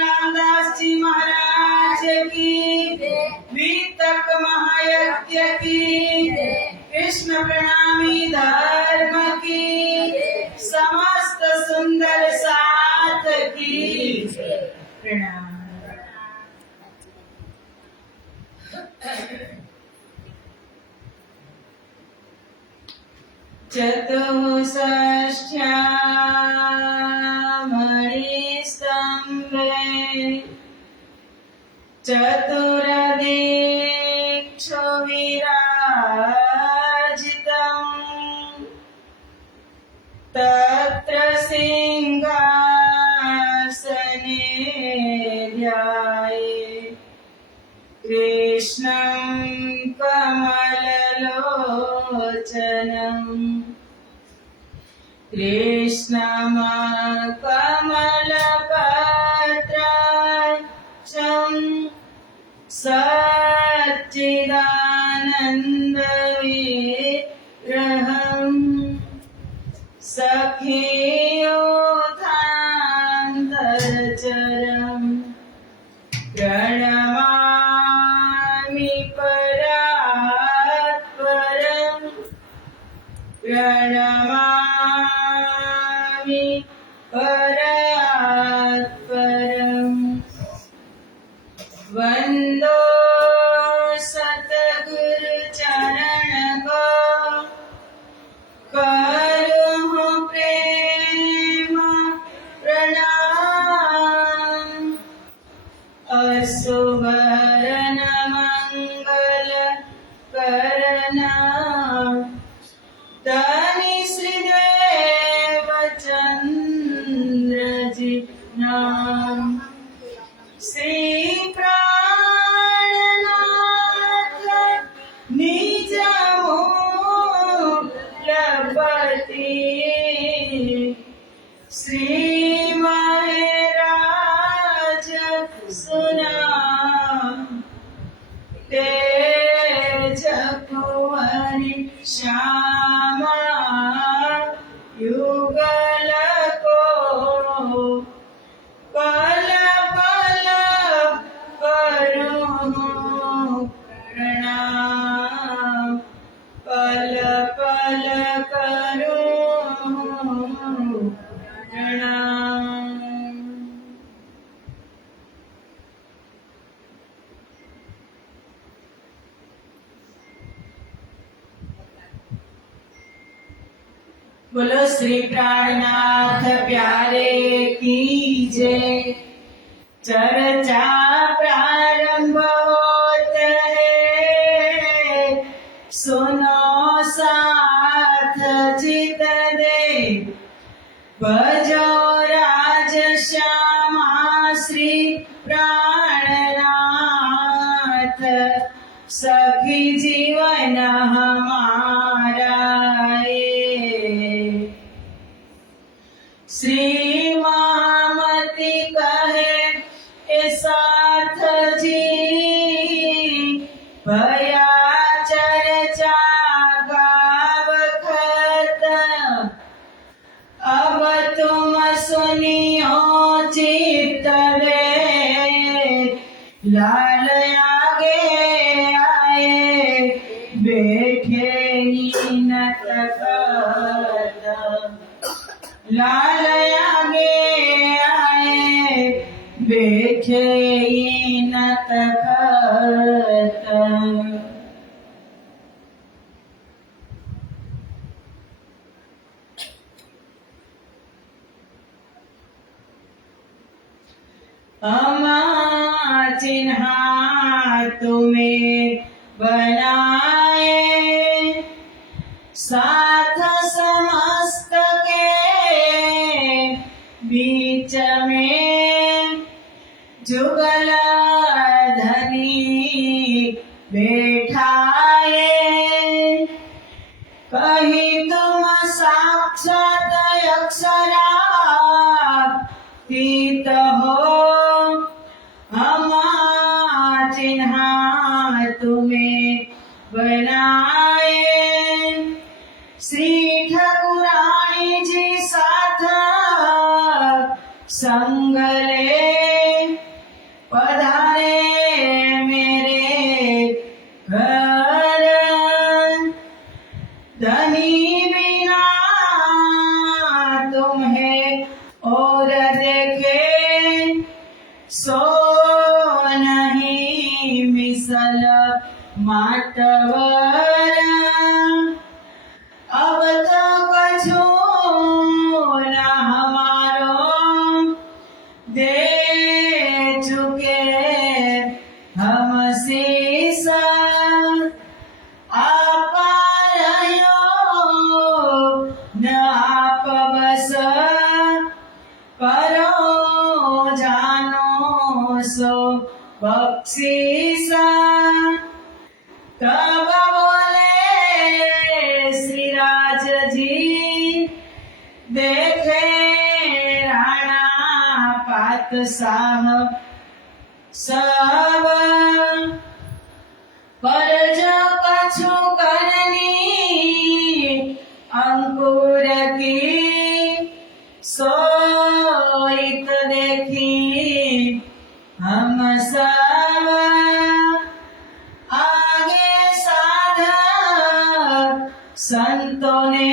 रामदास जी महाराज की, वीतक महायज्ञ की, कृष्ण प्रणामी धर्म की, समस्त सुंदर साथ की प्रणाम। चतुष्षष्ट्या मणिस्तम्भे चतुर्दिक्षु विराजितम्, तत्र सिंहासने ध्याये कृष्णं कमललोचनम्, कृष्णमकमलपत्राक्षं सच्चिदानन्दविग्रहम् सखीयुधान्तरचरम् प्रणमामि परात्परम्, प्रणमामि परात्परम्। वन्दो सद्गुरुचरणको करो प्रेम प्रणाम, असुभरण मंगल करना धनी श्रीदेव चंद्र जी नाम। श्री प्राणनाथ निज मूलपति, श्री महाराज सुना तेज कुंवरी श्यामा युगल को पल पल करूं प्रणाम, पल पल करूं प्रणाम। बोलो श्री प्राणनाथ प्यारे की जय। चर्चा प्रारंभ होत है, सुनो साथ चित दे, भजो राज श्यामा श्री प्राणनाथ, सखी जीवन हमारा श्री महामती कहे ए साथ जी, भया चर्चा गावखत, अब तुम सुनियो चित्त दे, लाल आगे आए बैठे न तकत, लाल आगे आए बैठे न तकत। अमा चिन्हा तुम्हें बनाए, साथ समस्त के बीच में, जुगल धनी बैठाए, कही तुम साक्षात अक्षरातीत हो, हमा चिन्हा तुम्हें बनाए, श्री ठाकुराणी जी साथ संग ले, સો નહીં મિસલ માતવર अब तो कछु न हमारो दे चुके हम शीसा अपारयो न आप बस करो जानो सो बख्शीसा तब बोले श्री राज जी देखे राणा पातशाह सब पर जो कछु करनी अंकुर की सोइत देखी हम सब आगे साधक संतों ने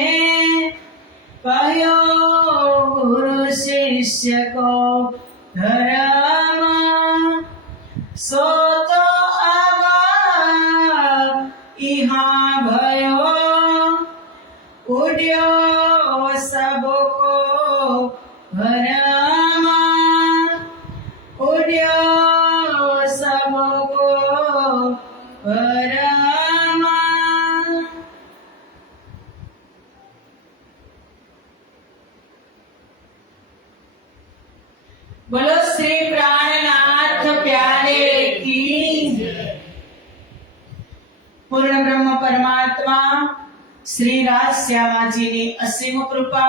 कहो गुरु शिष्य को धर्म सो तो अब यहाँ भयो उड्यो सबको भरम उड्यो सबको भरम। बोलो श्री प्राणनाथ प्यारे की। पूर्ण ब्रह्म परमात्मा श्री राज श्यामाजीની અસીમ કૃપા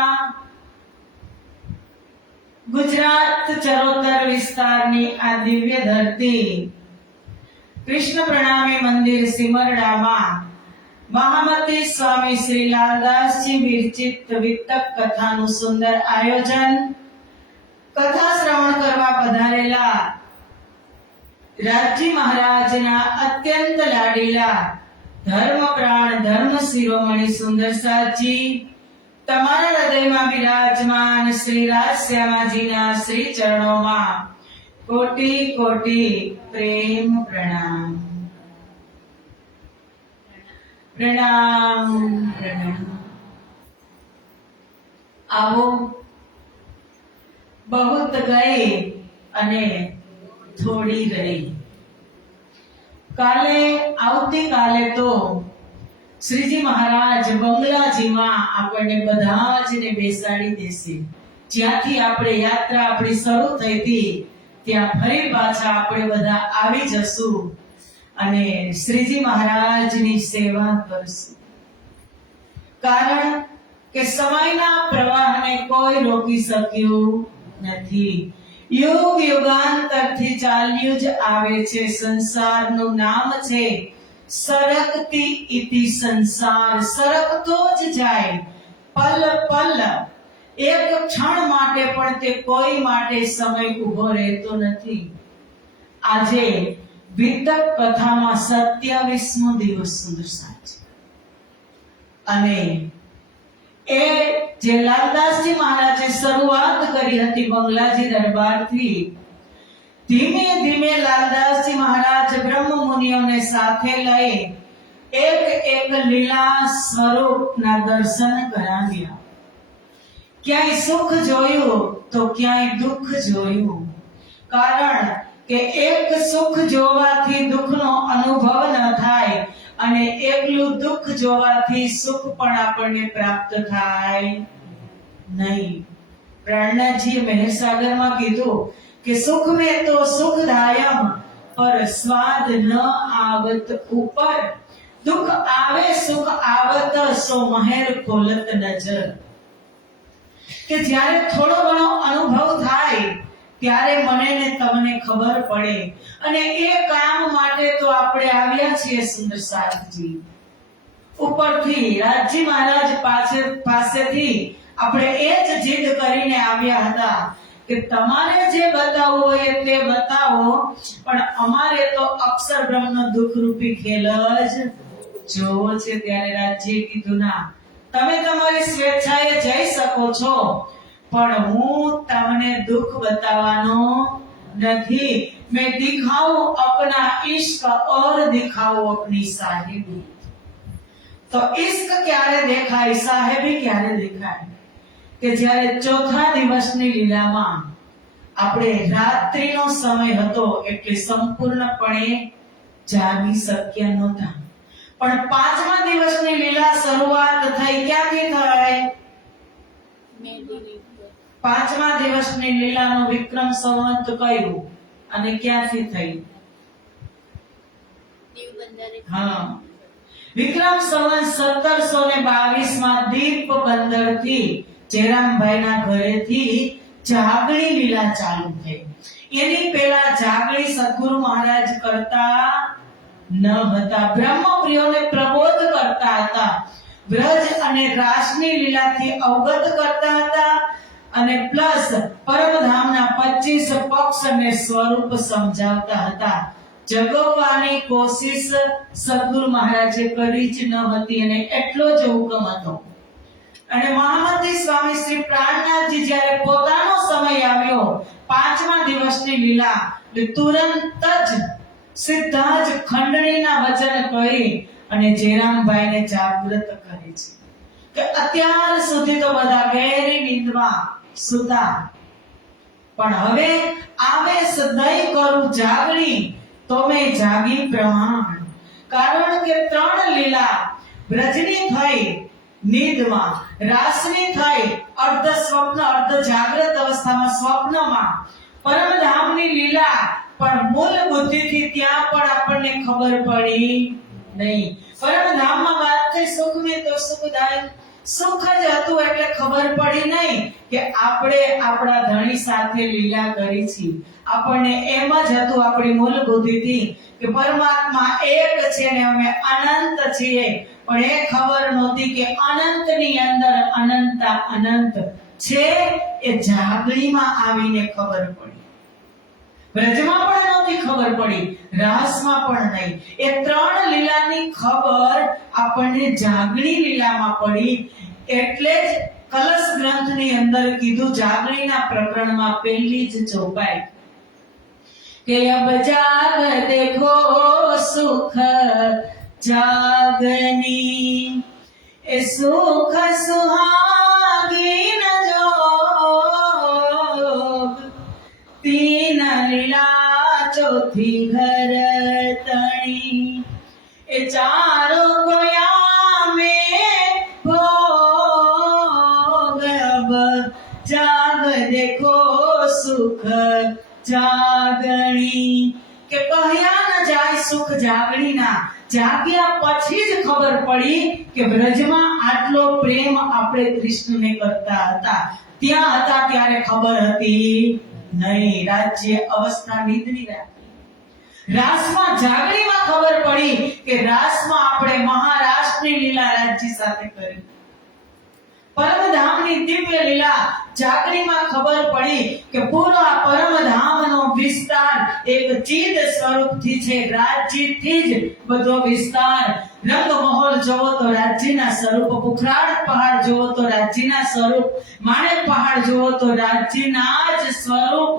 ગુજરાત ચરોતર વિસ્તારની આ દિવ્ય ધરતી કૃષ્ણ પ્રણામી મંદિર સિમરડામાં મહામતી સ્વામી શ્રી લાલદાસજી વિરચિત વિતક કથાનું સુંદર આયોજન કથા શ્રવણ કરવા પધારેલા રાજજી મહારાજના અત્યંત લાડીલા ધર્મ પ્રાણ ધર્મ શિરોમણી સુંદરસાજી તમારા હૃદયમાં બિરાજમાન શ્રી રાજ શ્યામાજીના શ્રી ચરણોમાં કોટી કોટી પ્રેમ પ્રણામ પ્રણામ પ્રણામ। આવો बहुत गए અને થોડી રહી। કાલે આવતી કાલે તો શ્રીજી મહારાજ બંગલાજીમાં આપણને બધા જને બેસાડી દેશે। જ્યાંથી આપણે યાત્રા આપણી શરૂ થઈ હતી ત્યાં ફરી પાછા આપણે બધા આવી જશું અને શ્રીજી મહારાજની સેવા કરશું। કારણ કે સમયના પ્રવાહને કોઈ રોકી શક્યું નથી। યુગ યુગાંતરથી ચાલ્યું જ આવે છે। સંસારનું નામ છે સરકતી ઇતિ સંસાર। સરકતો જ જાય પલ પલ। એક ક્ષણ માટે પણ તે કોઈ માટે સમય ઊભો રહેતો નથી। આજે વિતક કથામાં 27મો દિવસ સુંદરસાજ અને એ જે લાલદાસજી મહારાજે શરૂઆત કરી હતી બંગલાજી દરબારથી ધીમે ધીમે લાલદાસજી મહારાજ બ્રહ્મ મુનિઓને સાથે લઈ એક એક લીલા સ્વરૂપના દર્શન કરાવ્યા। ક્યાંય સુખ જોયું તો ક્યાંય દુઃખ જોયું। કારણ કે એક સુખ જોવાથી દુઃખનો અનુભવ ન થાય અને એકલું દુઃખ જોવાથી સુખ પણ આપણને પ્રાપ્ત થાય નહીં। પ્રાણનાથજીએ મહેસાગરમાં કીધું કે સુખ में तो सुखदायम पर स्वाद न आवत ऊपर। दुख आवे सुख आवत सो महेर खोलत नजर। કે જ્યારે થોડો ઘણો અનુભવ થાય ત્યારે મને ને તમને ખબર પડે અને એ કામ માટે તો આપણે આવ્યા છીએ સુંદરસાજી। ઉપરથી રાજજી મહારાજ પાસેથી આપણે એ જ જીદ કરીને આવ્યા હતા કે તમારે જે બતાવવું હોય તે બતાવો પણ અમારે તો અક્ષર બ્રહ્મનો દુઃખ રૂપી ખેલ જ જોવો છે। ત્યારે રાજજીએ કીધું ના તમે તમારી સ્વેચ્છાએ જઈ શકો છો પણ હું તમને દુઃખ બતાવવાનો नहीं, मैं दिखाऊं अपना इश्क और दिखाऊं अपनी साहिबी। तो इश्क क्यारे देखाय, साहेबी क्यारे देखाय કે જ્યારે ચોથા દિવસની લીલામાં આપણે રાત્રિનો સમય હતો એટલે સંપૂર્ણપણે જાગી શક્યા નહોતા, પણ પાંચમા દિવસની લીલા શરૂઆત થઈ ક્યાંથી થઈ? પાંચમા દિવસની લીલાનો વિક્રમ સંવત કયું અને ક્યાંથી થઈ? હા, વિક્રમ સંવત 1722 માં દીપ બંદરથી જેરામભાઈના ઘરેથી જાગણી લીલા ચાલુ થઈ। એની પહેલા જાગણી સદગુરુ મહારાજ કરતા ન હતા, બ્રહ્મપ્રિયોને પ્રબોધ કરતા હતા, વ્રજ અને રાસની લીલાથી અવગત કરતા હતા અને પ્લસ પરમધામના 25 પક્ષ અને સ્વરૂપ સમજાવતા હતા। જગવવાની કોશિશ સદગુરુ મહારાજે કરી જ ન હતી અને એટલો જ હુકમ હતો। અને મહામંત્રી સ્વામી શ્રી પ્રાણનાથજી જ્યારે પોતાનો સમય આવ્યો પાંચમા દિવસની લીલા, તુરંત જ સીધા જ ખંડણીના વચન કહી અને જેરામભાઈને જાગૃત કરે છે કે અત્યાર સુધી તો બધા ગહેરી નિંદમાં સુતા, પણ હવે આવે સદાય કરું જાગણી તો મેં જાગી પ્રમાણ। કારણ કે ત્રણ લીલા બ્રજની થઈ નીંદમાં, રાસની થઈ અર્ધ સ્વપ્ન અર્ધ જાગ્રત અવસ્થામાં સ્વપ્નમાં, પરમધામની લીલા પણ મૂળ બુદ્ધિથી ત્યાં પણ આપણને ખબર પડી નહીં। પરમધામમાં વાત થઈ સુખ में तो सुखदायक સુખ જ હતું એટલે ખબર પડી નહીં કે આપણે આપણા ધણી સાથે લીલા કરી છે। આપણને એમ જ હતું આપણી મૂળ બુદ્ધિથી કે પરમાત્મા એક છે ને અમે અનંત છીએ, પણ એ ખબર નહોતી કે અનંતની અંદર અનંતા અનંત છે। એ જાગણીમાં આવીને ખબર પડી, બ્રજમાં પણ નહોતી ખબર પડી, રાસમાં પણ નહીં। એ ત્રણ લીલાની ખબર આપણને જાગણી લીલામાં પડી। એટલે જ કલશ ગ્રંથની અંદર કીધું જાગણીના પ્રકરણમાં પહેલી જ ચોપાઈ કે અબ જાગ देखो सुख जागनी, ए सुख सुहागीन जोग, तीन लीला चौथी घर तणी, ए चारों गोया में भोग। अब जाग देखो सुख जागणी के कहया न जाय सुख जागणीना, जाग्या પછી જ ખબર પડી કે બ્રજમાં આટલો પ્રેમ આપણે કૃષ્ણને કરતા હતા, ત્યાં હતા ત્યારે ખબર હતી નહીં। રાજ્ય અવસ્થા નિદ્રી રાખી, રાસમાં જાગણીમાં ખબર પડી કે રાસમાં આપણે મહારાષ્ટ્રની લીલા રાજ્ય સાથે કરી। પરમધામની દિવ્ય લીલા જાગણીમાં ખબર પડી કે પૂરા પરમધામનો વિસ્તાર એક ચિદ સ્વરૂપથી છે, રાજ્યથી જ બધો વિસ્તાર। રંગ મહોલ જોવો તો રાજ્યના સ્વરૂપ, પુખરાડ પહાડ જોવો તો રાજ્યના સ્વરૂપ, માણેક પહાડ જોવો તો રાજ્યના જ સ્વરૂપ,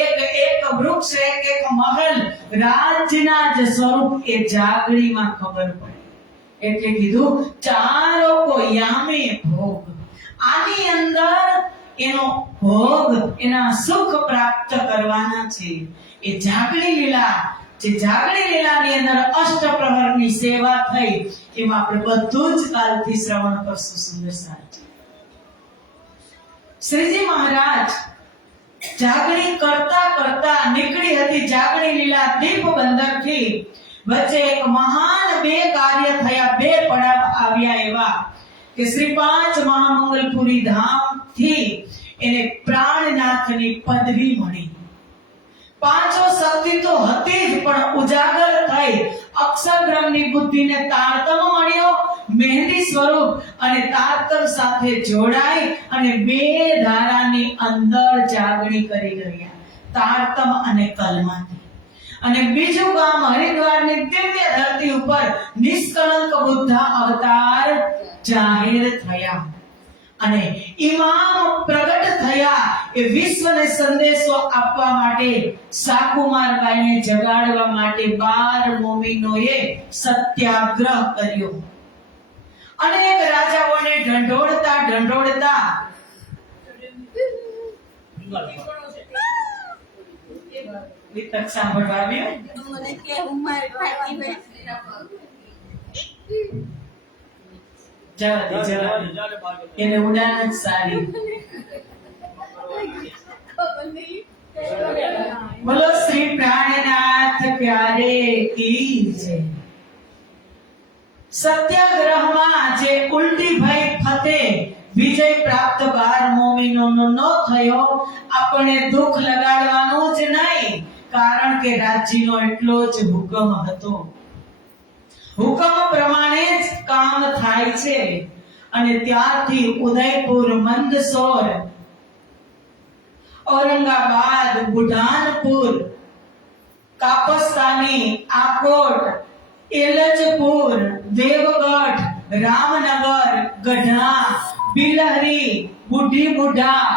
એક એક વૃક્ષ એક એક મહલ રાજ્યના જ સ્વરૂપ। એ જાગણીમાં ખબર પડી એટલે કીધું ચારો કો યામે ભોગ। આની અંદર એનો ભોગ એના સુખ પ્રાપ્ત કરવાના છે। એ જાગણી લીલા, જે જાગણી લીલાની અંદર અષ્ટપ્રહરની સેવા થઈ એમાં આપણે બધું જ કાલથી શ્રવણ કરશું। સુંદર સાહેબ શ્રીજી મહારાજ જાગણી કરતા કરતા નીકળી હતી જાગણી લીલા દીપ બંદરથી, વચ્ચે એક મહાન બે કાર્ય થયા, બે પડાવ આવ્યા એવા કે શ્રી પાંચ મહામંગલપુરી ધામ થી એને પ્રાણનાથની પદવી મળી। પાંચો શક્તિ તો હતી જ પણ ઉજાગર થઈ અક્ષરબ્રહ્મની બુદ્ધિને તારતમ મળ્યો, મહેંદી સ્વરૂપ અને તારતમ સાથે જોડાઈ અને બે ધારાની અંદર જાગણી કરી રહ્યા, તારતમ અને કલમાથી। અને બીજું કામ હરિદ્વારની દિવ્ય ધરતી ઉપર નિષ્કલંક બુદ્ધ અવતાર જાહેર થયા અને ઇમામ પ્રગટ થયા એ વિશ્વને સંદેશો આપવા માટે, શાકુમારબાઈને જગાડવા માટે 12 મોમીનોએ સત્યાગ્રહ કર્યો. અનેક રાજાઓને ઢંઢોળતા વિતક સાંભળવા આવ્યો. જવા દે. એને ઉડાન જ સારી. બોલો શ્રી પ્રાણનાથ પ્યારે કી જય. સત્યાગ્રહમાં જે ઉલટી ભય ફતે વિજય પ્રાપ્ત 12 મોમીનોનો ન થયો, આપણે દુઃખ લગાડવાનું જ નહીં, કારણ કે રાજીનો એટલો જ હુકમ હતો. હુકમ પ્રમાણે જ કામ થાય છે. અને ત્યારથી ઉદયપુર, મંદસોર, ઔરંગાબાદ, બુઢાનપુર, કાપસ્તાની, આકોટ, એલચપુર, દેવગઢ, રામનગર, ગઢા, બિલહરી, બુઢી બુઢા,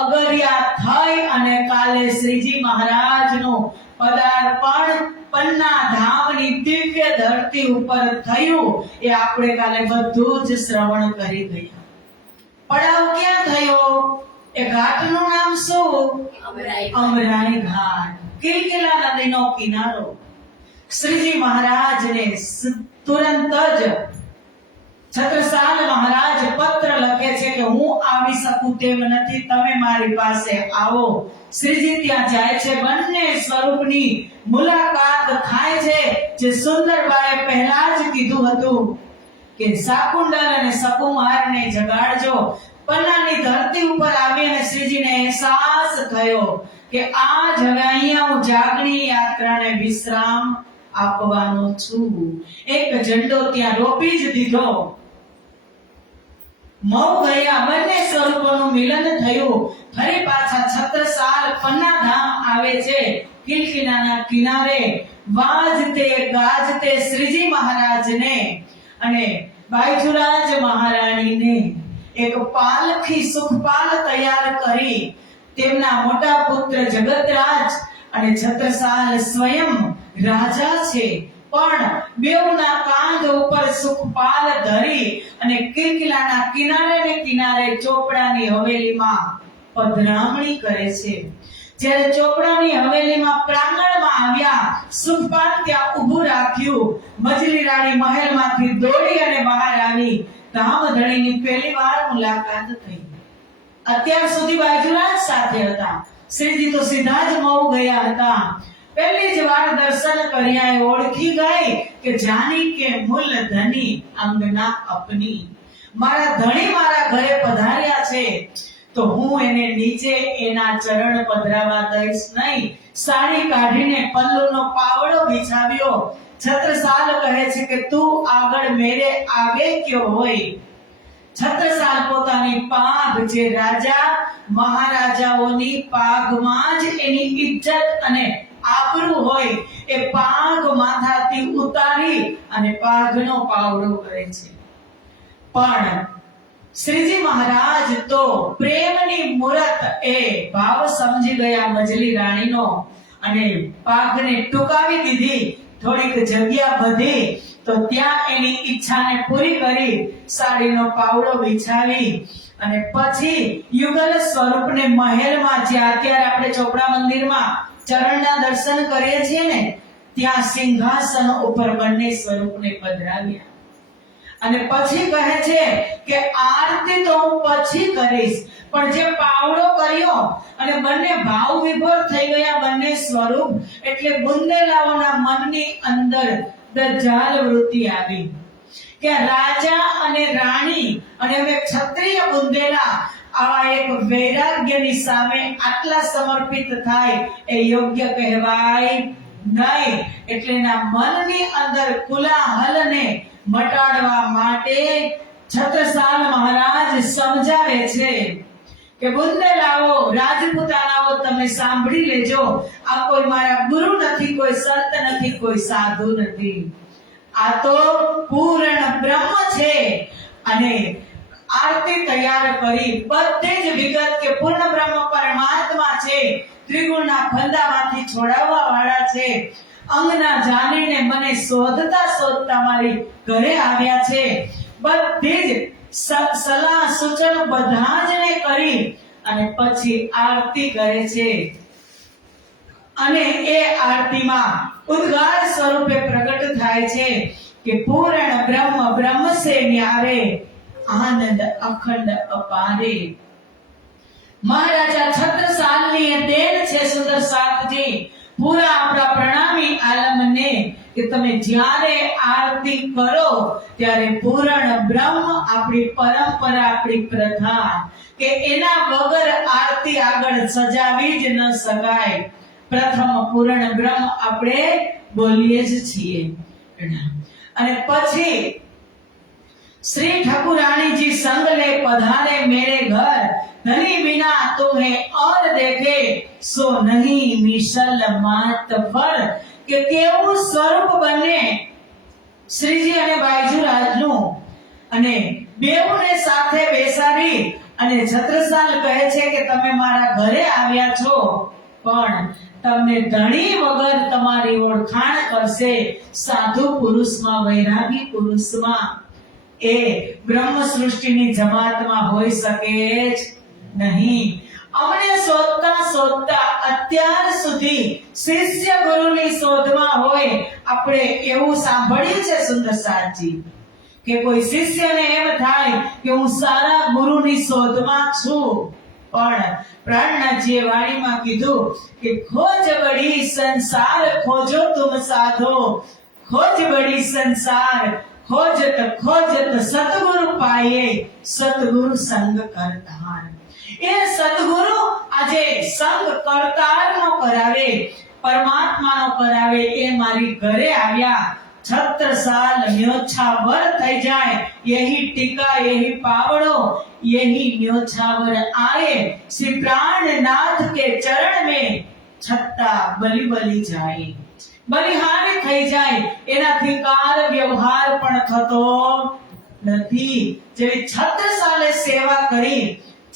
અગરિયા થઈ અને કાલે શ્રીજી મહારાજનું પદાર્પણ પન્ના ધામની દિવ્ય ધરતી ઉપર થયું. એ આપણે કાલે બધું જ શ્રવણ કરી ગયા. પડાવ ક્યાં થયો? એ ઘાટનું નામ શું? અમરાઈ ઘાટ. કિલકિલા નદીનો કિનારો. શ્રીજી મહારાજને તુરંત જ છત્રસાલ મહારાજ પત્ર લખે છે કે હું આવી શકું તેમ નથી, તમે મારી પાસે આવો. શ્રીજી ત્યાં જાય છે. બંને સ્વરૂપની મુલાકાત થાય છે. જે સુંદરબાએ પહેલા જ કીધું હતું કે શાકુંડલ અને શકુમારને જગાડજો. પન્નાની ધરતી ઉપર આવી અને શ્રીજીને અહેસાસ થયો કે આ જગ્યા અહીંયા હું જાગણી યાત્રાને વિશ્રામ આપવાનો છું. એક ઝંડો ત્યાં રોપી જ દીધો. મૌ ગયા બંને સ્વરૂપોનું મિલન થયું. ફરી પાછા છત્રસાલ પન્ના ધામ આવે છે. કિલકિલાના કિનારે વાજતે ગાજતે શ્રીજી મહારાજને અને બાયજુરાજ મહારાણીને એક પાલખી સુખપાલ તૈયાર કરી તેમના મોટા પુત્ર જગતરાજ અને છત્રસાલ સ્વયં રાજા છે, પણ બેઉના કાંધ ઉપર સુખપાલ ધરી અને કિલકિલાના કિનારે ને કિનારે ચોપડાની હવેલીમાં પધરામણી કરે છે. જ્યારે ચોપડાની હવેલીમાં પ્રાંગણમાં આવ્યા, સુખપાલ ત્યાં ઊભું રાખ્યું. મજલી રાણી મહેલમાંથી દોડી અને બહાર આવી. ધામધણીની પહેલી વાર મુલાકાત થઈ. અત્યાર સુધી બાયજુરાજ સાથે હતા. શ્રીજી તો સીધા જ મૌ ગયા હતા. પહેલી જ વાર દર્શન કર્યા. ઓળખી ગઈ કે જાની કે મૂલ ધની અંગના અપની. મારા ધણી મારા ઘરે પધાર્યા છે તો હું એને નીચે એના ચરણ પધરાવા દઈશ નહીં. સાડી કાઢીને પલ્લુનો પાવડો બિછાવ્યો. છત્રસાલ કહે છે કે તું આગળ મેરે આગે ક્યો હોય. છત્રસાલ પોતાની પાઘ, જે રાજા મહારાજાઓની પાઘમાં જ એની ઇજ્જત અને આબરૂ હોય, એ પાઘ માથાથી ઉતારી અને પાઘનો પાવડો કરે છે. પણ શ્રીજી મહારાજ તો પ્રેમની મૂરત એ ભાવ સમજી ગયા મજલી રાણીનો અને પાઘને ટૂંકાવી દીધી. થોડીક જગ્યા વધી તો ત્યાં એની ઈચ્છાને પૂરી કરી સાડીનો પાવડો બિછાવી અને પછી યુગલ સ્વરૂપને મહેલમાં, જે અત્યારે આપણે ચોપડા મંદિરમાં ચરણના દર્શન કરીએ છીએ ને, ત્યાં સિંહાસન ઉપર બંને સ્વરૂપને પધરાવ્યા. અને પછી કહે છે કે આરતી તો હું પછી કરીશ, પણ જે પાવડો કર્યો અને બંને ભાવ વિભોર થઈ ગયા બંને સ્વરૂપ, એટલે બુંદેલાઓના મનની અંદર દજાલ વૃત્તિ આવી કે રાજા અને રાણી અને હવે ક્ષત્રિય બુંદેલા આ એક વૈરાગ્યની સામે આટલા સમર્પિત થાય એ યોગ્ય કહેવાય નહીં. એટલે એના મનની અંદર કોલાહલને મટાડવા માટે છત્રસાલ મહારાજ સમજાવે છે કે બુંદેલાઓ, રાજપૂતાનાઓ, તમે સાંભળી લેજો. આ કોઈ મારા ગુરુ નથી, કોઈ સંત નથી, કોઈ સાધુ નથી. આ તો પૂર્ણ બ્રહ્મ છે અને આરતી તૈયાર કરી બધી જ વિગત કે પૂર્ણ બ્રહ્મ પરમાત્મા છે, ત્રિગુણના ફંદામાંથી છોડાવવા વાળા છે, અંગના જાણીને મને શોધતા શોધતા મારી ઘરે આવ્યા છે, બધી જ સલાહ સૂચન બધા જને કરી અને પછી આરતી કરે છે. અને એ આરતીમાં ઉદ્ગાર સ્વરૂપે પ્રગટ થાય છે કે પૂર્ણ બ્રહ્મ બ્રહ્મ સે ન્યારે, આનંદ અખંડ અપારે. મહારાજા છત્રસાલની એ દેન છે સુદર્શાનજી, પૂરા આપણા પ્રણામી આલમને કે તમે જ્યારે આરતી કરો ત્યારે પૂર્ણ બ્રહ્મ આપણી પરંપરા, આપણી પ્રથા કે એના વગર આરતી આગળ સજાવી જ ન શકાય. પ્રથમ પૂર્ણ બ્રહ્મ આપણે બોલીએ જ છીએ. અને પછી श्री ठाकुरानी जी संग ले पधारे मेरे घर, धनी बिना तुम्हें और देखे सो नहीं मिसल मात पर. કે કેવું સ્વરૂપ બને શ્રીજી અને બાયજુરાજનું, અને બેઉને સાથે બેસાડી અને છત્રસાલ કહે છે કે તમે મારા ઘરે આવ્યા છો, પણ તમને ધણી વગર તમારી ઓળખાણ કરશે સાધુ પુરુષમાં, વૈરાગી પુરુષમાં. એ બ્રહ્મ સૃષ્ટિની જમાતમાં હોઈ શકે જ નહીં. અમને શોધતા શોધતા અત્યાર સુધી શિષ્ય ગુરુની શોધમાં હોય. આપણે એવું સાંભળ્યું છે સુંદરસાજી કે કોઈ શિષ્યને એમ થાય કે હું સારા ગુરુની શોધમાં છું, પણ પ્રાણનાથજીએ વાણીમાં કીધું કે ખોજ બડી સંસાર ખોજો તુમ સાધો, ખોજ બડી સંસાર खोजत खोजत सतगुरु पाए, सतगुरु संग करतार. એ સદગુરુ આજે સંગ કરતારનો કરાવે, પરમાત્માનો કરાવે. એ મારી ઘરે આવ્યા. છત્રસાલ ન્યોછાવર થઈ જાય. यही टीका यही पावड़ो यही न्योछावर आए, श्री प्राणनाथ के चरण में छत्ता बलि बलि जाए. બલિહારી થઈ જાય, એનાથી કાર વ્યવહાર પણ થતો નથી. જેવી છત્રસાલે સેવા કરી,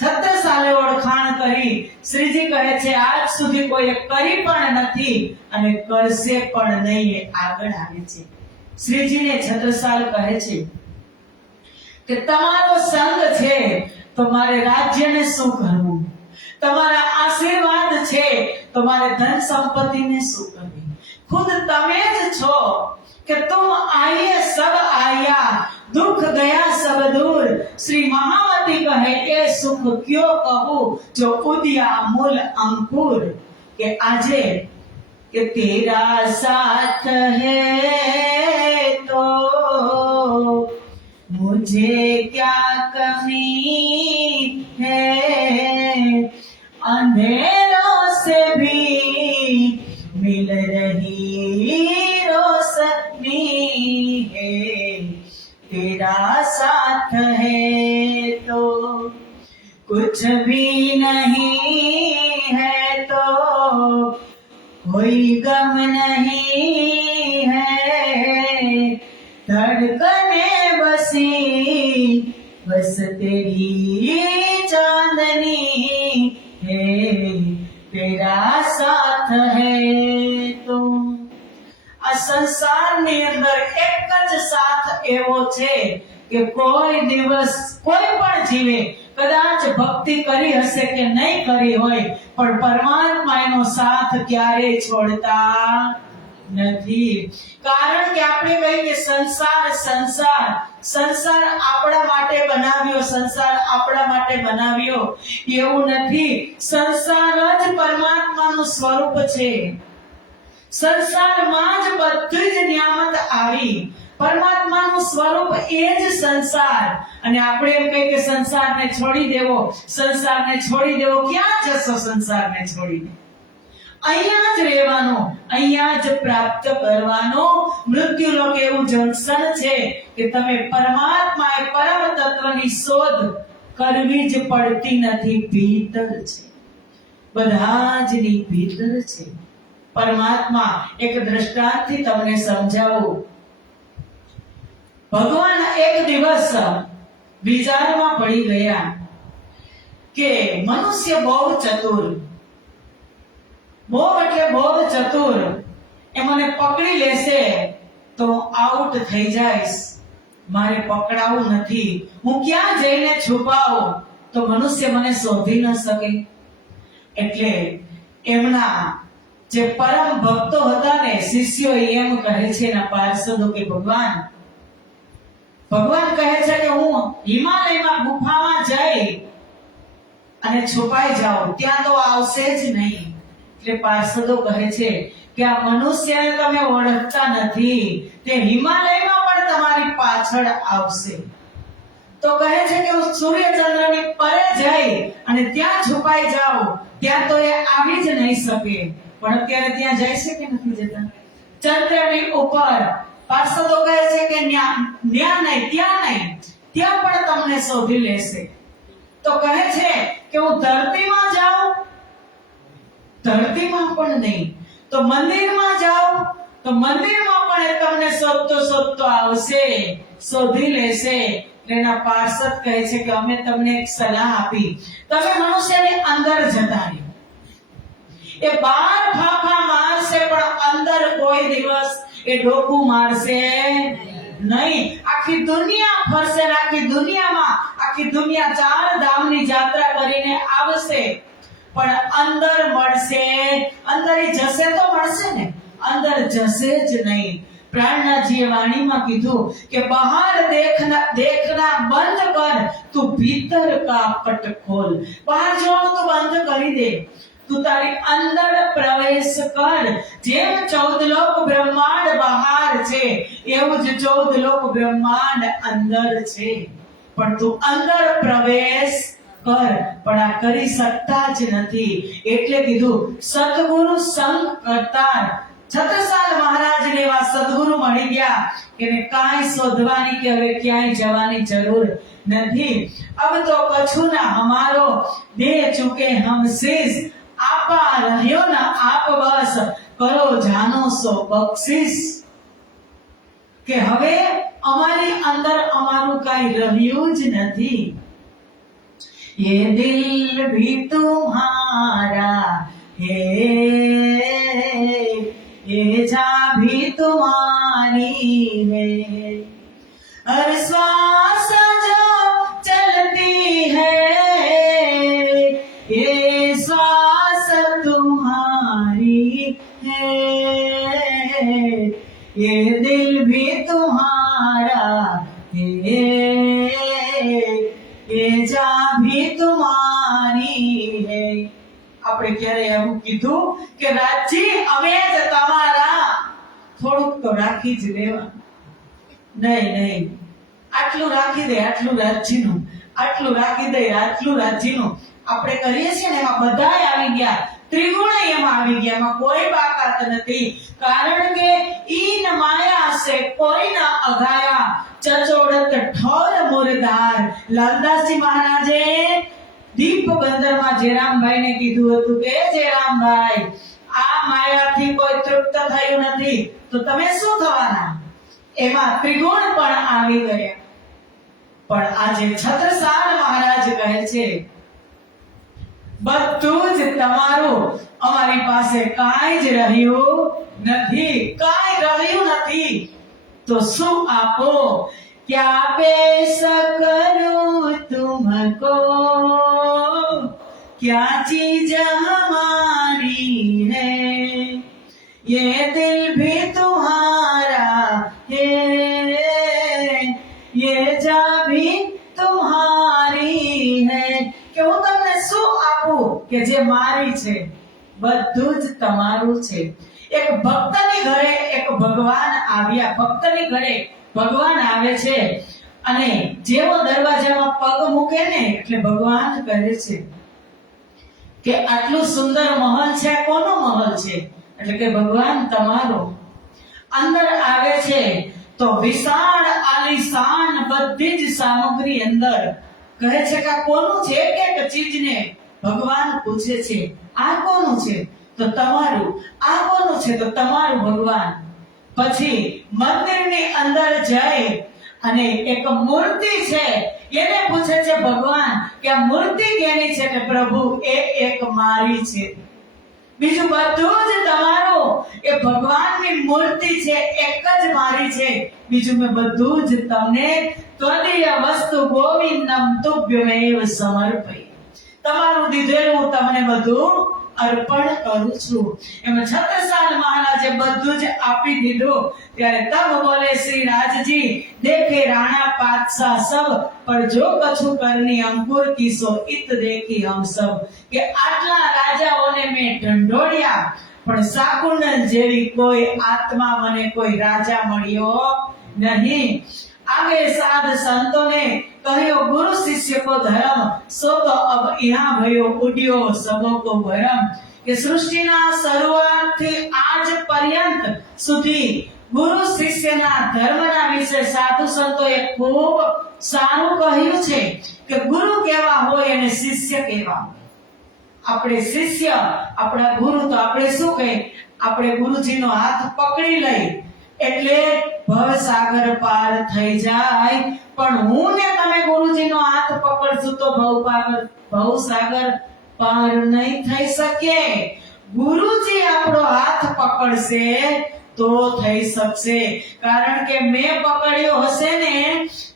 છત્રસાલે ઓળખાણ કરી, શ્રીજી કહે છે આજ સુધી કોઈ કરી પણ નથી અને કરશે પણ નહીં. આગળ આવે છે શ્રીજીને છત્રસાલ કહે છે કે તમારો સંગ છે તો મારે રાજ્યને શું કરવું, તમારા આશીર્વાદ છે તો મારે ધન સંપત્તિને શું કરવી. खुद तमे ज छो कि तुम आइए सब आया, दुख गया सब दूर. श्री महामती कहे ए सुख क्यों कहूं जो उदिया मूल अंकुर. के आजे के तेरा साथ है तो मुझे क्या कमी है, अंधेरों से भी मिल रही रोशनी है, तेरा साथ है तो कुछ भी नहीं है, तो कोई गम नहीं है, धड़कने बसी बस तेरी चांदनी है, तेरा साथ है तो. આ સંસારની અંદર એક જ સાથ એવો છે કે કોઈ દિવસ કોઈ પણ જીવે કદાચ ભક્તિ કરી હશે કે નહીં કરી હોય, પણ પરમાત્મા એનો સાથ ક્યારેય છોડતા નથી. કારણ કે આપણે કહીએ કે સંસાર સંસાર સંસાર આપણા માટે બનાવ્યો, સંસાર આપણા માટે બનાવ્યો, એવું નથી. સંસાર જ પરમાત્માનું સ્વરૂપ છે. સંસારમાં જ બધી જ નિયામત આવી. પરમાત્માનું સ્વરૂપ એ જ સંસાર. અને આપણે એમ કહીએ કે સંસારને છોડી દેવો, સંસારને છોડી દેવો. ક્યાં જશો સંસારને છોડીને? અહીંયા જ રહેવાનું, અહીંયા જ પ્રાપ્ત કરવાનું. મૃત્યુલોક એવું જંકશન છે કે તમે પરમાત્મા એ પરમ તત્વની શોધ કરવી જ પડતી નથી. ભીતર છે, બધા જની ભીતર છે પરમાત્મા. એક દ્રષ્ટાંતથી તમને સમજાવું. ભગવાન એક દિવસ વિચારમાં પડી ગયા કે મનુષ્ય બહુ ચતુર, બહુ એટલે બહુ ચતુર, એ મને પકડી લેશે તો આઉટ થઈ જઈશ, મારે પકડાવું નથી, હું ક્યાં જઈને છુપાવું તો મનુષ્ય મને શોધી ન શકે. એટલે એમના જે પરમ ભક્તો હતા ને શિષ્યો એમ કહે છે એના પાર્ષદો કે ભગવાન કહે છે કે હું હિમાલયમાં ગુફામાં જઈ અને છુપાઈ જાઉં, ત્યાં તો આવશે જ નહીં. એટલે પાર્ષદો કહે છે કે આ મનુષ્યને તમે ઓળખતા નથી, તે હિમાલયમાં પણ તમારી પાછળ આવશે. તો કહે છે કે હું સૂર્યચંદ્રની પરે જઈ અને ત્યાં છુપાઈ જાઉં, ત્યાં તો એ આવી જ નહીં શકે. પણ અત્યારે ત્યાં જાય છે કે નથી જતા? ચંદ્રની ઉપર પાર્ષદો કહે છે કે ત્યાં નહીં, ત્યાં પણ તમને શોધી લેશે. તો કહે છે કે હું ધરતીમાં જાઉં, ધરતીમાં પણ નહીં, તો મંદિરમાં જાઉં, તો મંદિરમાં પણ એ તમને શોધતો આવશે, શોધી લેશે. એના પાર્ષદ કહે છે કે અમે તમને એક સલાહ આપી, તમે મનુષ્યની અંદર જતા રહો. એ 12 ફાફા મારશે પણ અંદર કોઈ દિવસ એ ડોકું મારશે નહીં. આખી દુનિયા ફરશે, આખી દુનિયા 4 ધામની યાત્રા કરીને આવશે, પણ અંદર મળશે, અંદર જશે તો મળશે ને, અંદર જશે જ નહીં. પ્રાણનાથજીએ વાણીમાં કીધું કે બહાર દેખના બંધ કર, તું ભીતર કા પટ ખોલ. બહાર જોવાનું તો બંધ કરી દે, તું તારી અંદર પ્રવેશ કર. જેમ 14 લોક બ્રહ્માંડ બહાર છે એવું જ 14 લોક બ્રહ્માંડ અંદર છે, પણ તું અંદર પ્રવેશ કર. પણ આ કરી શકતા જ નથી. એટલે કીધું સદગુરુ સંગ કરતા. છત્રસાલ મહારાજને એવા સદગુરુ મળી ગયા કે કાંઈ શોધવાની કે હવે ક્યાંય જવાની જરૂર નથી. અબ તો કછું ના હમારો દે ચુકે હમ શીશ, આપા રહ્યો ના આપ બસ કરો જાનો સો બક્ષિસ. કે હવે અમારી અંદર અમારું કાંઈ રહ્યું જ નથી. ये दिल भी तुम्हारा है, ये जा भी तुम्हारी है, हर श्वास जो चलती है ये श्वास तुम्हारी है, ये दिल भी तुम्हारा है, ये जा भी तुम्हारी है. આપણે ક્યારે એવું કીધું કે રાજજી અમે જ તમારા? થોડુંક તો રાખી જ લેવા. નહીં, આટલું રાખી દે, આટલું રાજજીનું, આટલું રાખી દે, આટલું રાજજીનું. આપણે કરીએ છીએ ને એમાં બધાય આવી ગયા, ત્રિગુણ એમાં આવી ગયા, એમાં કોઈ બાકાત નથી. કારણ કે ઈન માયા સે કોઈ ના અગાયા, ચચોડત ઠોર મુરદાર. લાલદાસજી મહારાજે દીપ બંદરમાં જેરામભાઈને કીધું હતું કે જેરામભાઈ, આ માયાથી કોઈ તૃપ્ત થયું નથી તો તમે શું થવાના? એમાં ત્રિગુણ પણ આવી ગયા. પણ આજે છત્રસાલ મહારાજ કહે છે બધું જ તમારું, અમારી પાસે કાંઈ જ રહ્યું નથી, કાંઈ રહ્યું નથી. तो सु आपो क्या पेश करूं तुमको, क्या चीज हमारी है, ये दिल भी तुम्हारा है, ये जा भी तुम्हारी है. કે હું તમને શું આપું કે જે મારી છે? બધું જ તમારું છે. એક ભક્તની ઘરે એક ભગવાન આવ્યા. ભક્તની ઘરે ભગવાન આવે છે અને જેવો દરવાજામાં પગ મૂકે ને એટલે ભગવાન કહે છે કે આટલું સુંદર મહલ છે, કોનો મહલ છે? એટલે કે ભગવાન તમારો. અંદર આવે છે તો વિશાળ આલીશાન બધી જ સામગ્રી અંદર. કહે છે કે આ કોનું છે? કે ચીજને ભગવાન પૂછે છે આ કોનું છે? તો તમારું. આ કોનું છે? તો તમારું ભગવાન. પછી મંદિરની અંદર જઈ અને એક મૂર્તિ છે, એને પૂછે છે ભગવાન કે આ મૂર્તિ કેની છે? કે પ્રભુ એ એક મારી છે, બીજું બધું જ તમારું. એ ભગવાનની મૂર્તિ છે, એક જ મારી છે, બીજું મેં બધું જ તમને ત્વદીય વસ્તુ ગોવિંદમ તુભ્યમેવ સમર્પય, તમારું દીધેલું હું તમને બધું અર્પણ કરું છું. એમાં છત્રસાલ મહારાજે બધું જ આપી દીધું. ત્યારે તબ બોલે શ્રી રાજજી દેખે રાણા પાતશાહ સબ, પર જો કछु કરની અંકુર કીસો ઇત દેખી હમ સબ. કે આટલા રાજાઓને મેં ઢંઢોળ્યા, પણ શાકુંડલ જેવી કોઈ આત્મા મને કોઈ રાજા મળ્યો નહીં. आगे साध संतों ने कहो गुरु शिष्य को धर्म, सो तो अब यहाँ भयो उड्यो सबो को भरम. કે સૃષ્ટિના શરૂઆતથી આજ પર્યંત સુધી ગુરુ શિષ્યના ધર્મના વિશે સાધુ સંતોએ ખૂબ સારું કહ્યું છે કે ગુરુ કેવા હોય અને શિષ્ય કેવા. આપણે શિષ્ય, આપણા ગુરુ તો આપણે શું કહે, આપણે ગુરુજીનો હાથ પકડી લઈ એટલે ભવસાગર પાર થઈ જાય. પણ હું ને તમે ગુરુજીનો હાથ પકડશું તો ભવસાગર પાર નહીં થઈ શકે. ગુરુજી આપણો હાથ પકડશે તો થઈ શકશે. કારણ કે મેં પકડ્યો હશે ને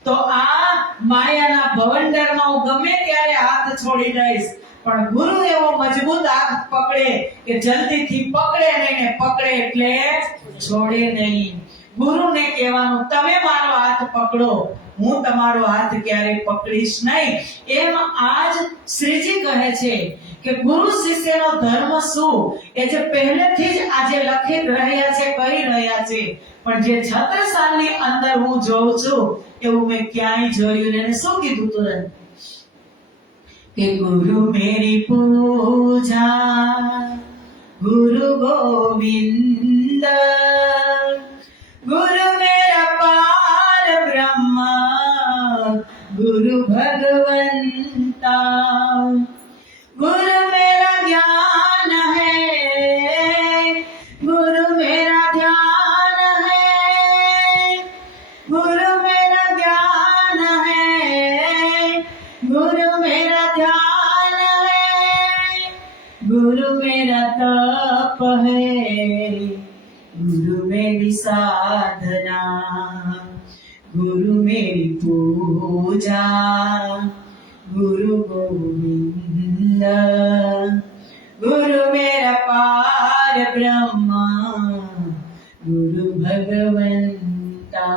તો આ માયાના ભવંડરમાં હું ગમે ત્યારે હાથ છોડી દઈશ. પણ ગુરુ એવો મજબૂત હાથ પકડે કે જલ્દીથી પકડે નહીં, ને પકડે એટલે છોડે નહીં. ગુરુને કહેવાનું તમે મારો હાથ પકડો, હું તમારો હાથ ક્યારેય પકડીશ નહીં. એમ આજ શ્રીજી કહે છે કે ગુરુ શિષ્યનો ધર્મ શું એ જે પહેલેથી જ આજે લખી રહ્યા છે, કહી રહ્યા છે. પણ જે છત્રસાલની અંદર હું જોઉં છું એવું મેં ક્યાંય જોયું ને. શું કીધું તુરંત કે ગુરુ મેરી પૂજા ગુરુ ગોવિંદ, गुरु मेरा पार ब्रह्मा गुरु भगवंता, गुरु मेरा ज्ञान है गुरु मेरा ध्यान है, गुरु मेरा ज्ञान है गुरु मेरा ध्यान है, गुरु मेरा तप है गुरु मेरी साधना, गुरु मेरी पूजा गुरु गोविंद, गुरु मेरा पार ब्रह्मा गुरु भगवंता.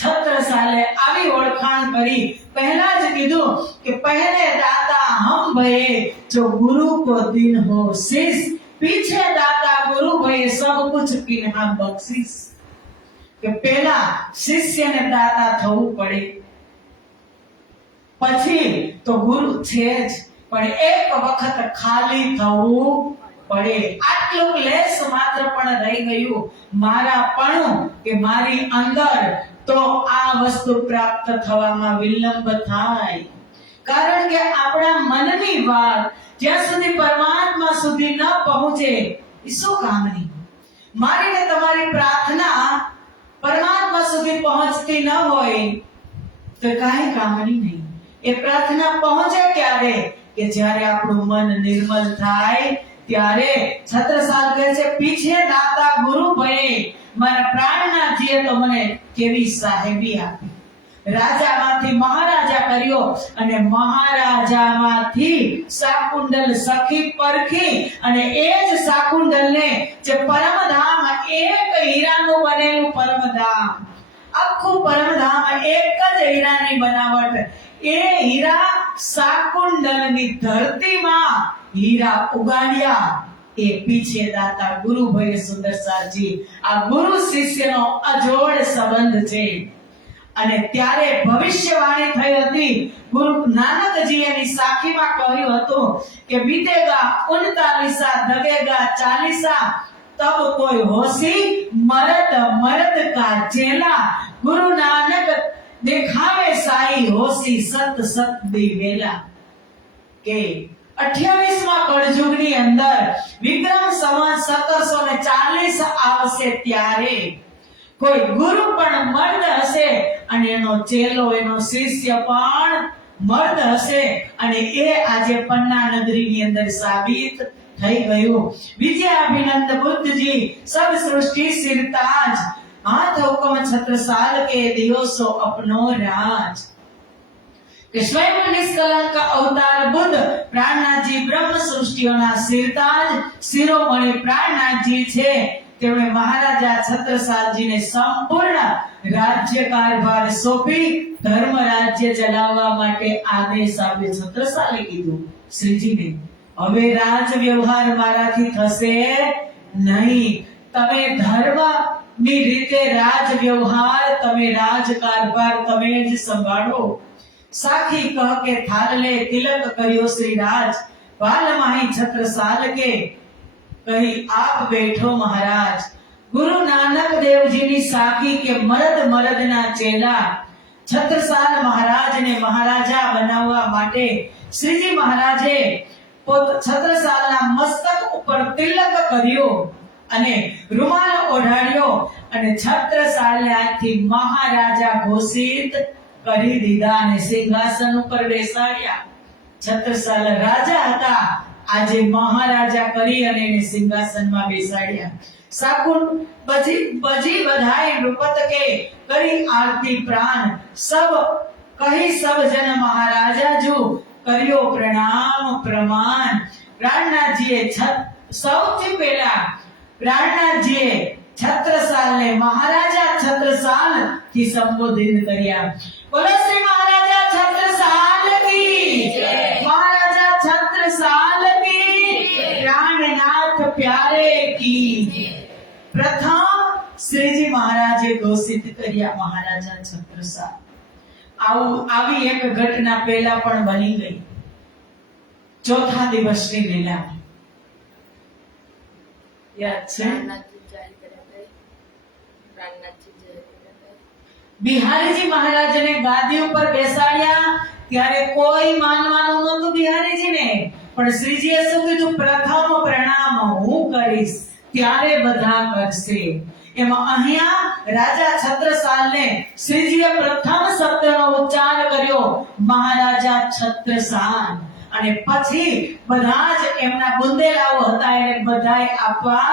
છત્રસાલે આવી ઓળખાણ કરી. પહેલા જ કીધું કે પહેલે દાતા હમ ભયે જો ગુરુ કો દિન હો શિષ, पीछे दाता गुरु भये सब कुछ किन्हा बख्शिश. કે પહેલા શિષ્યને દાતા થવું પડે, પછી તો ગુરુ છે જ, પણ એક વખત ખાલી થવું પડે. આટલું લેસ માત્ર પણ રહી ગયું મારાપણું કે મારી અંદર, તો આ વસ્તુ પ્રાપ્ત થવામાં વિલંબ થાય. કારણ કે આપણા મનની વાત જ્યાં સુધી પરમાત્મા સુધી ન પહોંચે એ શું કામની. મારી ને તમારી પ્રાર્થના પરમાત્મા સુધી પહોંચતી ન હોય તો કાંઈ કામની નહીં. એ પ્રાર્થના પહોંચે ક્યારે? કે જ્યારે આપણું મન નિર્મલ થાય ત્યારે. છત્રસાલ કહે છે પીછે દાતા ગુરુ ભયે, મારા પ્રાણના જીએ તો મને કેવી સાહેબી આપી. રાજામાંથી મહારાજા કર્યો અને મહારાજામાંથી શાકુંડલ સખી પરખી, અને એ જ શાકુંડલને જે પરમધામ, એક હીરાનું બનેલું પરમધામ, આખું પરમધામ એક જ હીરાની બનાવટ, એ હીરા શાકુંડલની ધરતીમાં હીરા ઉગાડ્યા. એ પીછે દાતા ગુરુ ભય સુંદરસાજી. આ ગુરુ શિષ્યનો અજોડ સંબંધ છે. અને ત્યારે ભવિષ્યવાણી થઈ હતી. ગુરુ નાનકજી એની સાખીમાં કહ્યું હતું કે બીતેગા 39 દગેગા 40, તબ કોઈ હોશી મરદ મરદ કા ચેલા, ગુરુ નાનક દેખાવે સાઈ હોશી સત સત દી વેલા. કે 28મા કળયુગની અંદર વિક્રમ સંવત 1740 આવશે ત્યારે કોઈ ગુરુ પણ મર્દ હશે અને એનો ચેલો એનો શિષ્ય પણ મર્દ હશે અને એ આજે પન્ના નગરીની અંદર સાબિત થઈ ગયું। विजयाभिनंद बुद्ध जी सब सृष्टि सिरताज हाथ हुक्म छत्रसाल के दियो सो अपनो राज। કે સ્વયં નિષ્કલંક અવતાર બુદ્ધ પ્રાણનાથજી બ્રહ્મ સૃષ્ટિઓના સિરતાજ શિરોમણી પ્રાણનાથજી છે। તેમણે મહારાજા છત્રસાલજીને સંપૂર્ણ રાજ્ય કારભાર સોંપી ધર્મ રાજ્ય ચલાવવા માટે આદેશ આપ્યો। છત્રસાલે કીધું શ્રીજીને, હવે રાજ વ્યવહાર મારાથી થશે નહીં, તમે ધર્મની રીતે રાજ વ્યવહાર, તમે રાજ કારભાર તમે જ સંભાળો। साखी कह के थालले तिलक करियो श्री राज, बाल माही छत्रसाल के कही आप बैठो महाराज। गुरु नानक देव जी नी साखी के मरद मरद ना चेला छत्रसाल महाराज ने महाराजा बनाववा माटे श्रीजी महाराजे छत्रसाल ना मस्तक ऊपर तिलक कर्यो અને રૂમાલ ઓઢાડ્યો અને છત્રસાલને આજથી મહારાજા ઘોષિત કરી દીધા અને સિંહાસન ઉપર બેસાડ્યા। છત્રસાલ રાજા હતા, આજે મહારાજા કરી અને એને સિંહાસનમાં બેસાડ્યા। સાકુન બજી બધાય નૃપત કે કરી આરતી પ્રાણ, સબ કહી સબ જન મહારાજા જો કર્યો પ્રણામ પ્રમાણ। પ્રાણનાથજીએ સૌથી પહેલા પ્રાણનાથજીએ છત્રસાલને મહારાજા છત્રસાલ થી સંબોધિત કર્યા। बोलो श्री महाराजा छत्रसाल की जय, महाराजा छत्रसाल की, प्राणनाथ प्यारे की प्रथम श्रीजी महाराजे घोषित કર્યા મહારાજા છત્રસાલ। આવી એક ઘટના પહેલા પણ બની ગઈ। ચોથા દિવસની લીલા યાદ છે? બિહારીજી મહારાજને ગાદી ઉપર બેસાડ્યા ત્યારે કોઈ માનવાનું નહોતું બિહારીજીને, પણ શ્રીજીએ શું કીધું? પ્રથમ પ્રણામ હું કરીશ ત્યારે બધા કરશે। એમાં અહીંયા રાજા છત્રસાલને શ્રીજીએ પ્રથમ શબ્દનો ઉચ્ચાર કર્યો મહારાજા છત્રસાલ, અને પછી બધા જ એમના બુંદેલાઓ હતા એને બધાય આપવા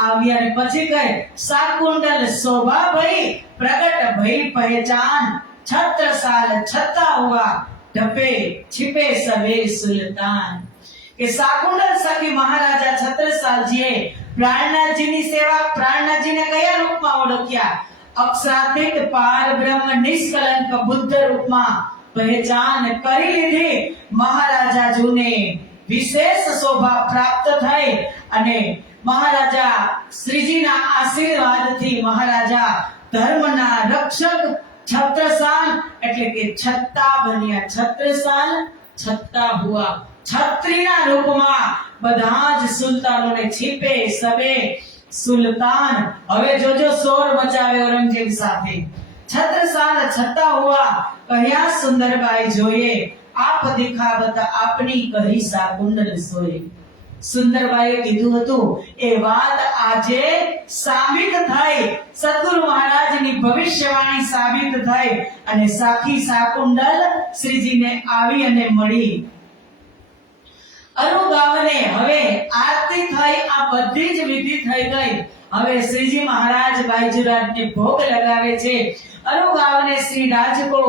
આવ્યા। અને પછી કહે સાકુંડલ શોભા ભઈ प्रगट भई पहचान, छत्रसाल छता हुआ ढपे छिपे सवे सुल्तान। के साकुंडल सखी महाराजा छत्रसाल जीए प्राणनाथ जी नी सेवा प्राणनाथ जी ने कया रूप में ओळख्या? अक्षरातीत पार ब्रह्म निष्कलंक बुद्ध रूप में पहचान करी लीधी। महाराजा जूने विशेष शोभा प्राप्त થઈ અને મહારાજા શ્રીજીના આશીર્વાદથી મહારાજા ધર્મના રક્ષક છત્રસાલ એટલે કે છત્તા બન્યા। છત્રસાલ છત્તા હુઆ, છત્રીના રૂપમાં બધા જ સુલતાનોને છીપે સબે સુલતાન। હવે જોજો શોર મચાવે ઔરંગઝેબ સાથે। છત્રસાલ છત્તા હુઆ કહ્યા સુંદરબાઈ જોયે, આપ દિખાવત આપની કહી સાકુંડલ સોયે। સુંદરબાઈએ કીધું હતું એ વાત આજે સાબિત થઈ, સદગુરુ મહારાજની ભવિષ્યવાણી સાબિત થઈ અને સાખી સાકુંડલ શ્રીજીને આવી અને મળી। અરુગાવને હવે આરતી થઈ, આ બધી જ વિધિ થઈ ગઈ। હવે શ્રીજી મહારાજ બાયજુરાજને ભોગ લગાવે છે। અરુગાવને શ્રી રાજ को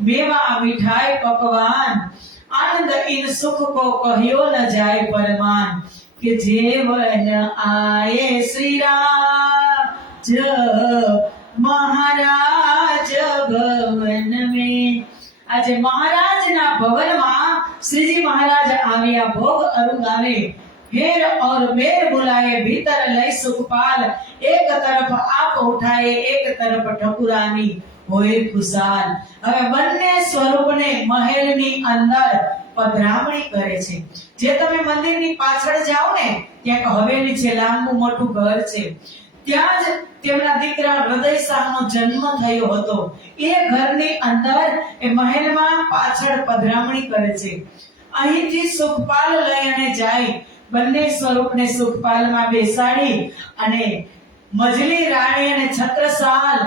मेवा मिठाई पकवान, आनंद इन सुख को कहियो न जाए परमान। कि जेवन आए श्री राज महाराज भवन में। आज महाराज ना भवन में श्रीजी महाराज आविया। भोग अरुगावे हेर और मेर बुलाए, भीतर लई सुखपाल। एक तरफ आप उठाए, एक तरफ ठकुरानी होए खुशाल। હવે બંને સ્વરૂપને મહેલની અંદર પધરામણી કરે છે। જે તમે મંદિરની પાછળ જાઓ ને ત્યાં હવેલી છે, લાંબુ મોટું ઘર છે, ત્યાં જ તેમના દીકરા હૃદય શાહનો જન્મ થયો હતો। એ ઘરની અંદર એ મહેલમાં પાછળ પધરામણી કરે છે। અહીંથી સુખપાલ લઈ અને જાય, બંને સ્વરૂપને સુખપાલમાં બેસાડી અને મજલી રાણી અને છત્રસાલ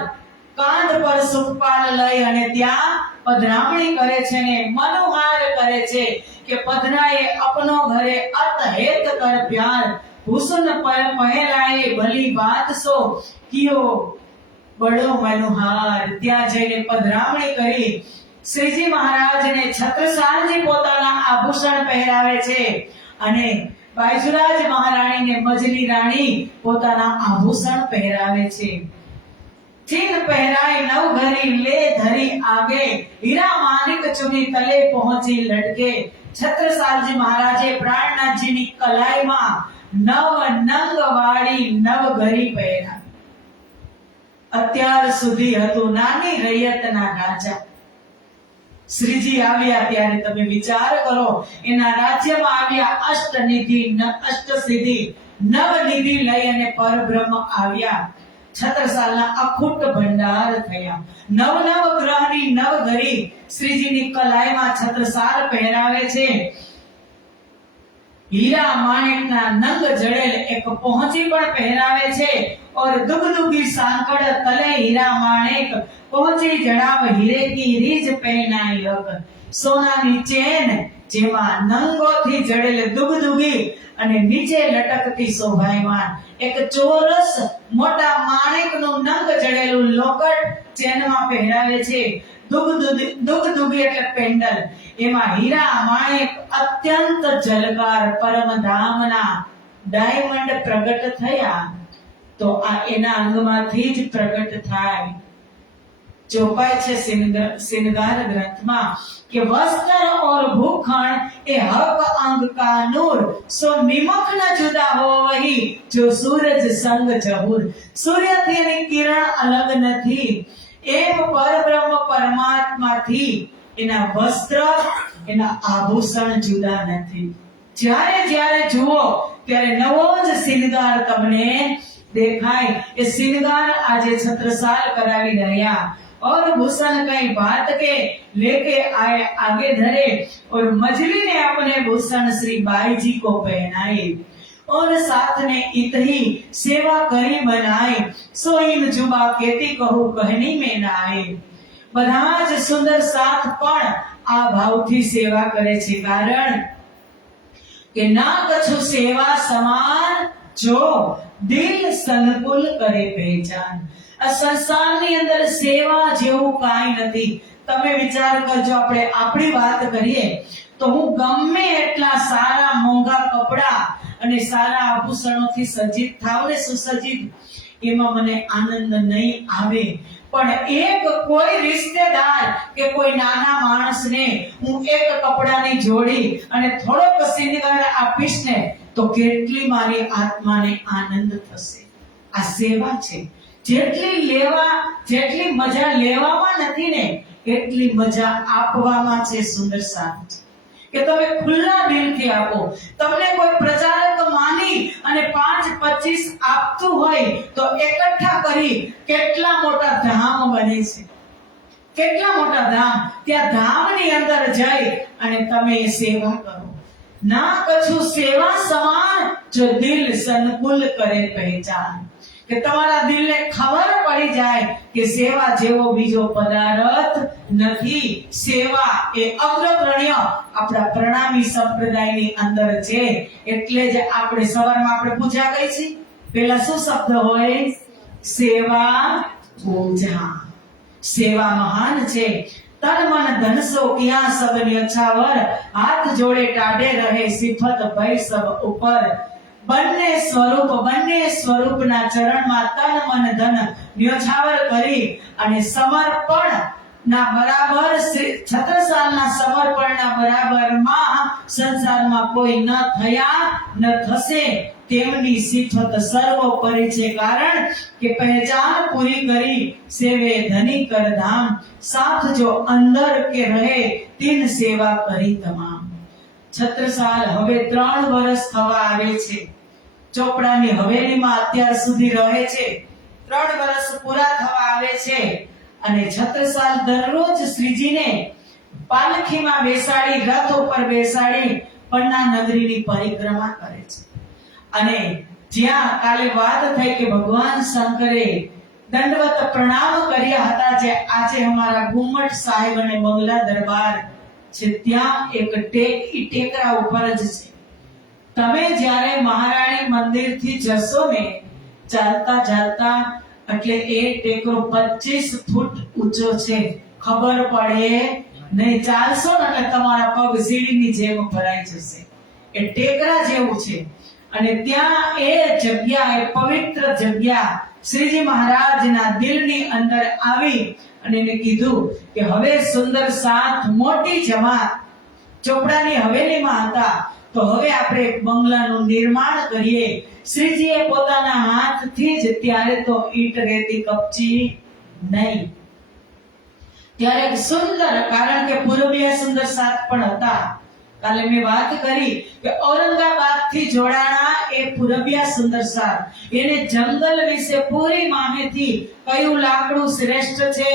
કાંધ પર સુખપાલ લઈ અને ત્યાં પધરામણી કરે છે ને મનોહાર કરે છે કે પધરાએ અપનો ઘરે અત હેત કર પ્યાર હુસન પહેરાએ ભલી બાત સો કિયો બડો મનોહાર. ત્યાં જઈને પધરામણી કરી શ્રીજી મહારાજને છત્રસાલજી પોતાના આભૂષણ પહેરાવે છે અને બાયજુરાજ મહારાણીને મજલી રાણી પોતાના આભૂષણ પહેરાવે છે. ચીન પહેરાય નવઘરી લે ધરી આગે હીરા માણિક ચુની તલે પહોંચી લટકે. છત્રસાલજી મહારાજે પ્રાણનાથજીની કલાઈમાં નવ નંગ વાળી નવઘરી પહેરાવી. અત્યાર સુધી હતું નાની રૈયતના રાજા. શ્રીજી આવ્યા ત્યારે તમે વિચાર કરો, એના રાજ્યમાં આવ્યા અષ્ટનિધિ અષ્ટસિદ્ધિ નવનિધિ લઈ અને પરબ્રહ્મ આવ્યા. છત્રસાલના અખૂટ ભંડાર થયા. નવ નવ ગ્રહની નવ ઘરી શ્રીજીની કલાઈમાં છત્રસાલ પહેરાવે છે. હીરા માણેકના નંગ જડેલ એક પહોંચી પણ પહેરાવે છે. और दुगदुगी सांकड़ तले हीरा माणेक पहुंची जड़ाव हीरे की રીજ પહેનાઈ લગ. સોનાની ચેન જેમાં નંગોથી જડેલ દુગદુગી અને નીચે લટકતી શોભાયમાન એક ચોરસ મોટા માણેકનું નંગ જડેલું લોકટ ચેનમાં પહેરાવે છે. દુગદુગી એટલે પેન્ડલ, એમાં હીરા માણેક અત્યંત જલકાર પરમધામના ડાયમંડ પ્રગટ થયા. તો આ એના અંગમાંથી જ પ્રગટ થાય. ચોપાય છે શ્રृंगार ગ્રંથમાં કે વસ્ત્ર और भूखण એ હક અંગ કા નૂર સો નિમક ન જુદા હો વહી જો સૂરજ સંગ જહુર. સૂર્યથી એની કિરણ અલગ નથી, એમ પરબ્રહ્મ પરમાત્માથી એના વસ્ત્ર એના આભૂષણ જુદા નથી. જ્યારે જ્યારે જુઓ ત્યારે નવો જ શ્રृंगार તમને देखाय. ये श्रृंगार આજે छत्रसाल करावी રહ્યા और भूषण कई बात के लेके आए आगे धरे और मजली ने अपने भूषण श्री बाई जी को पहनाए और साथ ने इतनी सेवा करी बनाए सो इन जुबा केती कहूं कहनी में ना आए. બધા જ સુંદર સાથ પણ આ ભાવથી સેવા કરે છે, કારણ કે ના કછું સેવા સમાન જો દિલ સંકુલ કરે પહેચાન. આ સંસારની અંદર સેવા જેવું કાંઈ નથી. તમે વિચાર કરજો, આપણે આપણી વાત કરીએ તો હું ગમે એટલા સારા મોંઘા કપડા અને સારા આભૂષણોથી સજ્જિત થાવ ને સુસજ્જિત, એમાં મને આનંદ નહીં આવે. પણ એક કોઈ રિશ્તેદાર કે કોઈ નાના માણસને હું એક કપડાની જોડી અને થોડોક શ્રૃંગાર આપીશ ને તો કેટલી મારી આત્માને આનંદ થશે. આ સેવા છે. જેટલી મજા લેવામાં નથી ને એટલી મજા આપવામાં છે. સુંદર સાથ કે તમે ખુલ્લા દિલથી આપો. તમને કોઈ પ્રચારક માની અને 5-25 આપતું હોય તો એકઠા કરી કેટલા મોટા ધામ બને છે. કેટલા મોટા ધામ. ત્યાં ધામની અંદર જઈ અને તમે સેવા કરો. ના કછું સેવા સમાન જો દિલ સંકુલ કરે પહેચાન. કે તમારા દિલને ખબર પડી જાય કે સેવા જેવો બીજો પદાર્થ નથી. સેવા એ અગ્રગણ્ય આપણા પ્રણામી સંપ્રદાયની અંદર છે. એટલે જ આપણે સવારમાં આપણે પૂજા કરી છે, પેલા શું શબ્દ હોય? સેવા પૂજા. સેવા મહાન છે. તન મન ધન સો કિયા સબ ન્યોછાવર હાથ જોડે ટાઢે રહે સિફત ભય સબ ઉપર. બંને સ્વરૂપના ચરણમાં તન મન ધન ન્યોછાવર કરી અને સમર્પણ ના બરાબર છત્રસાલના સમર્પણના બરાબરમાં સંસારમાં કોઈ ન થયા ન થશે તેમની સિફત સર્વોપરી છે. કારણ કે પહેચાન પૂરી કરી સેવે ધની કર ધામ સાથ જો અંદર કે રહે તીન સેવા કરી તમામ. છત્રસાલ હવે 3 વર્ષ થવા આવે છે. ચોપડાની હવેલીમાં અત્યાર સુધી રહે છે. 3 વર્ષ પૂરા થવા આવે છે અને છત્રસાલ દરરોજ શ્રીજીને પાલખીમાં બેસાડી, રથ ઉપર બેસાડી પન્ના નગરીની પરિક્રમા કરે છે અને જ્યાં કાલે વાત થઈ કે ભગવાન શંકરે દંડવત પ્રણામ કર્યા હતા, જે આજે અમારા ગુમ્મટ સાહેબ અને બંગલા દરબાર છે ત્યાં એક ટેકરા ઉપર જ છે. તમે જ્યારે મહારાણી મંદિર થી જશો ને ચાલતા ચાલતા, એટલે એ ટેકરો 25 ફૂટ ઊંચો છે, ખબર પડે નહીં. ચાલશો ને એટલે તમારા પગ સીડીની જેમ ભરાઈ જશે. એ ટેકરા જેવું છે. અને ત્યાં એ જગ્યા, એ પવિત્ર જગ્યા શ્રીજી મહારાજના દિલની અંદર આવી અને એને કીધું કે હવે સુંદર સાથ મોટી જમાત ચોપડાની હવેલીમાં હતા, તો હવે આપણે એક બંગલાનું નિર્માણ કરીએ. શ્રીજીએ પોતાના હાથથી જ, ત્યારે તો ઈંટ રેતી કપચી નહીં, ત્યારે સુંદર, કારણ કે પૂર્વીય સુંદર સાથ પણ હતા. કાલે મેં વાત કરી કે ઔરંગાબાદ થી જોડાણા એ પૂર્વીય સુંદર સાથ, એને જંગલ વિશે પૂરી માહિતી, કયું લાકડું શ્રેષ્ઠ છે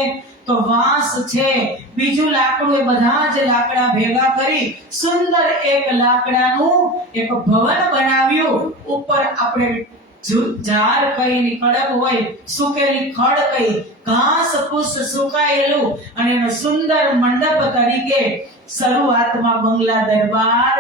તો વાંસ છે, બીજું લાકડું, એ બધા જ લાકડા ભેગા કરી સુંદર એક લાકડાનું એક ભવન બનાવ્યું. ઉપર આપણે ઝાર કઈ કડક હોય, સુકેલી ખડ કઈ, ઘાસ ફૂસ સુકાયેલું, અને એનો સુંદર મંડપ તરીકે શરૂઆતમાં બંગલા દરબાર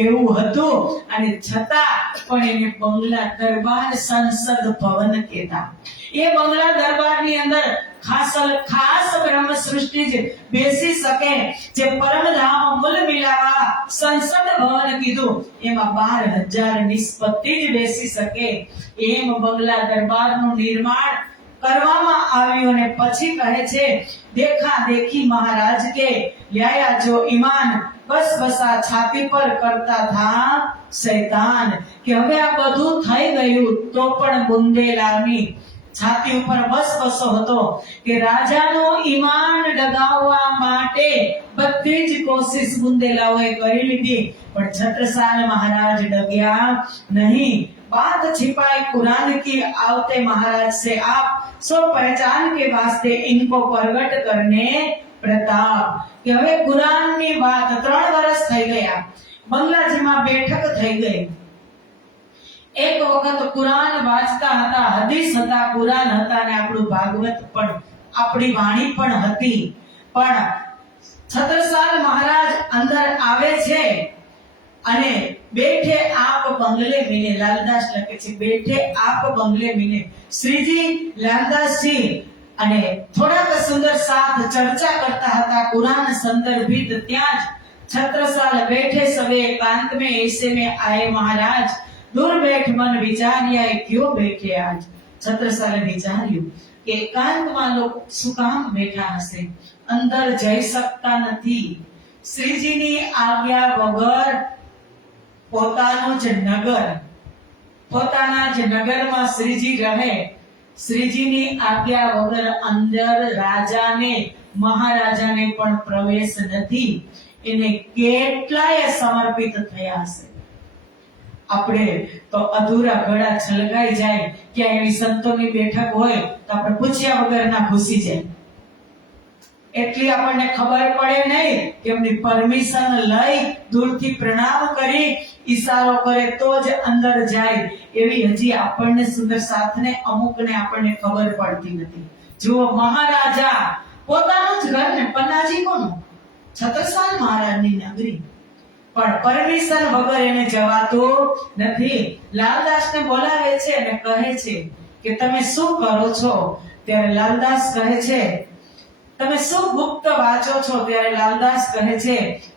એવું હતું. અને છતાં પણ એને બંગલા દરબાર સંસદ ભવન કહેતા. એ બંગલા દરબારની અંદર ખાસ બ્રહ્મ સૃષ્ટિ જ બેસી શકે, જે પરમધામ મૂલ મિલાવા સંસદ ભવન કીધું, એમાં 12,000 નિસ્પતિ જ બેસી શકે એમ બંગલા દરબારનું નિર્માણ કરવામાં આવ્યું. અને પછી કહે છે, દેખા દેખી મહારાજ કે લ્યાયા જો ઈમાન, બસ બસા છાતી પર કરતા થા શૈતાન. કે હવે આ બધું થઈ ગયું તો પણ બુંદેલાની છાતી ઉપર બસ બસો હતો કે રાજાનો ઈમાન ડગાવવા માટે બધી જ કોશિશ બુંદેલાઓએ કરી લીધી, પણ છત્રસાલ મહારાજ ડગ્યા નહીં. बात छिपाई कुरान की, आवते महाराज से आप सो पहचान के वास्ते इनको प्रगट करने प्रताप. કે હવે કુરાનની વાત 3 વર્ષ થઈ ગયા, બંગલાજીમાં બેઠક થઈ ગઈ. એક વખત કુરાન વાંચતા હતા, હદીસ હતા, કુરાન હતા, અને આપણું ભાગવત પણ, આપણી વાણી પણ હતી. પણ છત્રસાલ મહારાજ અંદર આવે છે અને બેઠે આપ બંગલે મીને, લાલદાસ લખે છે, બેઠે આપ બંગલે મીને. શ્રીજી લાલદાસજી અને થોડાક સુંદર સાથ ચર્ચા કરતા હતા કુરાન સંદર્ભિત. ત્યાં જ छत्रसाल बैठे सवे एकांत में, ऐसे में आए महाराज, दूर बैठ मन विचारिया क्यों बैठे आज. छत्रसाले विचार्યું કે એકાંતમાં લોકો શું કામ બેઠા હશે, અંદર જઈ શકતા નથી. શ્રીજીની આજ્ઞા વગર પોતાનું જ નગર, પોતાના જ નગરમાં શ્રીજી રહે, શ્રીજીની આજ્ઞા વગર અંદર રાજાને, મહારાજાને પણ પ્રવેશ નથી. એને કેટલાય સમર્પિત થયા હશે. આપણે તો અધૂરા ગળા છલકાઈ જાય, ક્યાં એવી સંતોની બેઠક હોય તો આપણે પૂછ્યા વગર ના ઘૂસી જાય. એટલી આપણને ખબર પડે નહીં કે એમની પરમિશન લઈ, દૂરથી પ્રણામ કરી, ઈશારો કરે તો જ અંદર જાય. એવી હજી આપણને સુંદર સાથને અમુકને આપણને ખબર પડતી નથી. જુઓ, મહારાજા પોતાનું જ ઘર ને, પન્નાજી કોનું? છત્રસાલ મહારાજની નગરી, પણ પરમિશન વગર એને જવાતું નથી. લાલદાસને બોલાવે છે અને કહે છે કે તમે શું કરો છો? ત્યારે લાલદાસ કહે છે, તમે શું ગુપ્ત વાંચો છો? ત્યારે લાલદાસ કહે છે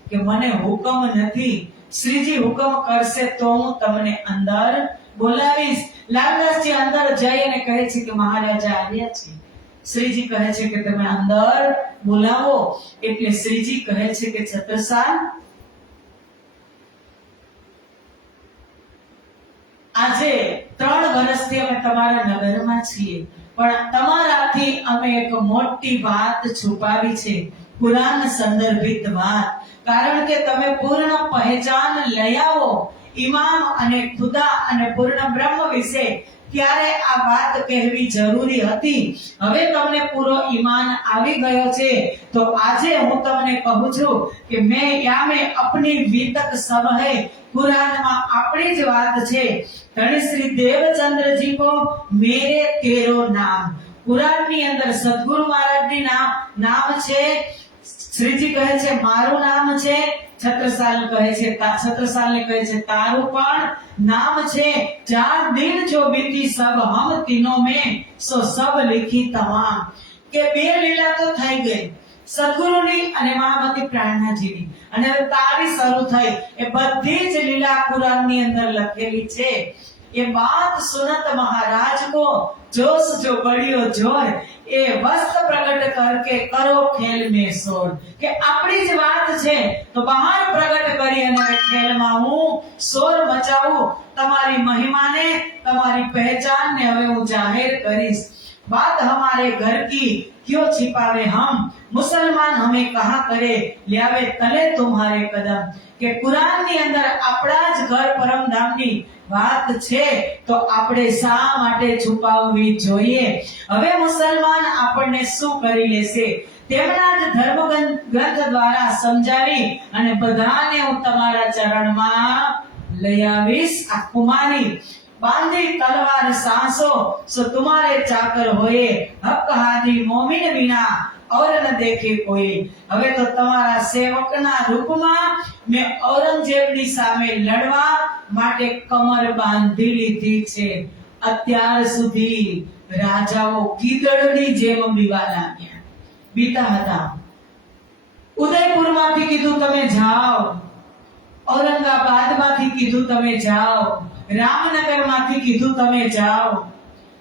કે મને હુકમ નથી, શ્રીજી હુકમ કરશે તો હું તમને અંદર બોલાવીશ. લાલદાસજી અંદર જઈ અને કહે છે કે મહારાજા આવ્યા છે. શ્રીજી કહે છે કે તમે અંદર બોલાવો. એટલે શ્રીજી કહે છે કે છત્રસાલ, આજે 3 વર્ષથી અમે તમારા નગરમાં છીએ, પણ તમારાથી અમે એક મોટી વાત છુપાવી છે, કુરાન સંદર્ભિત વાત. કારણ કે તમે પૂર્ણ પહેચાન લઈ આવો, ઇમામ અને ખુદા અને પૂર્ણ બ્રહ્મ વિશે ત્યારે આ વાત કહેવી જરૂરી હતી. હવે તમને પૂરો ઈમાન આવી ગયો છે તો આજે હું તમને કહું છું કે મેં યામે અપની વિતક सब है। कुरान में अपनी ज बात छे। धनी श्री देवचंद्र जी को मेरे तेरो नाम। कुरान ની અંદર સદગુરુ મહારાજ ની નામ છે। શ્રીજી કહે છે મારું નામ છે। છત્રસાલ કહે છે છત્રસાલ ને કહે છે તારું પણ નામ છે। 4 दिन जो बीती सब हम तीनों में सो सब लिखी तमाम। કે બે લીલા તો થઈ ગઈ સદગુરુની અને મહામતી પ્રાણનાજીની અને હવે તારી શરૂ થઈ એ બધી જ લીલા કુરાનની અંદર લખેલી છે। ये बात सुनत महाराज को जोश जो बढ़ियो जोर ए वस्त प्रकट करके करो खेल में सोर। કે આપણી જ વાત છે તો બહાર પ્રગટ કરી અને ખેલમાં હું સોર મચાવું। તમારી મહિમાને તમારી પહેચાનને હવે હું જાહેર કરીશ। बात हमारे घर की क्यों छिपावे हम, मुसलमान हमें कहा करे ल्यावे तले तुम्हारे कदम। કે કુરાન ની અંદર આપણા જ ઘર પરમધામની વાત છે તો આપણે શા માટે છુપાવવી જોઈએ? હવે મુસલમાન આપણને શું કરી લેશે? તેમના જ ધર્મ ગ્રંથ દ્વારા સમજાવી અને બધાને હું તમારા ચરણમાં લઈ આવીશ। આ કુમારી बांधी तलवार सांसो सो तुम्हारे चाकर होए, हक हादी मोमिन बिना और न देखे कोई। હવે તો તમારા સેવકના રૂપમાં મેં ઔરંગઝેબની સામે લડવા માટે કમર બાંધી લીધી છે। અત્યાર સુધી રાજાઓ ગીદડની જેમ બીતા હતા। ઉદયપુરમાંથી કીધું તમે જાઓ, ઔરંગાબાદમાંથી કીધું તમે જાઓ, રામનગરમાંથી કીધું તમે જાઓ,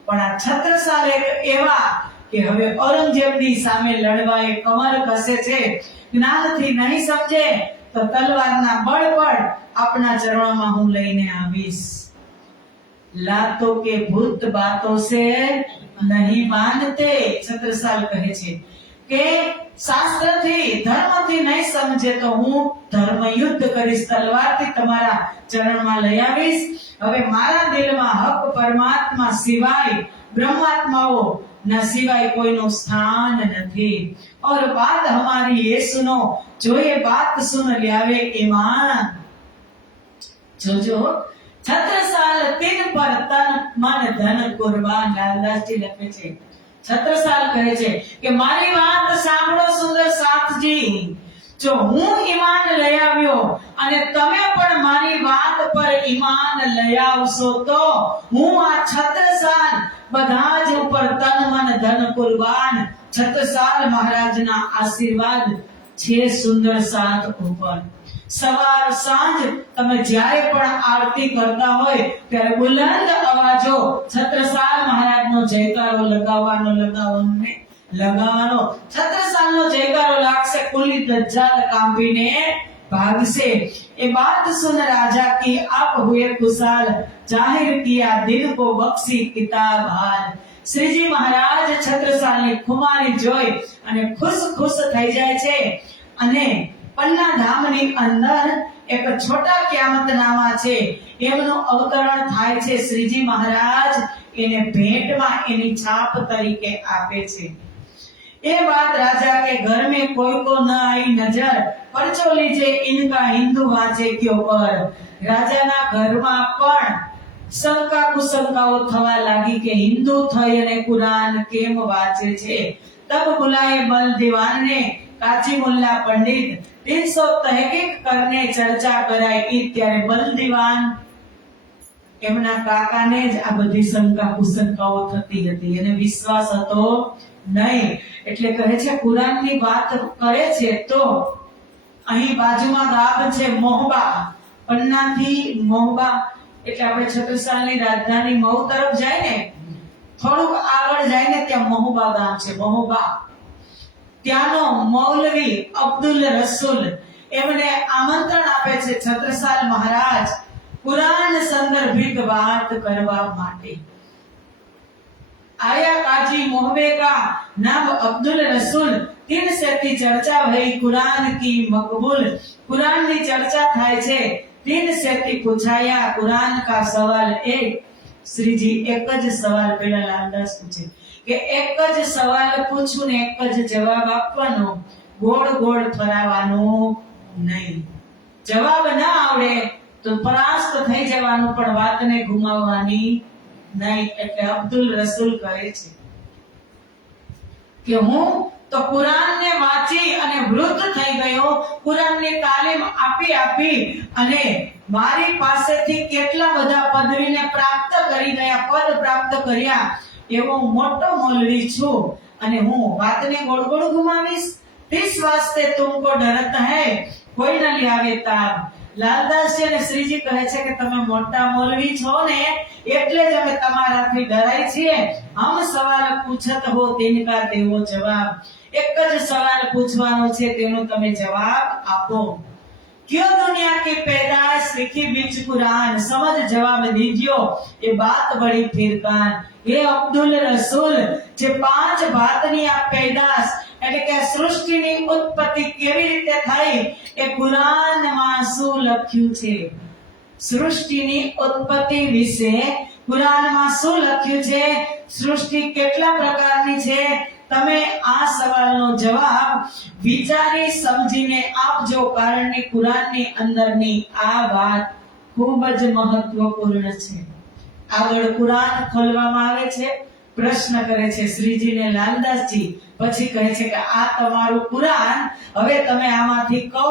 પણ આ છત્રસાલ એક એવા કે હવે ઔરંગઝેબની સામે લડવા એ કમર કસે છે। જ્ઞાનથી નહીં સમજે તો તલવારના બળ પર આપના ચરણોમાં હું લઈને આવીશ। લાતો કે ભૂત બાતો સે નહીં માનતે। છત્રસાલ કહે છે કે શાસ્ત્રથી ધર્મથી નહીં સમજે તો હું ધર્મ યુદ્ધ કરીશ, તલવારથી તમારા ચરણમાં લઈ આવીશ। હવે મારા દિલમાં હક પરમાત્મા સિવાય બ્રહ્માત્માઓ ના સિવાય કોઈનું સ્થાન નથી। और बात हमारी ये सुनो जो ये बात सुन ल्यावे ईमान। जो छत्रसाल तिन पर तन मन धन कुर्बान। लालदास जी લખે છે છત્રસાલ કહે છે કે મારી વાત સાંભળો સુંદર સાથજી। જો હું ઈમાન લઈ આવ્યો અને તમે પણ મારી વાત પર ઈમાન લઈ આવશો તો હું આ છત્રસાલ બધા જ ઉપર તન મન ધન કુરબાન। છત્રસાલ મહારાજના આશીર્વાદ છે સુંદર સાથ ઉપર। સવાર સાંજ તમે જ્યારે પણ આરતી કરતા હોય ત્યારે બુલંદ અવાજો છત્રસાલ મહારાજનો જયકારો લગાવવાનો। છત્રસાલનો જયકારો લાગશે, કુલી દજ્જાલ કાંપીને भागसे। ये बात सुन राजा की आप हुए खुशाल, जाहिर किया दिल को बख्शी किताब हाल। श्रीजी महाराज छत्रसालની ખુમારી જોઈ અને ખુશ થઈ જાય છે અને પન્ના ધામની અંદર એક છોટા ક્યામતનામા છે એમનું અવતરણ થાય છે। શ્રીજી મહારાજ એને ભેટમાં એની છાપ તરીકે આપે છે। ये बात राजा के घर में कोई को न आई नजर, परचो लीजे इनका हिंदू वांचे क्यों पर। राजाना घરમાં પણ શંકા કુશંકાઓ થવા લાગી કે હિન્દુ થઈ અને કુરાન કેમ વાંચે છે। તબ બુલાએ બલ દીવાનને કાચી મુલ્લા પંડિત 300 તહકીક કરને ચર્ચા કરાઈ। ત્યારે બલ દીવાન એમના કાકાને જ આ બધી શંકા કુશંકાઓ થતી હતી અને વિશ્વાસ હતો નહીં। એટલે કહે છે કુરાનની વાત કરે છે તો અહીં બાજુમાં ગામ છે મોહબા, પન્નાથી મોહબા એટલે આપણે છત્રસાલની રાજધાની મહુ તરફ જાય ને થોડુંક આગળ જાય ને ત્યાં મોહબા ગામ છે। મોહબા ત્યાંનો મૌલવી અબ્દુલ રસૂલ એમને આમંત્રણ આપે છે છત્રસાલ મહારાજ કુરાન સંદર્ભિત વાત કરવા માટે। आया काजी मोहबे का नाम अब्दुल रसूल। 3 से की चर्चा भई कुरान की मकबूल। कुरान की चर्चा थाय छे 3 से की पूछाया कुरान का सवाल एक। શ્રીજી એક જ સવાલ પેલા લાલદાસ પૂછે કે એક જ સવાલ પૂછું ને એક જ જવાબ આપવાનો, ગોળ ગોળ ફરાવાનો નહીં. જવાબ ના આવડે તો પરાસ્ત થઈ જવાનું, પણ વાતને ગુમાવવાની નહીં. એટલે અબ્દુલ રસૂલ કહે છે કે હું તો કુરાનને વાંચી અને વૃદ્ધ થઈ ગયો. કુરાનની તાલીમ આપી અને મારી પાસેથી કેટલા બધા પદવીને પ્રાપ્ત કરી ગયા, પદ પ્રાપ્ત કર્યા, એવો મોટો મૌલવી છું. અને હું વાતને ગોળ ગોળ ઘુમાવીશ? इस वास्ते तुमको डरत है कोई न लियावे ताब. લાલદાસજી અને શ્રીજી કહે છે કે તમે મોટા મૌલવી છો ને, એટલે જ અમે તમારાથી ડરાય છીએ. હમ સવાલ પૂછત હો તેનકા દેવો જવાબ. એક જ સવાલ પૂછવાનો છે, તેનો તમે જવાબ આપો. क्यों दुनिया की पैदाइश लिखी बीच कुरान, समझ जवाब दीजियो ये बात बड़ी फिरकान. ये अब्दुल रसूल જે પાંચ ભાતની આ પેદાશ એટલે કે સૃષ્ટિની ઉત્પત્તિ કેવી રીતે થઈ એ કુરાનમાં શું લખ્યું છે, સૃષ્ટિની ઉત્પત્તિ વિશે કુરાનમાં શું લખ્યું છે, સૃષ્ટિ કેટલા પ્રકારની છે, તમે આ સવાલનો જવાબ વિચારી સમજીને આપજો. કારણ કે કુરાનની અંદરની આ વાત ખૂબ જ મહત્વપૂર્ણ છે. આગળ કુરાન ખોલવામાં આવે છે, પ્રશ્ન કરે છે શ્રીજીને લાલદાસજી, પછી કહે છે કે આ તમારું કુરાન, હવે તમે આમાંથી કહો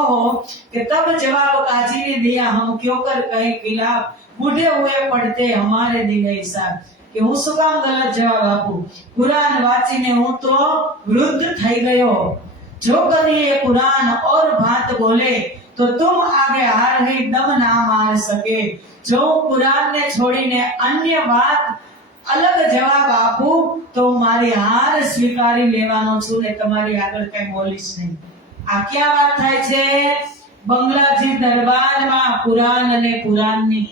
કે તબ જવાબ કાજીને દિયા હમ ક્યો કર કહે ખિલાફ, બૂઢે હુએ પડતે હમારે દિલ હિસાબ. કે હું શું કામ ગલત જવાબ આપું? કુરાન વાંચીને હું તો વૃદ્ધ થઈ ગયો. જો કદી એ કુરાન ઓર બાત બોલે તો તુમ આગે હાર હી દમ ના માર સકે. જો કુરાનને છોડીને અન્ય વાત અલગ જવાબ આપું તો મારી હાર સ્વીકારી લેવાનો છું ને તમારી આગળ કઈ બોલીશ નહીં. આ ક્યાં વાત થાય છે? બંગલાજી દરબારમાં કુરાન અને કુરાનની.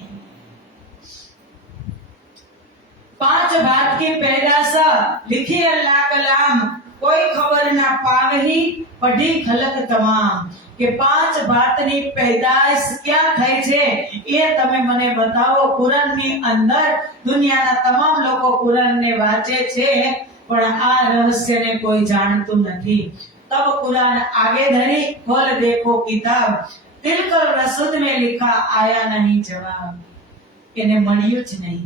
पांच बात की पैदाश लिखी अल्लाह कलाम, कोई खबर ना पावही पढ़ी खलक तमाम. કે પાંચ બાતની પેદાશ ક્યાં થઈ છે એ તમે મને બતાવો. કુરાનની અંદર દુનિયાના તમામ લોકો કુરાનને વાંચે છે, પણ આ રહસ્યને કોઈ જાણતું નથી. તબ કુરાન આગે ધરી ખોલ દેખો કિતાબ, तिलकर रसूद में लिखा आया नहीं जवाब. એને મળ્યું જ નહીં.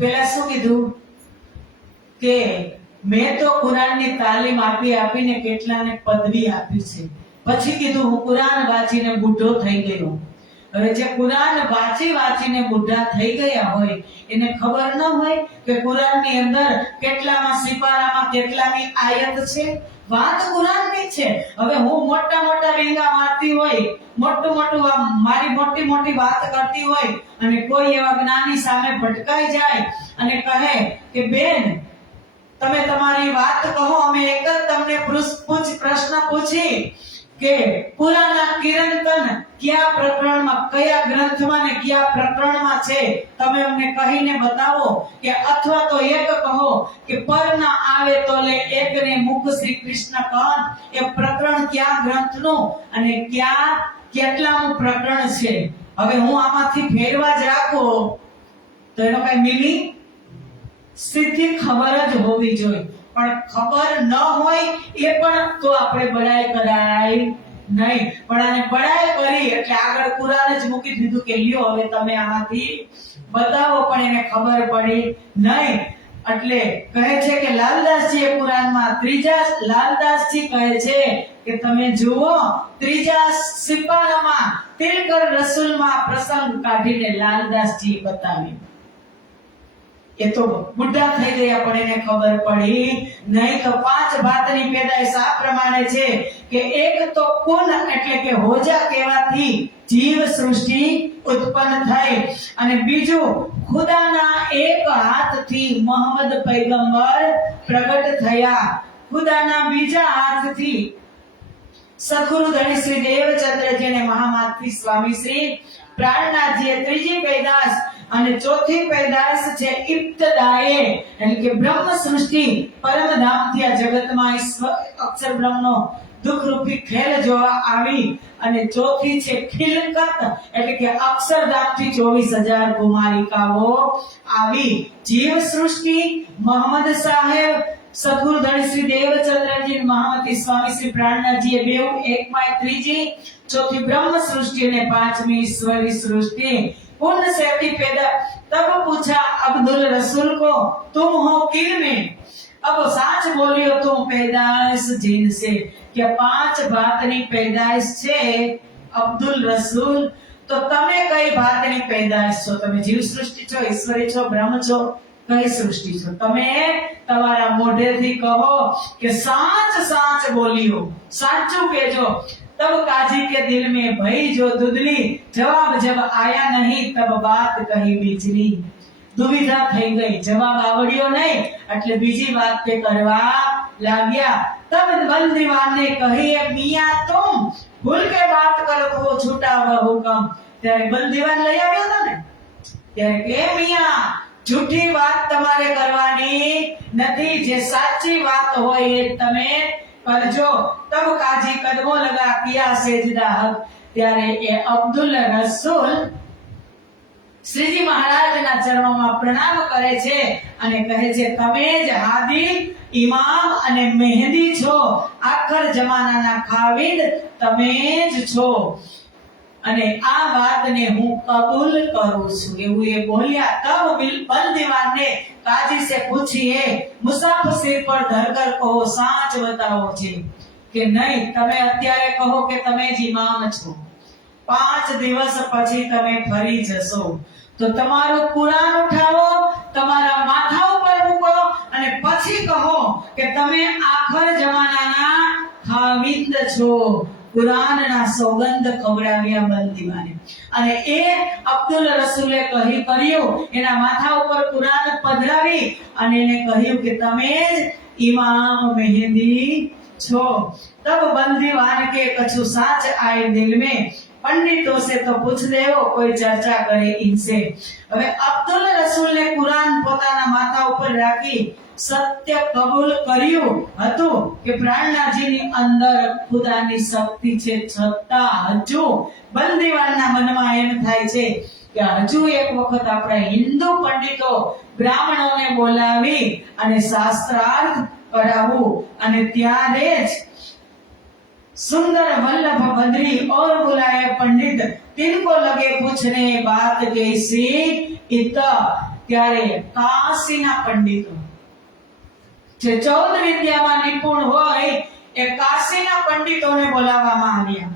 પેલા શું કીધું કે મેં તો કુરાનની તાલીમ આપીને કેટલાને પદવી આપી છે. પછી કીધું હું કુરાન વાંચીને બુઢો થઈ ગયો. હવે જે કુરાન વાંચીને બુઢા થઈ ગયા હોય એને ખબર ન હોય કે કુરાનની અંદર કેટલામાં સિપારામાં કેટલાની આયત છે. વાત કુરાનની છે. હવે હું મોટા વેંગા મારતી હોય, મારી મોટી વાત કરતી હોય અને કોઈ એવા જ્ઞાની સામે ભટકાઈ જાય અને કહે કે બેન તમે તમારી વાત કહો, અમે એક જ તમને પ્રશ્ન પૂછી કે પુરાના કિરણકન કયા પ્રકરણમાં, કયા ગ્રંથમાં ને કયા પ્રકરણમાં છે, તમે અમને કહીને બતાવો. કે અથવા તો એક કહો કે પર ના આવે તો લે એકને મુખ શ્રી કૃષ્ણ કહન, એ પ્રકરણ કયા ગ્રંથનું અને કેટલામું પ્રકરણ છે. હવે હું આમાંથી ફેરવા જ રાખું તો એનો કઈ મિનિંગ સીધી ખબર જ હોવી જોઈએ. પણ ખબર ન હોય એ પણ તો આપણે બડાઈ કરાય નહીં. પણ આને બડાઈ કરી એટલે આગળ કુરાન જ મૂકી દીધું કે લ્યો હવે તમે આમાંથી બતાવો, પણ એને ખબર પડી નહીં. એટલે કહે છે કે લાલદાસજી કુરાનમાં લાલદાસજી કહે છે કે તમે જુઓ ત્રીજા સિપારામાં તિલકર રસૂલમાં પ્રસંગ કાઢીને લાલદાસજી બતાવ્યું. એ તો બુઢા થઈ ગયા પણ એને ખબર પડી નહીં. તો પાંચ ભાતની પેદાઈશ આ પ્રમાણે છે કે એક તો કુન એટલે કે હોજા કહેવાથી જીવ સૃષ્ટિ ઉત્પન્ન થઈ, અને બીજું ખુદાના એક હાથથી મોહમ્મદ પૈગંબર પ્રગટ થયા. ખુદાના બીજા હાથથી સદગુરુ ધણી શ્રી દેવચંદ્રજી અને મહામાથી સ્વામી શ્રી પ્રાણનાથજીએ ત્રીજી પેદાશ અને ચોથી પેદાશ છે ઇબ્તદાએ એટલે કે બ્રહ્મ સૃષ્ટિ પરમધામથી આ જગતમાં અક્ષર બ્રહ્મનો દુઃખ રૂપી ખેલ જોવા આવી અને ચોથી છે ખિલકત એટલે કે અક્ષરધામથી 24,000 કુમારિકાઓ આવી. જીવ સૃષ્ટિ મોહમ્મદ સાહેબ, સદગુરુ ધણી શ્રી દેવચંદ્રજી, મહામતી સ્વામી શ્રી પ્રાણનાથજી એ બેઉ એકમાં ત્રીજી, ચોથી બ્રહ્મ સૃષ્ટિ અને પાંચમી ઈશ્વરી સૃષ્ટિ. पुण्य से पैदा तब पूछा अब्दुल रसूल को तुम हो किन में? अब साच बोलियो तुम पैदाइश जिन से कि 5 बातनी पैदाइश छे अब्दुल रसूल. तो तमे कई बातनी पैदाइश छो? तमे जीव सृष्टि छो, ईश्वरी छो, ब्रह्म छो, कई सृष्टि छो? तमे तमारा मोढेथी कहो कि साच साच बोलियो, साचू कहेजो. तब काजी के दिल में भई जो दुदली, जवाब जब आया नहीं तब बात कही बिजली. दुविधा થઈ ગઈ, જવાબ આવડ્યો નહીં એટલે બીજી વાત તે કરવા લાગ્યા. तब बंदीवान ने कही मियां तुम भूल के बात करत हो छूटा हुआ हुक्म. ત્યારે બંદીવાન લઈ આવ્યો હતો ને, ત્યારે કે મિયા જૂઠી વાત તમારે કરવાની નથી, જે સાચી વાત હોય એ તમે કરજો. तब काजी कदमों लगा किया सेजदा हक. ત્યારે એ અબ્દુલ રસૂલ શ્રીજી મહારાજના ચરણોમાં પ્રણામ કરે છે અને કહે છે તમે જ હાદી, ઇમામ અને મહેદી છો, આખર જમાનાના ખાવિદ તમે જ છો અને આ વાતને હું કબૂલ કરું છું એવું એ બોલ્યા. તબ बंदीवान ने काजी से पूछिए मुसाफिर सिर पर धरकर कहो साच बताओ जी કે નહીં તમે અત્યારે કહો કે તમે જ ઇમામ છો, 5 દિવસ પછી તમે ફરી જશો તો તમારું કુરાન ઉઠાવો, તમારા માથા ઉપર મૂકો અને પછી કહો કે તમે આખર જમાનાના ખાવિદ છો. કુરાનના સોગંદ ખવડાવ્યા બંદીવાને અને એ અબ્દુલ રસૂલે કર્યું, એના માથા ઉપર કુરાન પધરાવી અને એને કહ્યું કે તમે જ ઇમામ મહેદી छो. तब बंदीवान के कछु साच आए दिल में, पंडितों से तो पूछ देवो कोई चर्चा करे इनसे. હવે અબ્દુલ રસૂલે કુરાન પોતાના માથા ઉપર રાખી સત્ય કબૂલ કર્યું હતું કે પ્રાણનાથજીની અંદર ખુદાની શક્તિ છે, છતાં હજુ બંદીવાનના મનમાં એમ થાય છે કે હજુ એક વખત આપણે હિન્દુ પંડિતો બ્રાહ્મણોને બોલાવી અને શાસ્ત્રાર્થ करावू અને ત્યારે જ सुंदर वल्लभ बद्री और बुलाए पंडित, तिनको लगे पूछने बात कैसी इत. ત્યારે કાશીના પંડિતો જે 14 વિદ્યામાં નિપુણ હોય એ કાશીના પંડિતોને બોલાવવામાં આવ્યા.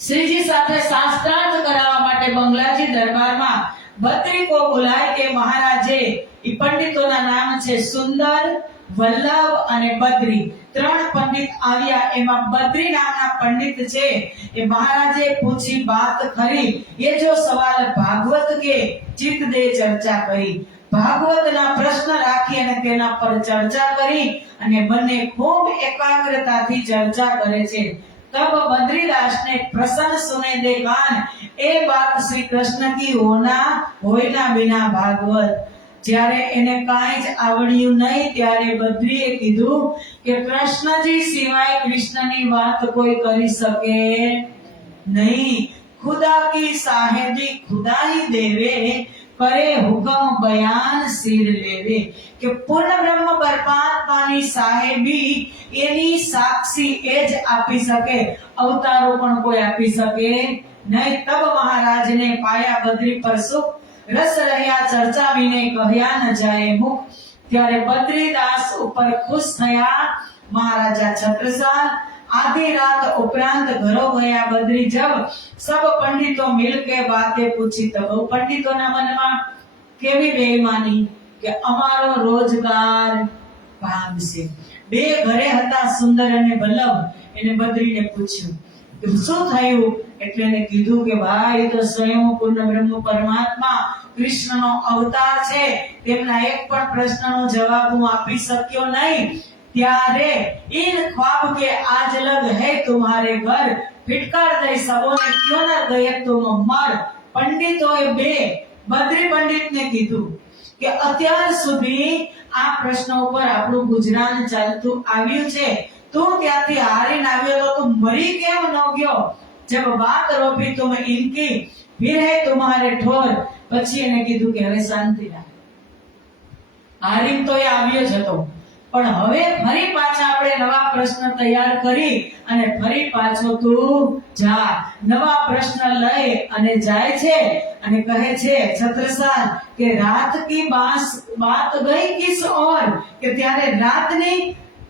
શ્રીજી સાથે શાસ્ત્રાર્થ કરાવવા માટે બંગલાજી દરબારમાં બદ્રી को बुलाए के महाराजे ई पंडितोना नाम छे सुंदर, वल्लभ અને બદ્રી. 3 પંડિત આવ્યા, એમાં બદ્રી નામના પંડિત છે એ મહારાજે પૂછી બાત ખરી. એ જો સવાલ ભાગવત કે ચિત્ત દે ચર્ચા કરી, ભાગવતના પ્રશ્ન રાખી અને તેના પર ચર્ચા કરી અને બંને ખૂબ એકાગ્રતાથી ચર્ચા કરે છે. तब बद्रीदास ने प्रसन्न सुने दे गान, ए बात श्री कृष्ण की होना होइना बिना भागवत. જ્યારે એને કાંઈ જ આવડ્યું નહીં ત્યારે બદ્રીએ કીધું કે કૃષ્ણજી સિવાય કૃષ્ણની વાત કોઈ કરી શકે નહીં. ખુદા કી સાહેબી ખુદા ही देवे, करे हुक्म बयान सिर लेवे. કે પૂર્ણ બ્રહ્મ પરમાત્માની સાહેબી એની સાક્ષી એ જ આપી શકે, અવતારો પણ કોઈ આપી શકે નહીં. તબ મહારાજને પાયા બદ્રી પર સુખ રસ રહ્યા ચર્ચા વિને કહ્યા ન જાય મુખ. ત્યારે બદ્રીદાસ ઉપર ખુશ થયા મહારાજા છત્રસાલ. आधी रात उपरांत घरों गया बद्री जब सब पंडितों मिलके बातें पूछी. तब पंडितों मन में केवी बेईमानी के अमारो रोजगार भागशे. 2 घरे हता सुंदर अने वल्लभ. एने बद्रीने पूछ्યું કે શું થયું એટલે એને કીધું કે ભાઈ તો સ્વયં પૂર્ણ બ્રહ્મ પરમાત્મા કૃષ્ણનો અવતાર છે, તેમના એક પણ પ્રશ્નનો જવાબ હું આપી શક્યો નહીં. ત્યારે इन ख्वाब के आज लग है तुम्हारे घर, फिटकार दई सबोने क्यों न गए तुम मर. पंडितोए 2 बद्री पंडितने कीधुं કે અત્યાર સુધી આ પ્રશ્ન ઉપર આપણું ગુજરાન ચાલતું આવ્યું છે, તું ત્યાંથી હારીને આવ્યો તો તું મરી કેમ ન ગયો? જબ બાત રોપી તુમ ઇનકી फिर है तुम्हारे ठोर। પછી એને કીધું કે હવે શાંતિ રાખ, હારીને તો એ આવ્યો જ હતો, પણ હવે ફરી પાછા આપણે નવા પ્રશ્ન તૈયાર કરી અને ફરી પાછો તું જા. નવા પ્રશ્ન લઈ અને જાય છે અને કહે છે છત્રસાલ કે રાત કી બાત ગઈ કિસ ઓર, કે ત્યારે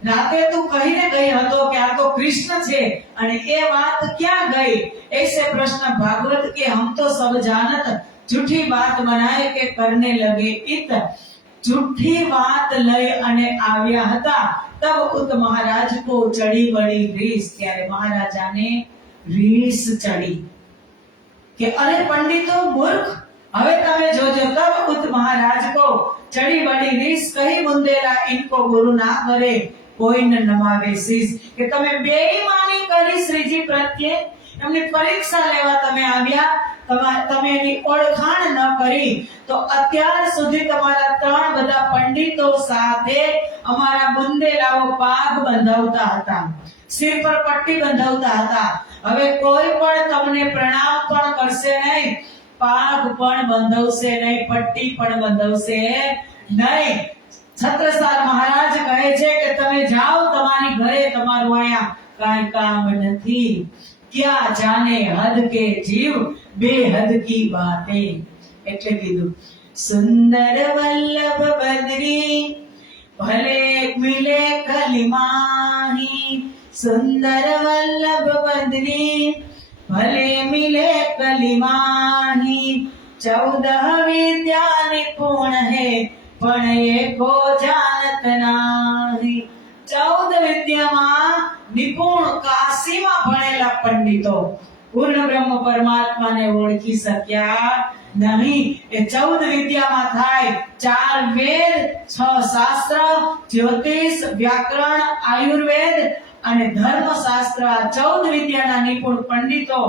રાતે તું કહીને ગઈ હતો કે આ તો કૃષ્ણ છે, અને એ વાત ક્યાં ગઈ? ऐसे प्रश्न भागवत के हम तो सब जानत, झूठी बात बनाए के करने लगे इत। झूठी बात લઈ અને આવ્યા હતા. તબ ઉત મહારાજ કો ચડી બડી રીસ, ત્યારે મહારાજાને રીસ ચડી કે અરે પંડિતો મૂર્ખ, હવે તમે જોજો. તબ ઉત મહારાજ કો ચડી બડી રીસ, કહી બુંદેલા ઇनको ગુરુ ના કરે કોઈ ન નમાવે શીશ, કે તમે બેઈમાની કરી શ્રીજી પ્રત્યે, એમની પરીક્ષા લેવા તમે આવ્યા, તમે એની ઓળખાણ ન કરી. તો અત્યાર સુધી તમારા ત્રણ બધા પંડિતો સાથે અમારા બુંદેલાઓ પાગ બંધાવતા હતા, સિર પર પટ્ટી બંધાવતા હતા. હવે કોઈ પણ તમને પ્રણામ પણ કરશે નહીં, પાગ પણ બંધાવશે નહીં, પટ્ટી પણ બંધાવશે નહીં. છત્રસાલ મહારાજ કહે છે કે તમે જાઓ તમારી ઘરે, તમારું અહીંયા કાંઈ કામ નથી. क्या जाने हद के जीव बेहद की बातें, એટલે કીધું સુંદર વલ્લભ બદ્રી ભલે મિલે કલિમાહી, સુંદર વલ્લભ બદ્રી ભલે મિલે કલિમાહી, 14 વિદ્યા નિપુણ હે પણ એકો જાનત નાહી. 14 વિદ્યામાં નિપુણ, કાશીમાં ભણેલા પંડિતો પૂર્ણ બ્રહ્મ પરમાત્માને ઓળખી શક્યા નહીં. એ 14 વિદ્યામાં થાય 4 વેદ, 6 શાસ્ત્ર, જ્યોતિષ, વ્યાકરણ, આયુર્વેદ અને ધર્મશાસ્ત્ર. આ 14 વિદ્યાના નિપુણ પંડિતો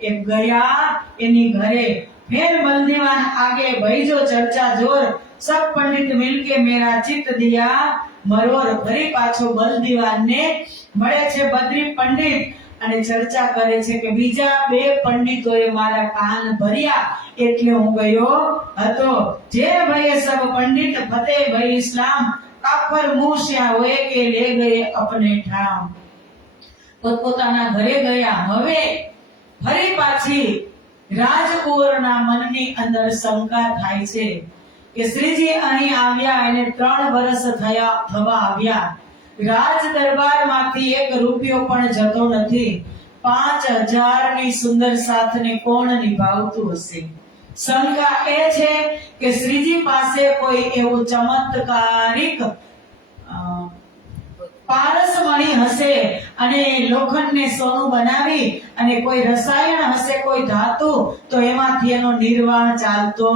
એ ગયા એની ઘરે. फिर बलदीवान आगे भईजो चर्चा जोर, सब पंडित मिलके मेरा चित्त दिया मरोर. ફરી પાછો બલદીવાનને મળે છે બદ્રી પંડિત અને ચર્ચા કરે છે કે બીજા 2 પંડિતોએ મારા કાન ભર્યા એટલે હું ગયો હતો. જે ભઈએ સબ પંડિત ફતે ભઈ ઇસ્લામ, કાફર મૂસ્યા હોય કે લે ગયે અપને ઠામ. પોતપોતાના ઘરે ગયા. હવે ફરી પાછી રાજકુંવરના મનની અંદર શંકા થાય છે કે શ્રીજી અહીં આવ્યા એને 3 વર્ષ થવા આવ્યા, રાજ દરબારમાંથી 1 રૂપિયો પણ જતો નથી, 5000 ની સુંદર સાથને કોણ નિભાવતું હશે? શંકા એ છે કે શ્રીજી પાસે કોઈ એવું ચમત્કારિક પારસમણી હશે અને લોખંડને સોનું બનાવી અને કોઈ રસાયણ હશે, કોઈ ધાતુ, તો એમાંથી એનો નિર્વાહ ચાલતો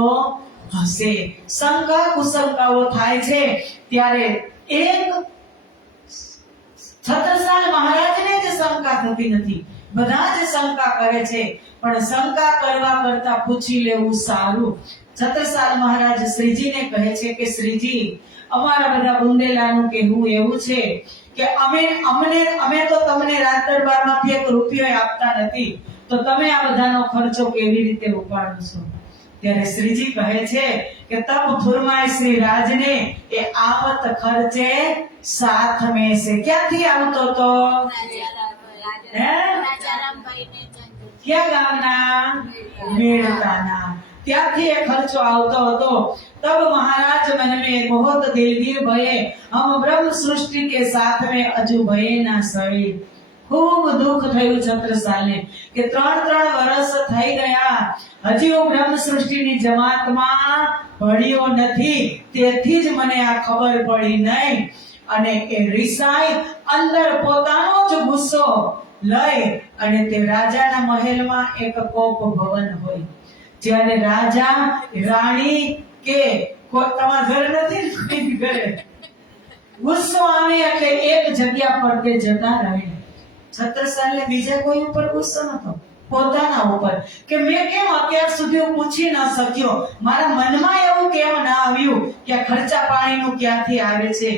હશે. શંકા કુશંકાઓ થાય છે. ત્યારે એક છત્રસાલ મહારાજને જ શંકા થતી નથી, બધા જ શંકા કરે છે, પણ શંકા કરવા કરતા પૂછી લેવું સારું. છત્રસાલ મહારાજ શ્રીજીને કહે છે કે શ્રીજી, અમારા બધા બુંદેલાનું કહેવું એવું છે કે અમે તો તમને રાજ દરબારમાંથી 1 રૂપિયો આપતા નથી, તો તમે આ બધાનો ખર્ચો કેવી રીતે ઉપાડો છો? ત્યારે શ્રીજી કહે છે કે તબ ફુરમાય શ્રી રાજને એ આવત ખર્ચે સાથ में से. ક્યાંથી આવતો તો? ક્યાં ગામના? મેળતાના. ત્યાંથી એ ખર્ચો આવતો હતો. तब महाराज मन में बहुत दिलगीर भये, हम ब्रह्म सृष्टि के साथ में अजू भये ना सही. खूब दुख થયું છત્રસાલને કે 3 વર્ષ થઈ ગયા, હજી હું બ્રહ્મ સૃષ્ટિની જમાતમાં ભણ્યો નથી, તેથી જ મને આ ખબર પડી નહીં. અને એ રિસાઈ અંદર પોતાનો જ ગુસ્સો લઈ અને તે રાજાના મહેલમાં એક કોપ ભવન હોય, જ્યારે રાજા રાણી કે તમારા ઘર નથી, ઘરે ગુસ્સો આવે એટલે એક જગ્યા પર તે જતા રહે. છત્રસાલને બીજા કોઈ ઉપર ગુસ્સો નતો, પોતાના ઉપર કે મેં કેમ અત્યાર સુધી પૂછી ન શક્યો, મારા મનમાં એવું કેમ ના આવ્યું કે ખર્ચા પાણીનું ક્યાંથી આવે છે.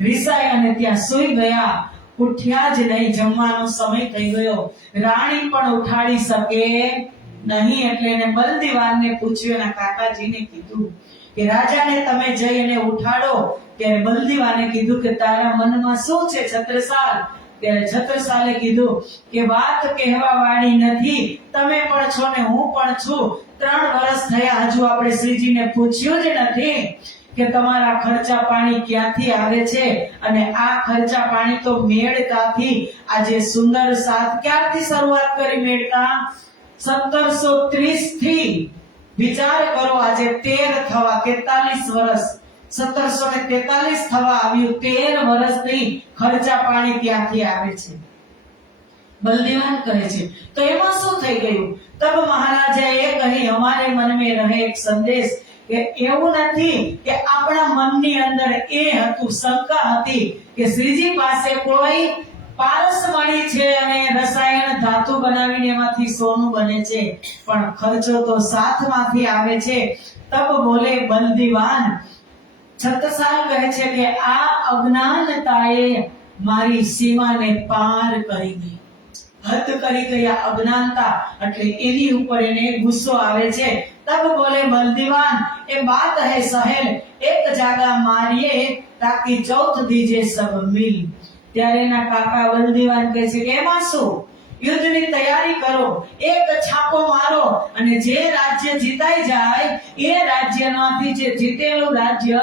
રિસાઈ અને ત્યાં સૂઈ ગયા. ઉઠ્યા જ નહીં, જમવાનો સમય થઈ ગયો, રાણી પણ ઉઠાડી શકે નહીં. એટલે એને બલદીવાનને પૂછ્યું, એના કાકાજીને કીધું કે રાજાને તમે જઈ અને ઉઠાડો. ત્યારે બલદીવાને કીધું કે તારા મનમાં શું છે છત્રસાલ? ત્યારે છત્રસાલે કીધું કે વાત કહેવા વાળી નથી, તમે પણ છો ને હું પણ છું. 3 વર્ષ થયા, હજુ આપણે શ્રીજીને પૂછ્યું જ નથી કે તમારા ખર્ચા પાણી ક્યાંથી આવે છે, અને આ ખર્ચા પાણી તો મેળતાથી આજે સુંદર સાથ ક્યારથી શરૂઆત કરી મેળતા? 1730 થી. વિચાર કરો, આજે 13 થવા 43 વર્ષ, 1743 થવા આવ્યું, 13 વર્ષથી ખર્ચા પાણી ક્યાંથી આવે છે? બલદીવાન કહે છે તો એમાં શું થઈ ગયું? તબ મહારાજાએ કહી, હમારે મન में રહે એક સંદેશ કે એવું નથી કે આપણા મનની અંદર એ હતું, શંકા હતી કે શ્રીજી પાસે કોઈ પારસમણી છે અને રસાયણ ધાતુ બનાવીને એમાંથી સોનું બને છે, પણ ખર્ચો તો સાથમાંથી આવે છે. તબ બોલે બલદીવાન, છત્રસાલ કહે છે કે આ અજ્ઞાનતાએ મારી સીમાને પાર કરી ગઈ, હદ કરી ગઈ. આ અજ્ઞાનતા એટલે એની ઉપર એને ગુસ્સો આવે છે. તબ બોલે બલદીવાન, એ બાત હૈ સહેલ, એક જાગા મારીએ તાકી ચૌથ દીજે સબ મિલ. ત્યારે એના કાકા બલદીવાન કહે છે કે એમાં શું, યુદ્ધની તૈયારી કરો, એક છાપો મારો, અને જે રાજ્ય જીતાઈ જાય એ રાજ્યમાંથી, જે જીતેલું રાજ્ય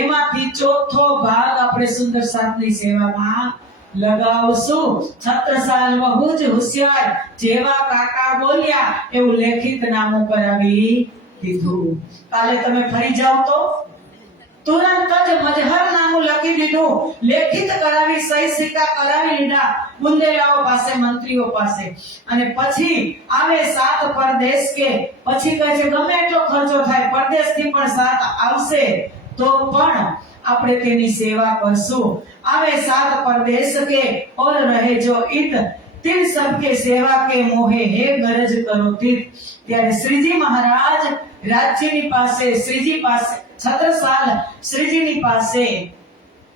એમાંથી ચોથો ભાગ આપણે સુંદર સાથની સેવામાં લગાવશું. છત્રસાલ બહુ જ હોશિયાર, જેવા કાકા બોલ્યા એવું લેખિત નામું કરાવી દીધું. કાલે તમે ફરી જાવ તો તુરંત જ મજહર નામું લખી દીધું, લેખિત કરાવી, સહી સિક્કા કરાવી લીધા બુંદેલાઓ પાસે, મંત્રીઓ પાસે. અને પછી આવે સાત પરદેશ કે, પછી કહે છે ગમે એટલો ખર્ચો થાય, પરદેશથી પણ સાથ આવશે તો પણ આપણે તેની સેવા કરશું. આવે સાત પરદેશ કે ઓર રહે જો ઈત, તીર सबके सेवा के मोहे हे गरज करो तीत. ત્યારે શ્રીજી મહારાજ રાજ્યની પાસે, શ્રીજી પાસે, છત્રસાલ શ્રીજીની પાસે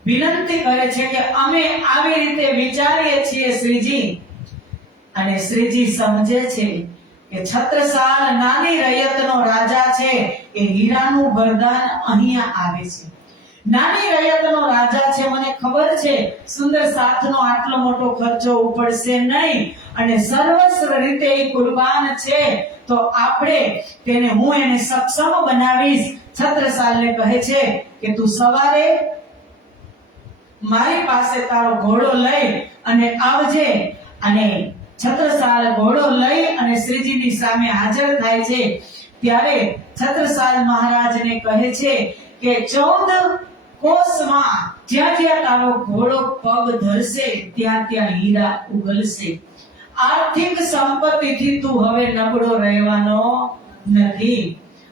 વિનંતી કરે છે કે અમે આવી રીતે વિચારીએ છીએ શ્રીજી. અને શ્રીજી સમજે છે કે છત્રસાલ નાની રૈયતનો રાજા છે, એ હીરાનું વરદાન અહીંયા આવે છે. નાની રૈયતનો રાજા છે, મને ખબર છે સુંદર સાથનો આટલો મોટો ખર્ચો ઉપડશે નહીં, અને સર્વસ્વ રીતે એ કુરબાન છે, તો આપણે તેને, હું એને સક્ષમ બનાવીશ. છત્રસાલને કહે છે કે તું સવારે મારી પાસે તારો ઘોડો લઈ અને આવજે. અને છત્રસાલ ઘોડો લઈ અને શ્રીજીની સામે હાજર થાય છે. ત્યારે છત્રસાલ મહારાજને કહે છે કે 14 કોષમાં જ્યાં જ્યાં તારો ઘોડો પગ ધરશે ત્યાં ત્યાં હીરા ઉગલશે. આર્થિક સંપત્તિથી તું હવે નબળો રહેવાનો નથી.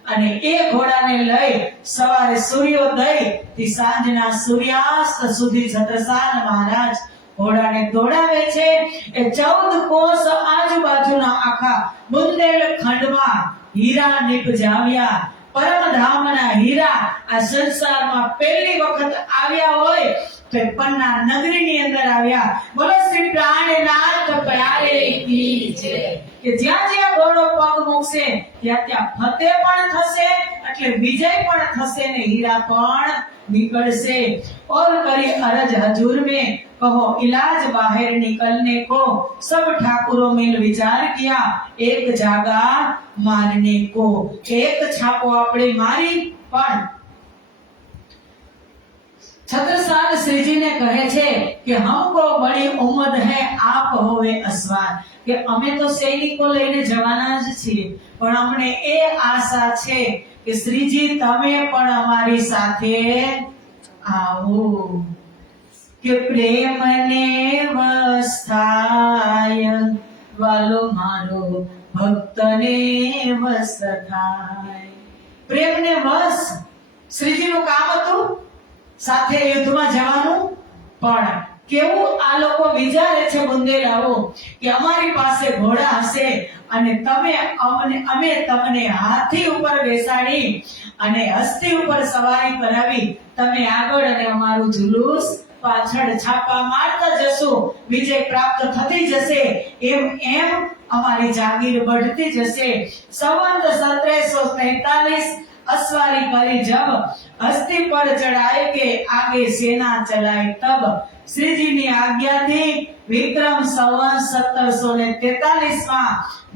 અને એ ઘોડાને લઈ સવારે સૂર્યોદય થી સાંજના સૂર્યાસ્ત સુધી છત્રસાલ મહારાજ ઘોડાને દોડાવે છે. એ 14 કોષ આજુબાજુના આખા બુંદેલખંડમાં હીરા નિપજાવ્યા. પરમધામના હીરા આ સંસારમાં પહેલી વખત આવ્યા હોય તો પન્ના નગરીની અંદર આવ્યા. બોલો શ્રી પ્રાણનાથ પ્યારે કી જય. કે જ્યાં જ્યાં ઘોડો પગ મૂકશે ત્યાં ત્યાં ફતેહ પણ થશે, એટલે વિજય પણ થશે ને હીરા પણ निकलसे. और करी अरज हजूर में कहो इलाज बाहर निकलने को. सब ठाकुरों मिल विचार किया एक जागा मारने को. एक छापो આપણે મારી. પણ छत्रसाल श्री जी ने कहे छे कि हमको बड़ी उम्मीद है आप होवे असवार. કે અમે તો સૈનિકો લઈને જવાના જ છીએ, પણ અમને એ આશા છે કે શ્રીજી તમે પણ અમારી સાથે આવો. કે પ્રેમ ને વસ્તાય વાલો મારો ભક્ત ને વસ થાય. પ્રેમ ને વસ શ્રીજી નું કામ હતું, સાથે યુદ્ધમાં જવાનું. પણ કેવું આ લોકો વિચારે છે બુંદેલાઓ કે અમારી પાસે ઘોડા હશે અને અમે તમને હાથી ઉપર બેસાડી અને હસ્તી ઉપર સવારી કરાવી, તમે આગળ અને અમારું જુલુસ પાછળ છાપા મારતા જશું, વિજય પ્રાપ્ત થતી જશે, એમ એમ અમારી જાગીર बढ़ती જશે। સંવત 1743 अस्वारी करी जब हस्ती पर चढ़ाए के आगे सेना चलाए तब। श्री जी ની આજ્ઞાથી વિક્રમ સંવત 1743 માં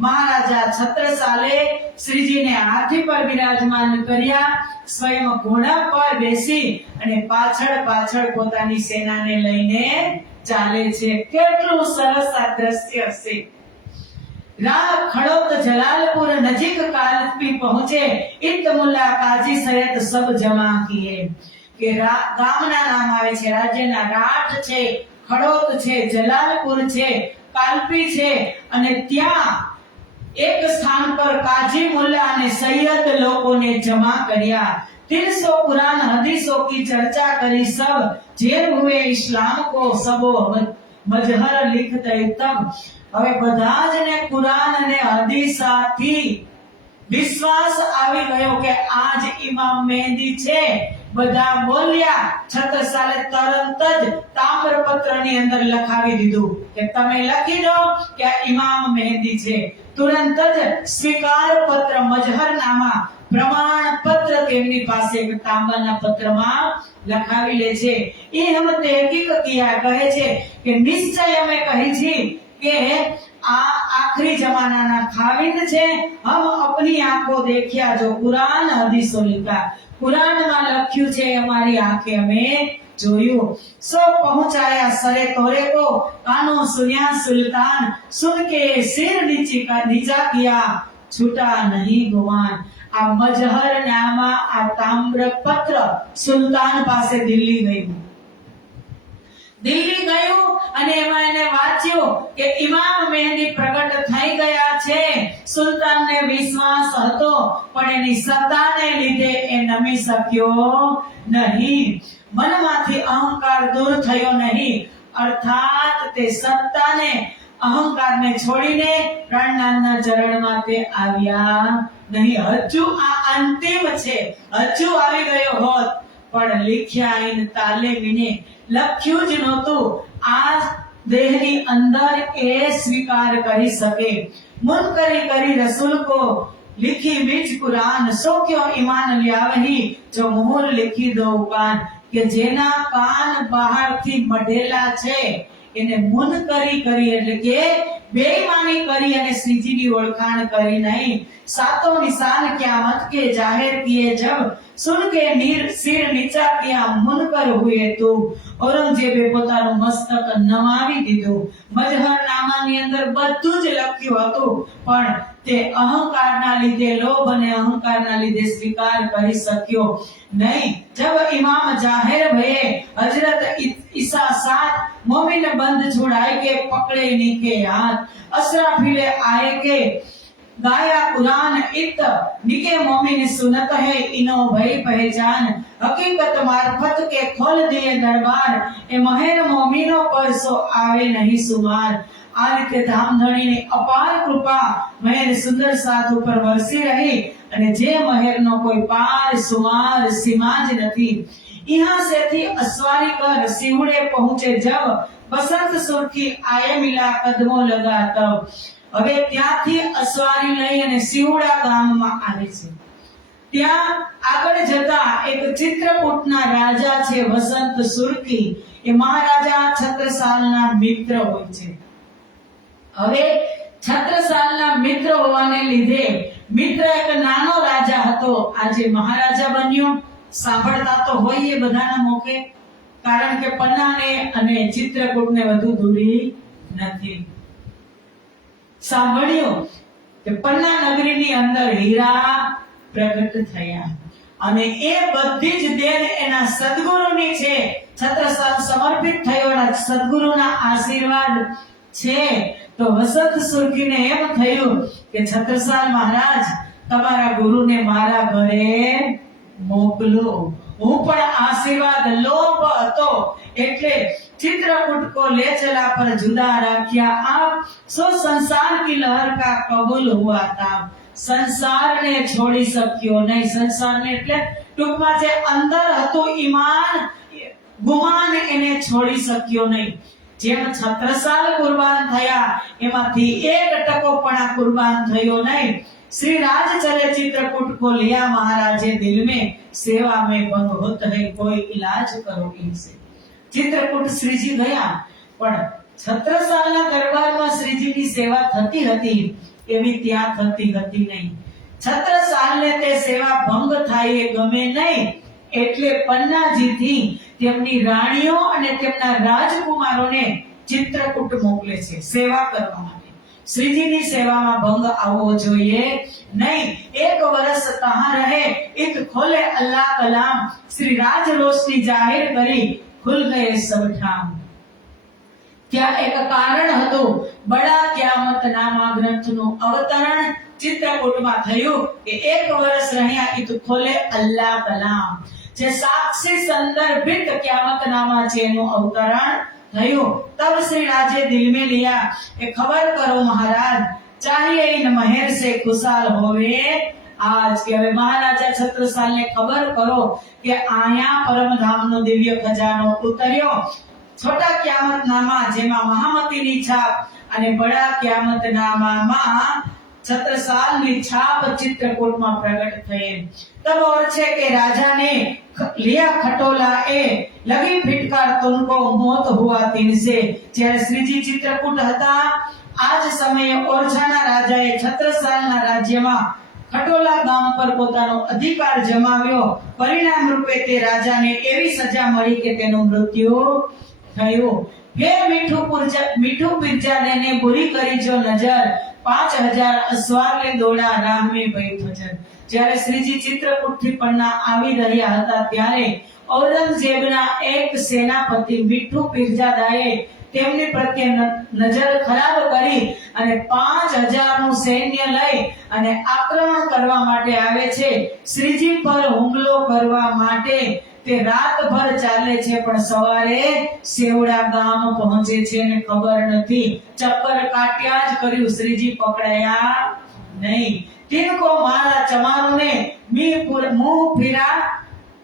મહારાજા છત્રસાલે શ્રીજીને હાથી પર બિરાજમાન કર્યા, સ્વયં ઘોડા પર બેસી અને પાછળ પાછળ પોતાની સેનાને લઈને ચાલે છે। કેટલું સરસ આ દ્રશ્ય છે। राह खड़ोत जलालपुर नजीक कालपी पहुंचे, इत मुल्ला काजी सहित सब जमा किए। के गामना नाम आवे छे, राज्यना राठ छे, खड़ोत छे, जलालपुर छे, कालपी छे અને ત્યાં એક સ્થાન પર કાજી મુલ્લા અને સૈયદ લોકોને જમા કર્યા। 300 कुरान हदीसों की चर्चा करी, सब जेर हुए इस्लाम को सबो मजहर लिखते तब। હવે બધા જને કુરાન અને હદીસથી વિશ્વાસ આવી ગયો કે આજ ઇમામ મહેંદી છે। બધા બોલ્યા। છત્રસાલે તરત જ તામ્રપત્રની અંદર લખાવી દીધું કે તમે લખી દો કે ઇમામ મહેંદી છે। તુરંત જ સ્વીકાર પત્ર મજહરનામા પ્રમાણ પત્ર તેમની પાસે એક તાંબાના પત્રમાં લખાવી લે છે। એ હમ તહકીક કિયા, કહે છે કે નિશ્ચય અમે કહી છી કે આ આખરી જમાનાના ખાવિંદ છે। हम अपनी आंखों देखिया जो कुरान हदीसो लिखा, कुरान में लख्યું છે, અમારી આંખે અમે જોયું। सो पहुंचाया सरे तोरे को, कानो सुनिया सुल्तान, सुन के सिर नीचा किया, छूटा नहीं गुमान। आ मजहर नामा आ ताम्रपत्र सुल्तान પાસે દિલ્હી ગયું। દિલ્હી ગયું અને એમાં એને વાંચ્યું કે ઇમામ મહેંદી પ્રગટ થઈ ગયા છે। સુલતાનને વિશ્વાસ હતો પણ એની સત્તાને લીધે એ નમી શક્યો નહીં। મનમાંથી અહંકાર દૂર થયો નહીં, અર્થાત તે સત્તાને અહંકારને છોડીને પ્રાણનાથના ચરણમાં તે આવ્યા નહીં। હજુ આ અંતિમ છે, હજુ આવી ગયો હોત પણ लिख्या इन ताले मीने, લખ્યું જ નહોતું। આ દેહની અંદર એ સ્વીકાર કરી શકે। મુનકરી કરી રસૂલ को लिखी बीच कुरान, सो क्यों ईमान ल्यावही जो मोहर लिखी दो कान। કે જેના કાન બહારથી મઢેલા છે એને મુનકરી કરી એટલે કે બેઈમાની કરી અને શ્રીજીની ઓળખાણ કરી નહીં। सातों निशान क़यामत के जाहिर किए जब, सुन के सिर नीचा किया मुनकर हुए तो। औरंगजेबे પોતાનું મસ્તક નમાવી દીધું। મજહરનામાની અંદર બધું જ લખ્યું હતું પણ તે અહંકારના લીધે, લોભ અને અહંકારના લીધે સ્વીકાર કરી શક્યો નહીં। जब इमाम जाहिर भये हजरत ईसा 7 मोमिन बंद छुड़ाए के पकड़े नीके हाथ। असराफिले आए के गाया कुरान इत, निके मोमिन सुनत है इनो भय पहचान। हकीकत मार्फत के खोल दिए दरबार, ए महेर मोमिनो पर सो आवे नहीं सुमार। आ રીતે ધામધણીની અપાર કૃપા મહેર સુંદર સાથ ઉપર વરસી રહી અને જે મહેરનો કોઈ પાર સુમાર સીમા જ નથી। यहाँ से थी अस्वारी कर सिहुड़े पहुंचे जब, बसंत सुर्खी आए मिला कदमों लगा तब। હવે ત્યાંથી અસવારી લઈ અને સિहुड़ा ગામમાં આવે છે। ત્યાં આગળ જતા એક ચિત્રકૂટના રાજા છે વસંત સુરકી, એ મહારાજા છત્રસાલના મિત્ર હોય છે। હવે છત્રસાલના મિત્ર હોવાને લીધે મિત્ર એક નાનો રાજા હતો, આજે મહારાજા બન્યો। સાંભળતા તો હોઈએ બધાના મોકે, કારણ કે પન્નાને અને ચિત્રકૂટને વધુ દૂરી નથી। સાંભળ્યું કે પન્ના નગરીની અંદર હીરા પ્રગટ થયા અને એ બધી જ દેન એના સદગુરુની છે। છત્રસાલ સમર્પિત થયો અને સદગુરુના આશીર્વાદ છે। તો વસંત સુરકીને એમ થયું કે છત્રસાલ મહારાજ તમારા ગુરુને મારા ઘરે મોકલો, હું પણ આશીર્વાદ લોભ હતો એટલે चित्रकूट को ले चला पर जुदा रखिया आप। सो संसार की लहर का कबूल हुआ था। संसार ने छोड़ी सक्यो नहीं। संसार ने એટલે ટૂંકમાં જે અંદર હતું ઈમાન, ગુમાન એને છોડી શક્યો નહીં. જેમ છત્રસાલ કુરબાન થયા એમાંથી એક ટકો પણ આ કુરબાન થયો નહીં. श्री राज चले चित्रकूट को लिया महाराजे दिल में, सेवा में भंग होत है कोई इलाज करो इनसे. चित्रकूट श्रीजी ગયા પણ છત્રસાલના દરબારમાં શ્રીજીની સેવા થતી હતી એવી ત્યાં થતી હતી નહીં. છત્રસાલને તે સેવા ભંગ થાય એ ગમે નહીં એટલે પન્નાજીથી તેમની રાણીઓ અને તેમના રાજકુમારોને ચિત્રકૂટ મોકલે છે સેવા કરવા માટે. श्रीजीની સેવામાં ભંગ આવવો જોઈએ નહીં. એક વર્ષ તહાં રહે એક ખોલે અલ્લાહ કલામ, શ્રી રાજ રોશની જાહેર કરી ખુલ ગયે સબ ઠામ. ત્યાં એક કારણ હતું. બડા ક્યામત નામા ગ્રંથનું અવતરણ ચિત્રકૂટમાં થયું કે એક વર્ષ રહ્યા ઈત ખોલે અલ્લાહ કલામ, જે સાક્ષી સંદર્ભિત ક્યામત નામા છે એનું અવતરણ થયું. तब श्री राजे दिल में लिया कि खबर करो महाराज, चाहिए इन महर से खुशाल होवे आज. के હવે મહારાજા છત્રસાલને ખબર કરો કે આયા પરમધામનો દિવ્ય ખજાનો ઉતર્યો. છોટા ક્યામતનામા જેમાં મહામતીની છાપ અને બડા ક્યામતનામામાં छत्रसाल छाप चित्रकूट में प्रकट थे. तब और छे के राजा ने लिया खटोला ए लगी फिटकार तुमको मौत हुआ तीन से. જ્યારે શ્રીજી ચિત્રકૂટ હતા આ જ સમયે ઓરછાના રાજાએ છત્રસાલના રાજ્યમાં ખટોલા ગામ પર પોતાનો અધિકાર જમાવ્યો. પરિણામ રૂપે તે રાજાને એવી સજા મળી કે તેનું મૃત્યુ થયું. ફેર મીઠું પીરજાદે ને બુરી કરી જો નજર, 5000 અસવાર લે દોડા રાહ में भई फजर. જ્યારે શ્રીજી ચિત્રકૂટ થી પન્ના આવી રહ્યા હતા ત્યારે ઔરંગઝેબના એક સેનાપતિ મીઠું પીરજાદાએ તેમની પ્રત્યે નજર ખરાબ કરી અને 5000 નું સૈન્ય લઈ અને આક્રમણ કરવા માટે આવે છે. શ્રીજી પર હુમલો કરવા માટે તે રાતભર ચાલે છે પણ સવારે સેવડા ગામ પહોંચે છે અને ખબર નથી. ચક્કર કાટ્યા જ કર્યું, શ્રીજી પકડાયા નહીં. तिनको मारा चमारों ने मुंह फिरा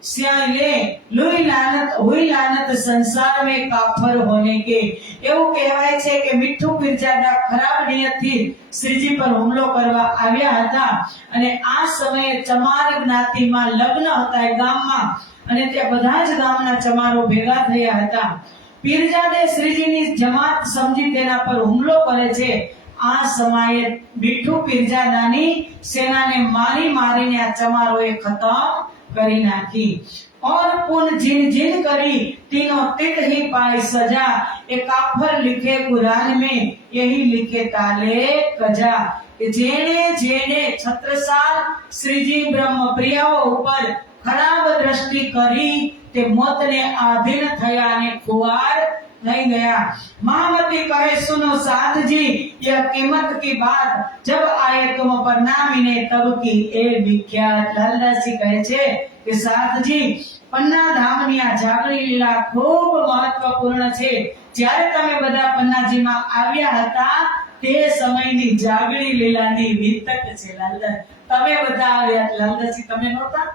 स्याय ले हुई लानत संसार में काफर होने के. એવું કહેવાય છે કે મીઠું પીરજાદા ખરાબ નિયતથી શ્રીજી પર હુમલો કરવા આવ્યા હતા અને આ સમયે ચમાર જ્ઞાતિમાં લગ્ન હતા એ ગામમાં અને તે બધા જ ગામના ચમારો ભેગા થયા હતા. પીરજાદે શ્રીજીની જમાત સમજી તેના પર હુમલો કરે છે. આ સમયે મીઠું પીરજાદાની સેનાને મારીને આ ચમારોએ ખતમ કરી નાખી. और पुन जिन जिन करी तीनों तित ही पाई सजा. ए काफर लिखे कुरान में यही लिखे ताले कजा. जेने जेने छत्रसाल श्रीजी ब्रह्म प्रियाओ ऊपर खराब दृष्टि करी ते मोतने आधीन थया ने खुआर नहीं गया. महामती कहे सुनो साध जी यह कीमत की बात, जब आए तुम पर नामी ने तब की ए विख्यात. लालदास जी कहे छे કે સાધજી પન્ના ધામની આ જાગરી લીલા ખૂબ મહત્વપૂર્ણ છે. જ્યારે તમે બધા પન્નાજીમાં આવ્યા હતા તે સમયની જાગરી લીલાની વિતક છે. લાલદાસ તમે બધા આવ્યા, લાલદાસજી તમે નહોતા,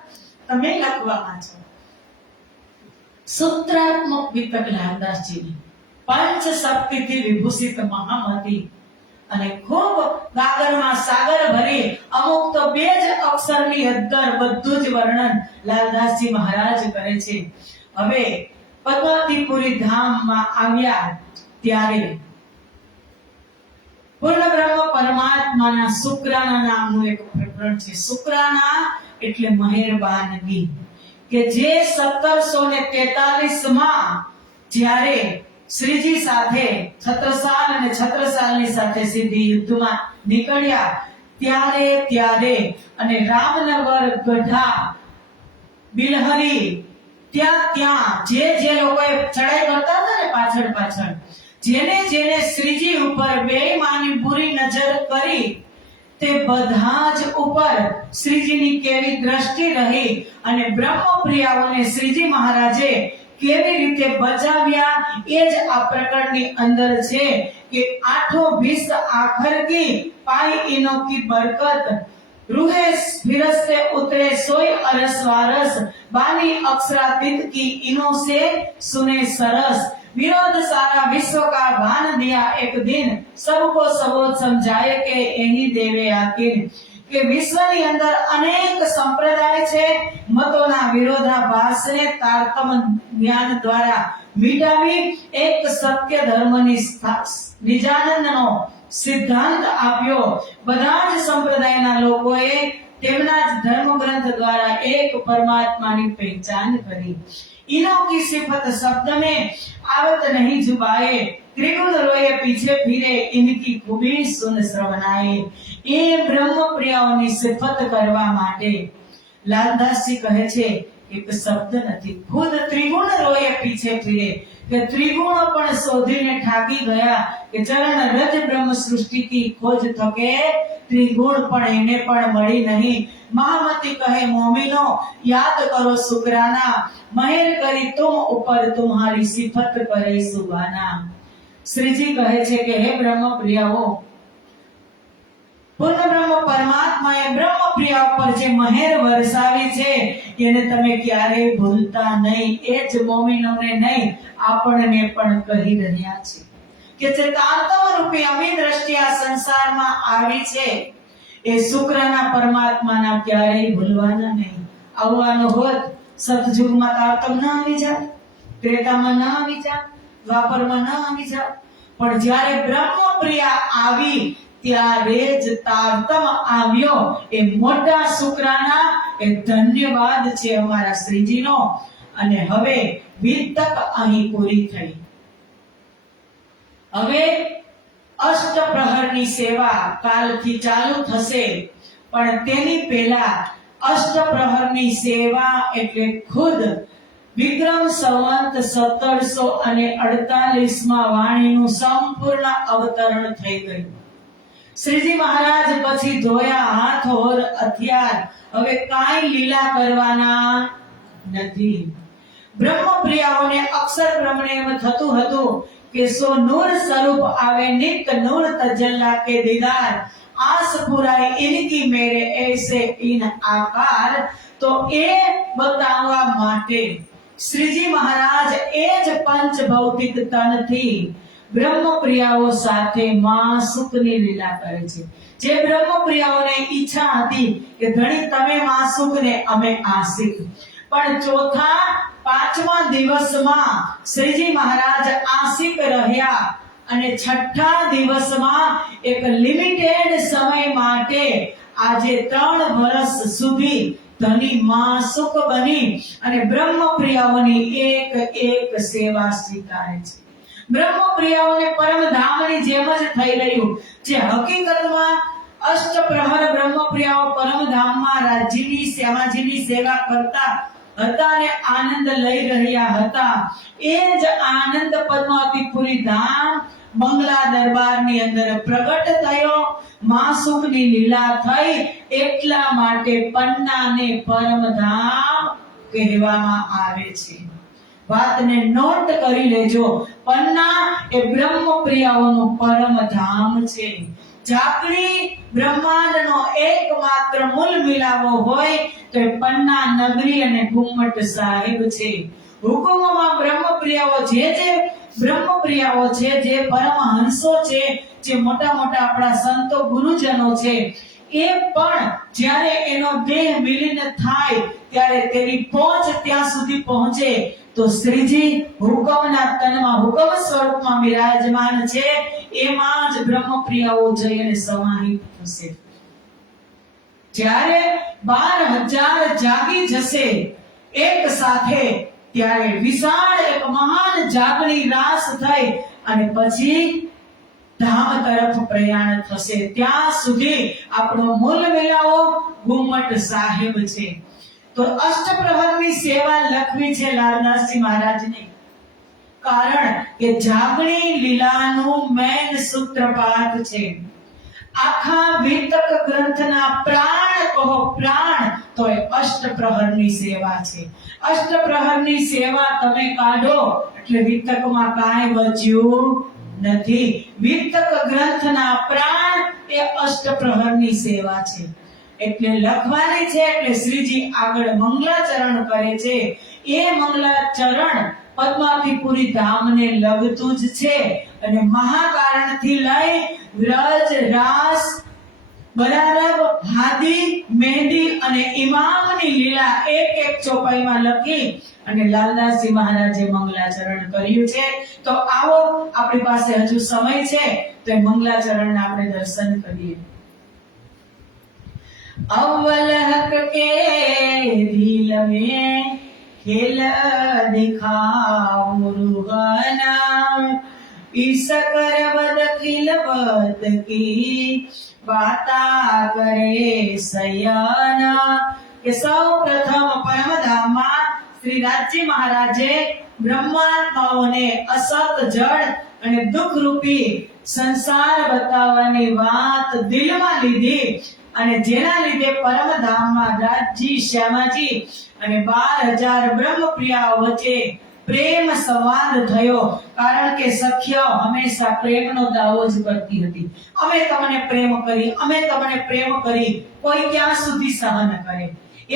તમે લખવામાં છો. સૂત્રાત્મક વિતક લાલદાસજીની પંચ શક્તિથી વિભૂષિત મહામતી અને ખૂબ ગાગરમાં સાગર ભરી અમુક તો બે જ અક્ષરની અંદર બધું જ વર્ણન લાલદાસજી મહારાજ કરે છે. હવે પદ્માવતીપુરી ધામમાં આવ્યા ત્યારે પૂર્ણ બ્રહ્મ પરમાત્માના શુક્રાના નામનું એક પ્રકરણ છે. શુક્રાના એટલે મહેરબાનગી કે જે 1743 માં જ્યારે શ્રીજી સાથે છત્રસાલ અને છત્રસાલની સાથે સીધી યુદ્ધમાં નીકળ્યા ત્યારે અને રામનગર ગઢા બિલહરી ત્યાં જે લોકોએ ચડાઈ કરતા હતા ને પાછળ જેને શ્રીજી ઉપર બેઈમાની બુરી નજર કરી તે બધા જ ઉપર શ્રીજીની કેવી દ્રષ્ટિ રહી અને બ્રહ્મપ્રિયાઓને શ્રીજી મહારાજે કેવી રીતે બચાવ્યા એ જ આ પ્રકરણની અંદર છે કે આઠો 20 આખર કી પાઈ ઇનો કી બરકત रूहे फिरस्ते उतरे सोई अरस वारस बानी अक्षरातीत की इनो से सुने सरस विरोध सारा विश्व का भान दिया एक दिन सबको सबोध समझाए के एनी देवे आकिर કે વિશ્વની અંદર અનેક સંપ્રદાય છે મતોના વિરોધાભાસને તારતમ જ્ઞાન દ્વારા મિટાવી એક સત્ય ધર્મની નિજાનંદનો સિદ્ધાંત આપ્યો બધા જ સંપ્રદાયના લોકોએ તેમના જ ધર્મ ગ્રંથ દ્વારા એક પરમાત્માની પહેચાન કરી इनो की सिफत शब्द में आवत नहीं जुबाए त्रिगुण रोए पीछे फिरे इनकी खूबी सुन श्रवणाए એ બ્રહ્મ પ્રિયાઓની સિફત કરવા માટે લાલદાસજી કહે છે એક શબ્દ નથી ખુદ ત્રિગુણ રોએ પીછે ફિરે કે ત્રિગુણ પણ શોધીને ઠાકી ગયા કે ચરણ રજ બ્રહ્મ સૃષ્ટિ की खोज थके त्रिगुण પણ એને પણ મળી નહીં महामती कहे मोमिनो याद करो शुक्राना महेर करी तुम ऊपर तुम्हारी सिफत करे सुबाना श्रीजी कहे છે કે હે બ્રહ્મ પ્રિયાઓ પૂર્ણ બ્રહ્મ પરમાત્માએ બ્રહ્મ પ્રિયા પર જે મહેર વરસાવી છે એને તમે ક્યારેય ભૂલતા નહીં એ જ મોમિનોને નહીં આપણને પણ કહી રહ્યા છે કે જે તારતમ રૂપી અમી દ્રષ્ટિ આ સંસારમાં આવી છે એ શુક્રના પરમાત્માના ક્યારેય ભૂલવાના નહીં આવવાનો હોત સતયુગમાં તારતમ ન આવી જાત ત્રેતામાં ન આવી જાત દ્વાપરમાં ન આવી જાત પણ જ્યારે બ્રહ્મપ્રિયા આવી ત્યારે જ તારતમ આવ્યો એ મોટા શુક્રાના એ ધન્યવાદ છે અમારા શ્રીજીનો અને હવે વિતક અહીં પૂરી થઈ હવે અષ્ટપ્રહરની સેવા કાલથી ચાલુ થશે પણ તેની પહેલા અષ્ટપ્રહરની સેવા એટલે ખુદ વિક્રમ સંવત 1748 માં વાણીનું સંપૂર્ણ અવતરણ થઈ ગયું શ્રીજી મહારાજ પછી ધોયા હાથ ઓર હથિયાર હવે કાંઈ લીલા કરવાના નથી બ્રહ્મપ્રિયાઓને અક્ષર બ્રહ્મને એમ થતું હતું કે સો નૂર સ્વરૂપ આવે નિત નૂર તજલ્લા કે દીદાર आस पुराई इनकी मेरे ऐसे इन आकार तो ए बतावा माटे श्रीजी महाराज ए ज पंच भौतिक तन थी ब्रह्म प्रियाओ साथे मां सुखनी लीला करे छे जे ब्रह्म प्रियाओने ઈચ્છા હતી કે ધણી તમે માं સુખને અમે આશિક પણ ચોથા પાંચમા દિવસમાં શ્રીજી મહારાજ આશિક રહ્યા અને છઠ્ઠા દિવસમાં એક લિમિટેડ સમય માટે આજે 3 વર્ષ સુધી ધની માં સુખ બની અને બ્રહ્મપ્રિયાઓની એક સેવા સ્વીકારે છે બ્રહ્મપ્રિયાઓને પરમધામની જેમ જ થઈ રહ્યું જે હકીકતમાં અષ્ટપ્રહર બ્રહ્મપ્રિયાઓ પરમધામમાં રાજ્યની શ્યામાજીની સેવા કરતા હતા અને આનંદ લઈ રહ્યા હતા એ જ આનંદ પદ્માવતીપુરી ધામ બંગલા દરબારની અંદર પ્રગટ થયો માં સુખની લીલા થઈ એટલા માટે પન્નાને પરમધામ કહેવામાં આવે છે વાતને નોટ કરી લેજો પન્ના એ બ્રહ્મપ્રિયાઓનું પરમધામ છે જાકડી બ્રહ્માંડનો એકમાત્ર મૂલ મિલાવો હોય તો એ પન્ના નગરી અને ગુમ્મટ સાહેબ છે હુકુમમાં બ્રહ્મપ્રિયાઓ જે બ્રહ્મપ્રિયાઓ છે જે પરમહંસો છે જે મોટા મોટા આપણા સંતો ગુરુજનો છે એ પણ જ્યારે એનો દેહ વિલીન થાય ત્યારે તેની પહોંચ ત્યાં સુધી પહોંચે તો શ્રીજી હુકમના તનમાં હુકમ સ્વરૂપમાં બિરાજમાન છે એમાં જ બ્રહ્મપ્રિયાઓ જઈ અને સમાહિત થશે જ્યારે 12,000 જાગી જશે એક સાથે ત્યારે વિશાળ એક મહાન જાગણી રાસ થઈ અને પછી ધામ તરફ પ્રયાણ થશે ત્યાં સુધી આપણો મૂળ મેળાવો ગુમ્મટ સાહેબ છે તો અષ્ટપ્રહરની સેવા લખવી છે લાલદાસજી મહારાજને કારણ કે જાગણી લીલાનું મેન સૂત્રપાત છે આખા વિતક ગ્રંથના પ્રાણ કહો પ્રાણ તો એ અષ્ટપ્રહરની સેવા છે અષ્ટપ્રહરની સેવા તમે કાઢો એટલે વિતકમાં કાંઈ બચ્યું નથી વિતક ગ્રંથના પ્રાણ એ અષ્ટપ્રહરની સેવા છે એટલે લખવાની છે એટલે શ્રીજી આગળ મંગલાચરણ કરે છે. એ મંગલાચરણ પદ્માવતીપુરી ધામને લગતું જ છે અને મહાકારણથી લઈ વ્રજ, રાસ, બરારબ, હાદી, મહેંદી અને ઇમામની લીલા એક એક ચોપાઈમાં લખી અને લાલદાસજી મહારાજે મંગલાચરણ કર્યું છે. તો આવો, આપણી પાસે હજુ સમય છે તો એ મંગલાચરણના આપણે દર્શન કરીએ. अव्वल हक के दिल में खेल दिखाओ रुहाना, इस कर बद खिलवत की बाता करे सयाना. કે સૌ પ્રથમ પરમધામમાં શ્રી રાજજી મહારાજે બ્રહ્માત્માઓને અસત, જળ અને દુઃખ રૂપી સંસાર બતાવવાની વાત દિલમાં લીધી અને જેના લીધે પરમધામમાં રાજજી, શ્યામાજી અને 12,000 બ્રહ્મપ્રિયાઓ વચ્ચે પ્રેમ સંવાદ થયો. કારણ કે સખ્ય હંમેશા પ્રેમનો દાવો જ કરતી હતી. અમે તમને પ્રેમ કરી, અમે તમને પ્રેમ કરી. કોઈ ક્યાં સુધી સહન કરે?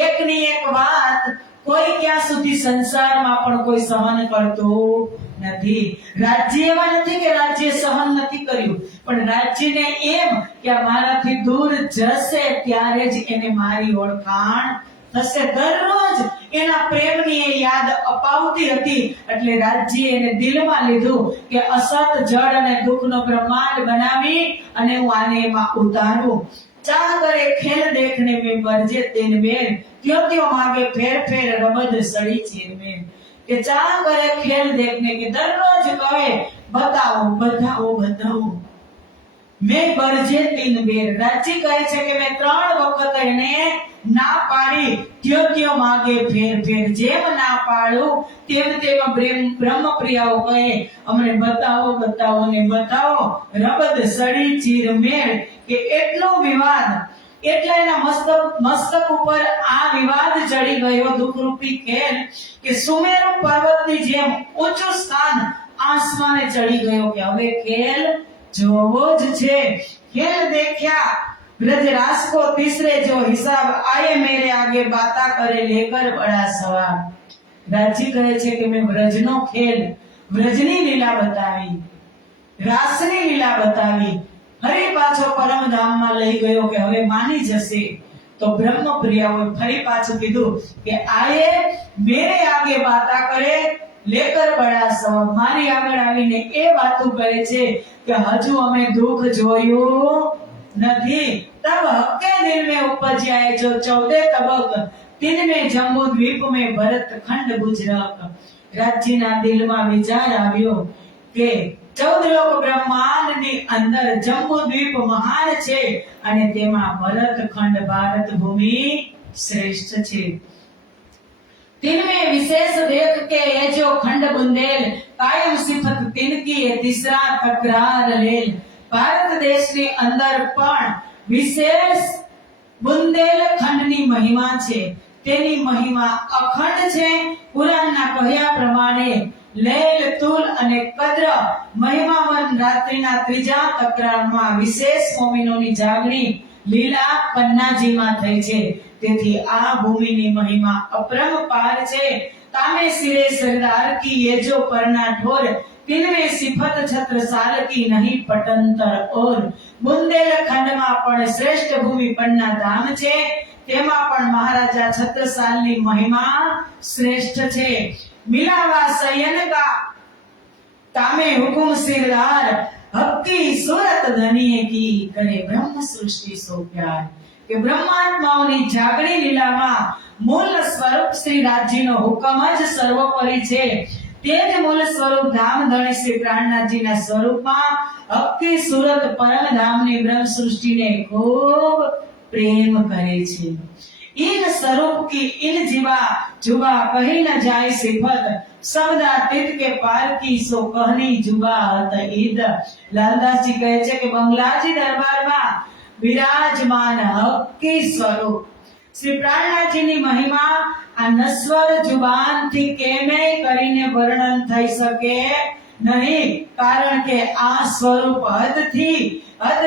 એકની એક વાત કોઈ ક્યાં સુધી સંસારમાં પણ કોઈ સહન કરતું નથી. રાજ્ય એવા નથી કે રાજ્ય સહન નથી કર્યું, પણ રાજ્યને એમ કે મારાથી દૂર જશે ત્યારે જ એને મારી ઓળખાણ થશે. દરરોજ એના પ્રેમની એ યાદ અપાવતી હતી. એટલે રાજ્યએ એને દિલમાં લીધું કે અસત, જળ અને દુઃખનો બ્રહ્માંડ બનાવી અને હું આને એમાં ઉતારું. ચાહ કરે ખેલ દેખને में बरजे दिन में, त्यों त्यों मांगे फेर फेर रबद सड़ी चीर में. કે ચાહ કરે ખેલ દેખને, કે દરરોજ કહે બતાવો બતાવો બતાવો. મેં બરજે તીન બેર, રાજ્ય કહે છે કે મેં 3 વખત એને ના પાડી. ત્યો ત્યો માગે ફેર ફેર, જેમ ના પાડું તેમ તેમ બ્રહ્મપ્રિયાઓ કહે અમને બતાવો બતાવો ને બતાવો. રબદ સડી ચીર મેળ, કે એટલો વિવાદ, એટલે એના મસ્તક ઉપર આ વિવાદ ચડી ગયો, દુઃખરૂપી ખેલ, કે સુમેરુ પર્વતની જેમ ઊંચું સ્થાન આસમાને ચડી ગયો કે હવે ખેલ જોવો જ છે. ખેલ દેખ્યા ब्रज रास को तीसरे जो हिसाब आए मेरे आगे बाता करे लेकर बड़ा सवार. રાજજી કહે છે કે મેં વ્રજનો ખેલ, વ્રજની લીલા બતાવી, રાસની લીલા બતાવી, ફરી પાછો પરમધામમાં લઈ ગયો કે હવે માની જશે. તો બ્રહ્મપ્રિયાઓએ ફરી પાછું કીધું કે આયે મેરે આગે બાતા કરે લેકર બડા સવાબ, મારી આગળ આવીને એ વાતો કરે છે કે હજુ અમે દુઃખ જોયું નથી. तब हक्के दिल में उपज्या है जो 14 तबक, तीन में जम्बू द्वीप में भरत खंड गुजरात. રાજ્યના દિલમાં વિચાર આવ્યો કે 14 લોક બ્રહ્માંડની અંદર જમ્બુ દ્વીપ મહાન છે અને તેમાં ભરત ખંડ, ભારત ભૂમિ શ્રેષ્ઠ છે. तिनमें विशेष देख के ये जो खंड बुंदेल कायम सिफत तिनकी ये तीसरा तकरार लेल. ભારત દેશની અંદર પણ વિશેષ બુંદેલખંડની મહિમા છે. તેની મહિમા અખંડ છે. કુરાનના કહ્યા પ્રમાણે લૈલ, તુલ અને કદ્ર મહિમાવન રાત્રિના ત્રીજા તકરારમાં વિશેષ મોમિનોની જાગણી લીલા પન્નાજીમાં થઈ છે. તેથી આ ભૂમિની મહિમા અપરંપાર છે. તામે સિરે સરદાર કી ये जो परना ढोर, तिनमें सिफत छत्रसाल की नहीं पटंतर और. બુંદેલખંડમાં પણ શ્રેષ્ઠ ભૂમિ પન્ના ધામ છે. તેમાં પણ મહારાજા છત્રસાલની મહિમા શ્રેષ્ઠ છે. મિલાવા સયનકા તામે હુકુમ સિરદાર, હક્કી સુરત ધનિયે કી કરે બ્રહ્મ સૃષ્ટિ સો પ્યાર. કે બ્રહ્માત્માઓની જાગણી લીલામાં મૂળ સ્વરૂપ શ્રી રાજજીનો હુકમ જ સર્વોપરી છે. તે જ મૂળ સ્વરૂપ ધામધણી શ્રી પ્રાણનાથજીના સ્વરૂપમાં હક્કી સુરત પરમધામની બ્રહ્મ સૃષ્ટિને ખૂબ પ્રેમ કરે છે. इन स्वरूप की इन जीवा जुबा कही न जाए सिफत, शब्दातीत के पार की सो कहनी जुबा हत ईद. લાલદાસજી કહે છે કે બંગલાજી દરબારમાં વિરાજમાન હક્કી સ્વરૂપ શ્રી પ્રાણનાથજીની મહિમા આ નશ્વર જુબાનથી કેમેય કરીને વર્ણન થઈ શકે નહીં, કારણ કે આ સ્વરૂપ હદથી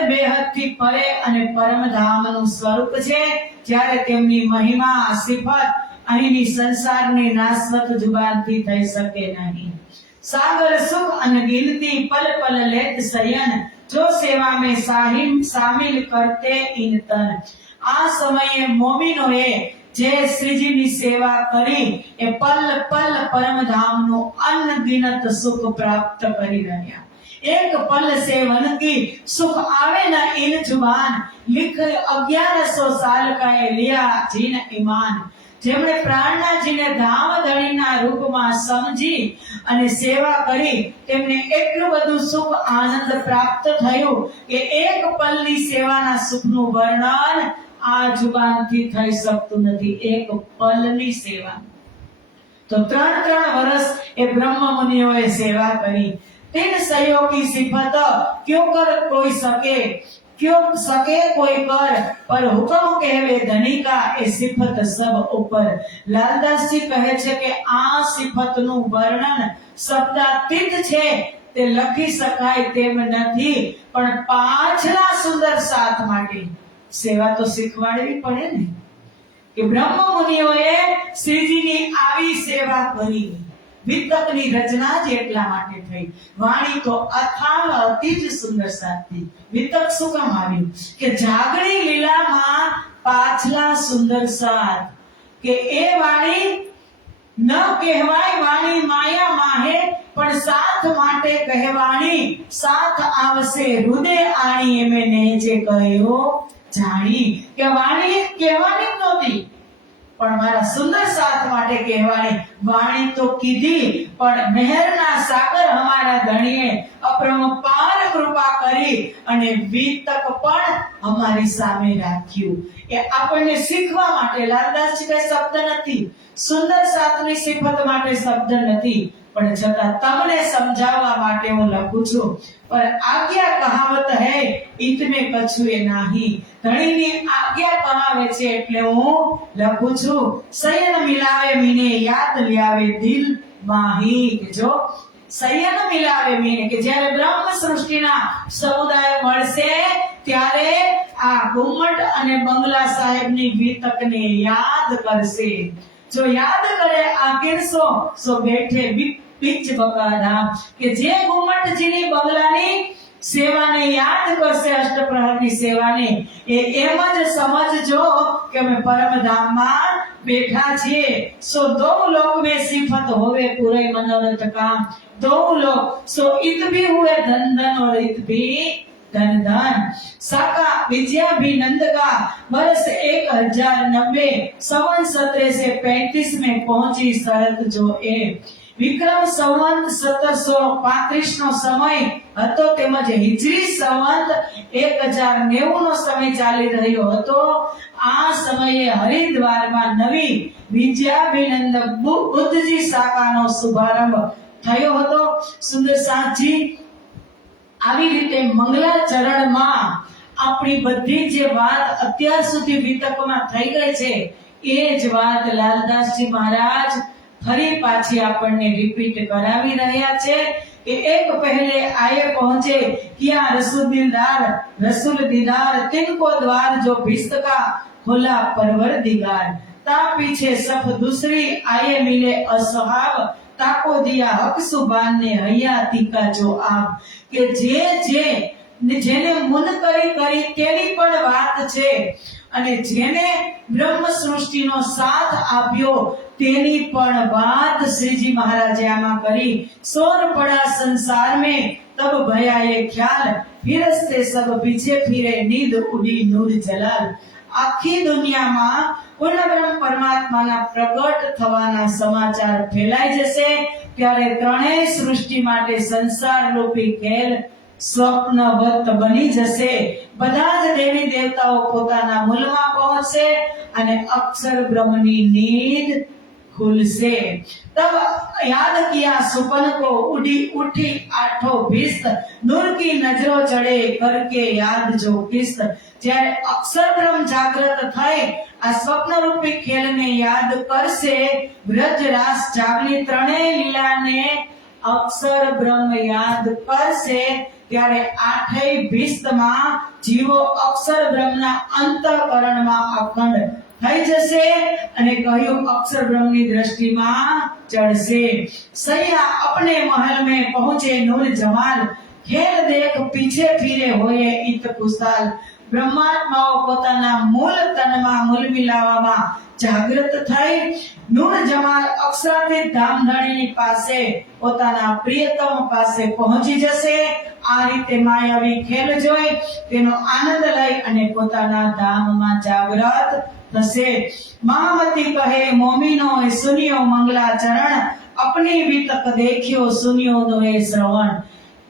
બેહદથી પરે અને પરમધામનું સ્વરૂપ છે. જ્યારે તેમની મહિમા સિફત અહીંની સંસારની નાશવત જુબાનથી થઈ શકે નહીં. सागर सुख अनगिनती पल पल लेत शयन जो सेवा में शामिल करते इन तन. આ સમયે મોમિનોએ જે શ્રીજીની સેવા કરી એ પલ પલ પરમધામનું અનગિનત સુખ પ્રાપ્ત કરી રહ્યા. एक पल सेवन की सुख आवे न इन जुबान लिख 1100 साल का लिया जीन ईमान. જેમણે પ્રાણનાજીને ધામધણીના રૂપમાં સમજી અને સેવા કરી તેમને એટલું બધું સુખ આનંદ પ્રાપ્ત થયું કે એક પલની સેવાના સુખનું વર્ણન આ જુબાનથી થઈ શકતું નથી. એક પલની સેવા તો 3 વર્ષ એ બ્રહ્મ મુનિઓએ સેવા કરી. तीन सहयोग की सिफत क्यों कर कोई सके, क्यों सके कोई कर, पर हुक्म कहवे धनी का ए सिफत सब ऊपर. લાલદાસજી કહે છે કે આ સિફતનું વર્ણન શબ્દાતીત છે, તે લખી શકાય તેમ નથી, પણ પાછલા સુંદર સાથ માટે સેવા તો શીખવાડવી પડે ને. કે બ્રહ્મ મુનિઓએ શ્રીજીની આવી સેવા કરી. વિતકની રચના જ એટલા માટે થઈ. વાણી તો અથાગ અતિ જ સુંદર સાથી. વિતક શું કામ આવ્યું કે જાગણી લીલામાં પાછલા સુંદર સાથ કે એ વાણી ન કહેવાય વાણી માયા માહે, પણ સાથ માટે કહેવાણી. સાથ આવશે હૃદય આણી એમે ને જે કહ્યો જાણી. કે વાણી કહેવાની જ નહોતી પણ મારા સુંદર સાથ માટે કહેવાણી. વાણી તો કીધી પણ મહેરના સાગર અમારા ધણીએ અપરંપાર કૃપા કરી અને વિતક પણ અમારી સામે રાખ્યું. એ આપણને શીખવા માટે. લાલદાસજી કઈ શબ્દ નથી, સુંદર સાથની સિફત માટે શબ્દ નથી, પણ છતાં તમને સમજાવવા માટે હું લખું છું. पर आज्ञा कहावत है इतने कछुए नाही. ધણીની આજ્ઞા કહાવે છે એટલે હું લખું છું. શયન મિલાવે મીને યાદ લ્યાવે દિલ માહી. કે જો શયન મિલાવે મીને કે જ્યારે બ્રહ્મ સૃષ્ટિના સમુદાય મળશે ત્યારે આ ગુમ્મટ અને બંગલા સાહેબની વિતકને યાદ કરશે. જો યાદ કરે આ કિરસો સો બેઠે बीच बकाधाम. કે જે ગુમ્મટજીની બંગલાની સેવાને યાદ કરશે, અષ્ટપ્રહરની સેવાને, એ એમ જ સમજજો કે અમે પરમધામમાં બેઠા છીએ. સો દો લોક में सिफत होवे पूरे मनोरथ काम. दो लोक सो इत भी हुए धन धन और इत भी धन धन. साका विजया भी नंद का वर्ष 1090 संवत 1735 में पहुंची शरत जो ए. વિક્રમ સંવત 1735 નો સમય હતો, તેમજ હિજરી સંવત 1090 નો સમય ચાલી રહ્યો હતો. આ સમયે હરિદ્વારમાં નવી વિદ્યાભિનંદ બુદ્ધજી શાખાનો શુભારંભ થયો હતો. સુંદર સાથજી આવી રીતે મંગલાચરણમાં આપણી બધી જે વાત અત્યાર સુધી વિતકમાં થઈ ગઈ છે એ જ વાત લાલદાસજી મહારાજ ફરી પાછી આપણને રિપીટ કરાવી રહ્યા છે. કે એક પહેલે આયે પહોંચે કિયા रसूल दीदार तिनको द्वार जो भिस्त का खोला परवरदिगार. ता पीछे सफ दूसरी आये मिले असहाब ताको दिया हक सुबान ने हयाती का जो आप. કે જેને મુન કરી તેની પણ વાત છે અને જેને બ્રહ્મ સૃષ્ટિનો સાથ આપ્યો તેની પણ વાત શ્રીજી મહારાજે આમાં કરી. સોર પડા સંસાર में तब भया ये ख्याल फिरस्ते सब पीछे फिरे नींद उड़ी नूर जलाल. આખી દુનિયામાં પૂર્ણ બ્રહ્મ પરમાત્માના પ્રગટ થવાના સમાચાર ફેલાઈ જશે ત્યારે ત્રણેય સૃષ્ટિ માટે સંસાર રૂપી ખેલ સ્વપ્નવત બની જશે. બધા જ દેવી દેવતાઓ પોતાના મૂલમાં પહોંચશે અને અક્ષર બ્રહ્મની નીંદ खुलसे. तब याद किया सुपन को उड़ी उठी आठों भिस्त नूर की नजरों चढ़े करके याद जो किस्त. જ્યારે અક્ષર બ્રહ્મ જાગૃત થઈ આ સ્વપ્ન રૂપી ખેલને યાદ કરશે, બ્રજ રાસ જાગની ત્રણેય લીલાને અક્ષર બ્રહ્મ યાદ કરશે ત્યારે આઠેય ભીષ્ટમાં જીવો અક્ષર બ્રહ્મના અંતઃકરણમાં અખંડ થઈ જશે અને કહ્યું અક્ષર બ્રહ્મની દ્રષ્ટિમાં ચढ़શે। सैया अपने महल में पहुंचे नूर जमाल, खेल देख पीछे फिरे होए इत कुशाल। બ્રહ્માત્માઓ પોતાના મૂળ તનમાં મૂળ મિલાવામાં જાગૃત થઈ નૂર જમાલ અક્ષરાતીત ધામધણીની પાસે પોતાના પ્રિયતમ પાસે પહોંચી જશે। આ રીતે માયાવી ખેલ જોઈ તેનો આનંદ લઈ અને પોતાના ધામમાં જાગૃત થશે। મહામતી કહે મોમીનો એ સુનિયો મંગલા ચરણ, अपनी वितक देखियो सुनियो दोए श्रवण।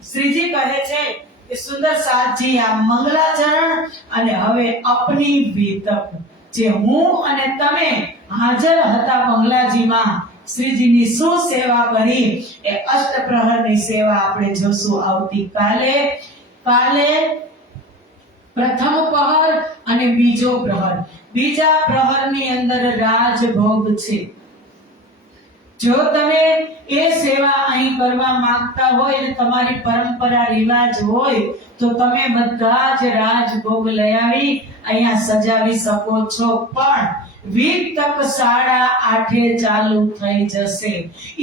श्रीजी કહે છે કે સુંદર સાથજી આ મંગલાચરણ અને હવે अपनी वितक જે હું અને તમે હાજર હતા બંગલાજીમાં શ્રીજીની શું સેવા કરી એ અષ્ટપ્રહરની સેવા આપણે જોશું આવતીકાલે। કાલે પ્રથમ પ્રહર અને બીજો પ્રહર। બીજા પ્રહરની અંદર રાજભોગ છે। જો તમે એ સેવા અહીં કરવા માંગતા હોય અને તમારી પરંપરા રિવાજ હોય તો તમે બધા જ રાજભોગ લઈ આવી અહીંયા સજાવી શકો છો, પણ વિતક 8:30 ચાલુ થઈ જશે।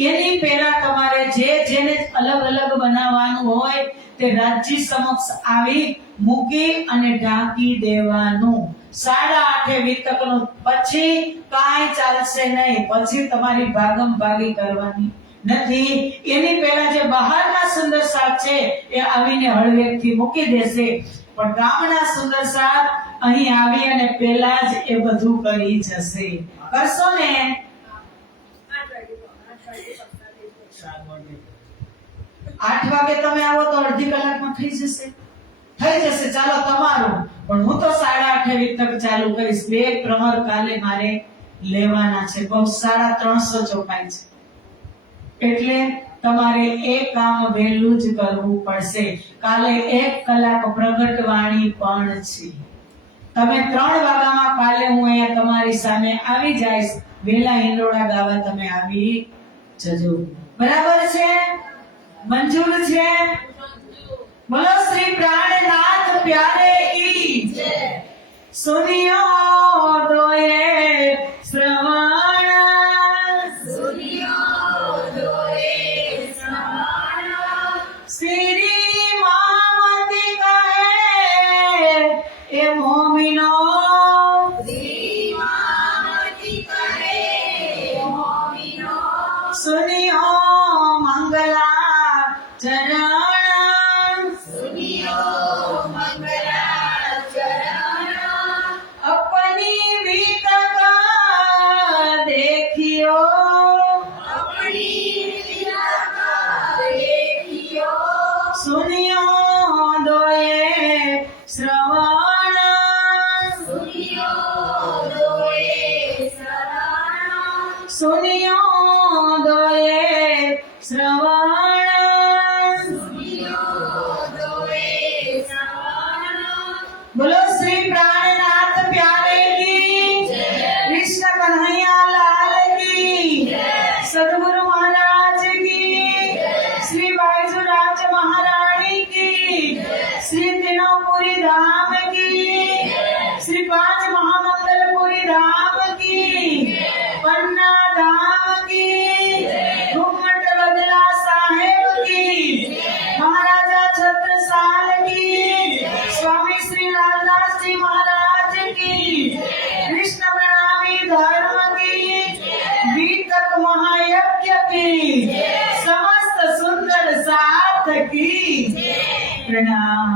એની પહેલા તમારે જેને અલગ અલગ બનાવવાનું હોય તે રાજજી સમક્ષ આવી મૂકી અને ઢાંકી દેવાનું। 8:30 વિતકનું પછી કાંઈ ચાલશે નહીં, પછી તમારી ભાગમ ભાગી કરવાની નથી। એની પહેલા જે બહારના સુંદર સાથ છે એ આવીને હળવેકથી મૂકી દેશે, પણ ગામના સુંદર સાથ અહીં આવી અને પહેલા જ એ બધું કરી જશે। કરશો ને? 8 વાગે તમે આવો તો અડધી કલાકમાં થઈ જશે। ચાલો તમારું, પણ હું તો 8:30 વિતક ચાલુ કરીશ। 2 પ્રહર કાલે મારે લેવાના છે, બહુ 350 ચોપાઈ છે, એટલે તમારે એ કામ વહેલું જ કરવું પડશે। કાલે 1 કલાક પ્રગટ વાણી પણ છે। તમે 3 વાગ્યામાં કાલે હું અહીંયા તમારી સામે આવી જઈશ, વેલા હિંડોળા ગાવા તમે આવી જજો। બરાબર છે? મંજૂર છે? બોલો શ્રી પ્રાણનાથ પ્યારે કી જય। સુનિયો દોએ શ્રવણ, સુનિયો દોએ શ્રવણ। શ્રી મહામતી કહે એ મોમીનો, શ્રી મહામતી કહે મોમીનો, સુનિયો મંગલા ચરણ, સુનિયો મંગલા ચરણ। अपनी वितक देखियो, अपनी वितक देखियो, सुनियो दोए श्रवण, सुनियो दोए श्रवण, सुनियो दोए श्रवण, सुनियो दोए श्रवण। बोलो श्री प्राणनाथ प्यारे की जय। कृष्ण कन्हैया लाल की जय। सद्गुरु महाराज की जय। श्री बाईजुराज महारानी की जय। श्री तीनोंपुरी धाम की जय। श्री 5 महामंगलपुरी धाम की जय। पन्ना धाम की जय। घुमट बदला साहेब की जय। महाराजा छत्रसाल की जय। स्वामी श्री लालदास जी महाराज की जय। कृष्ण प्रणामी धर्म की जय। वितक महायज्ञ की जय। समस्त सुंदर साथ की जय। प्रणाम।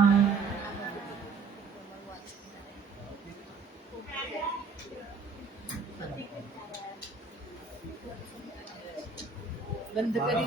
बंद करी।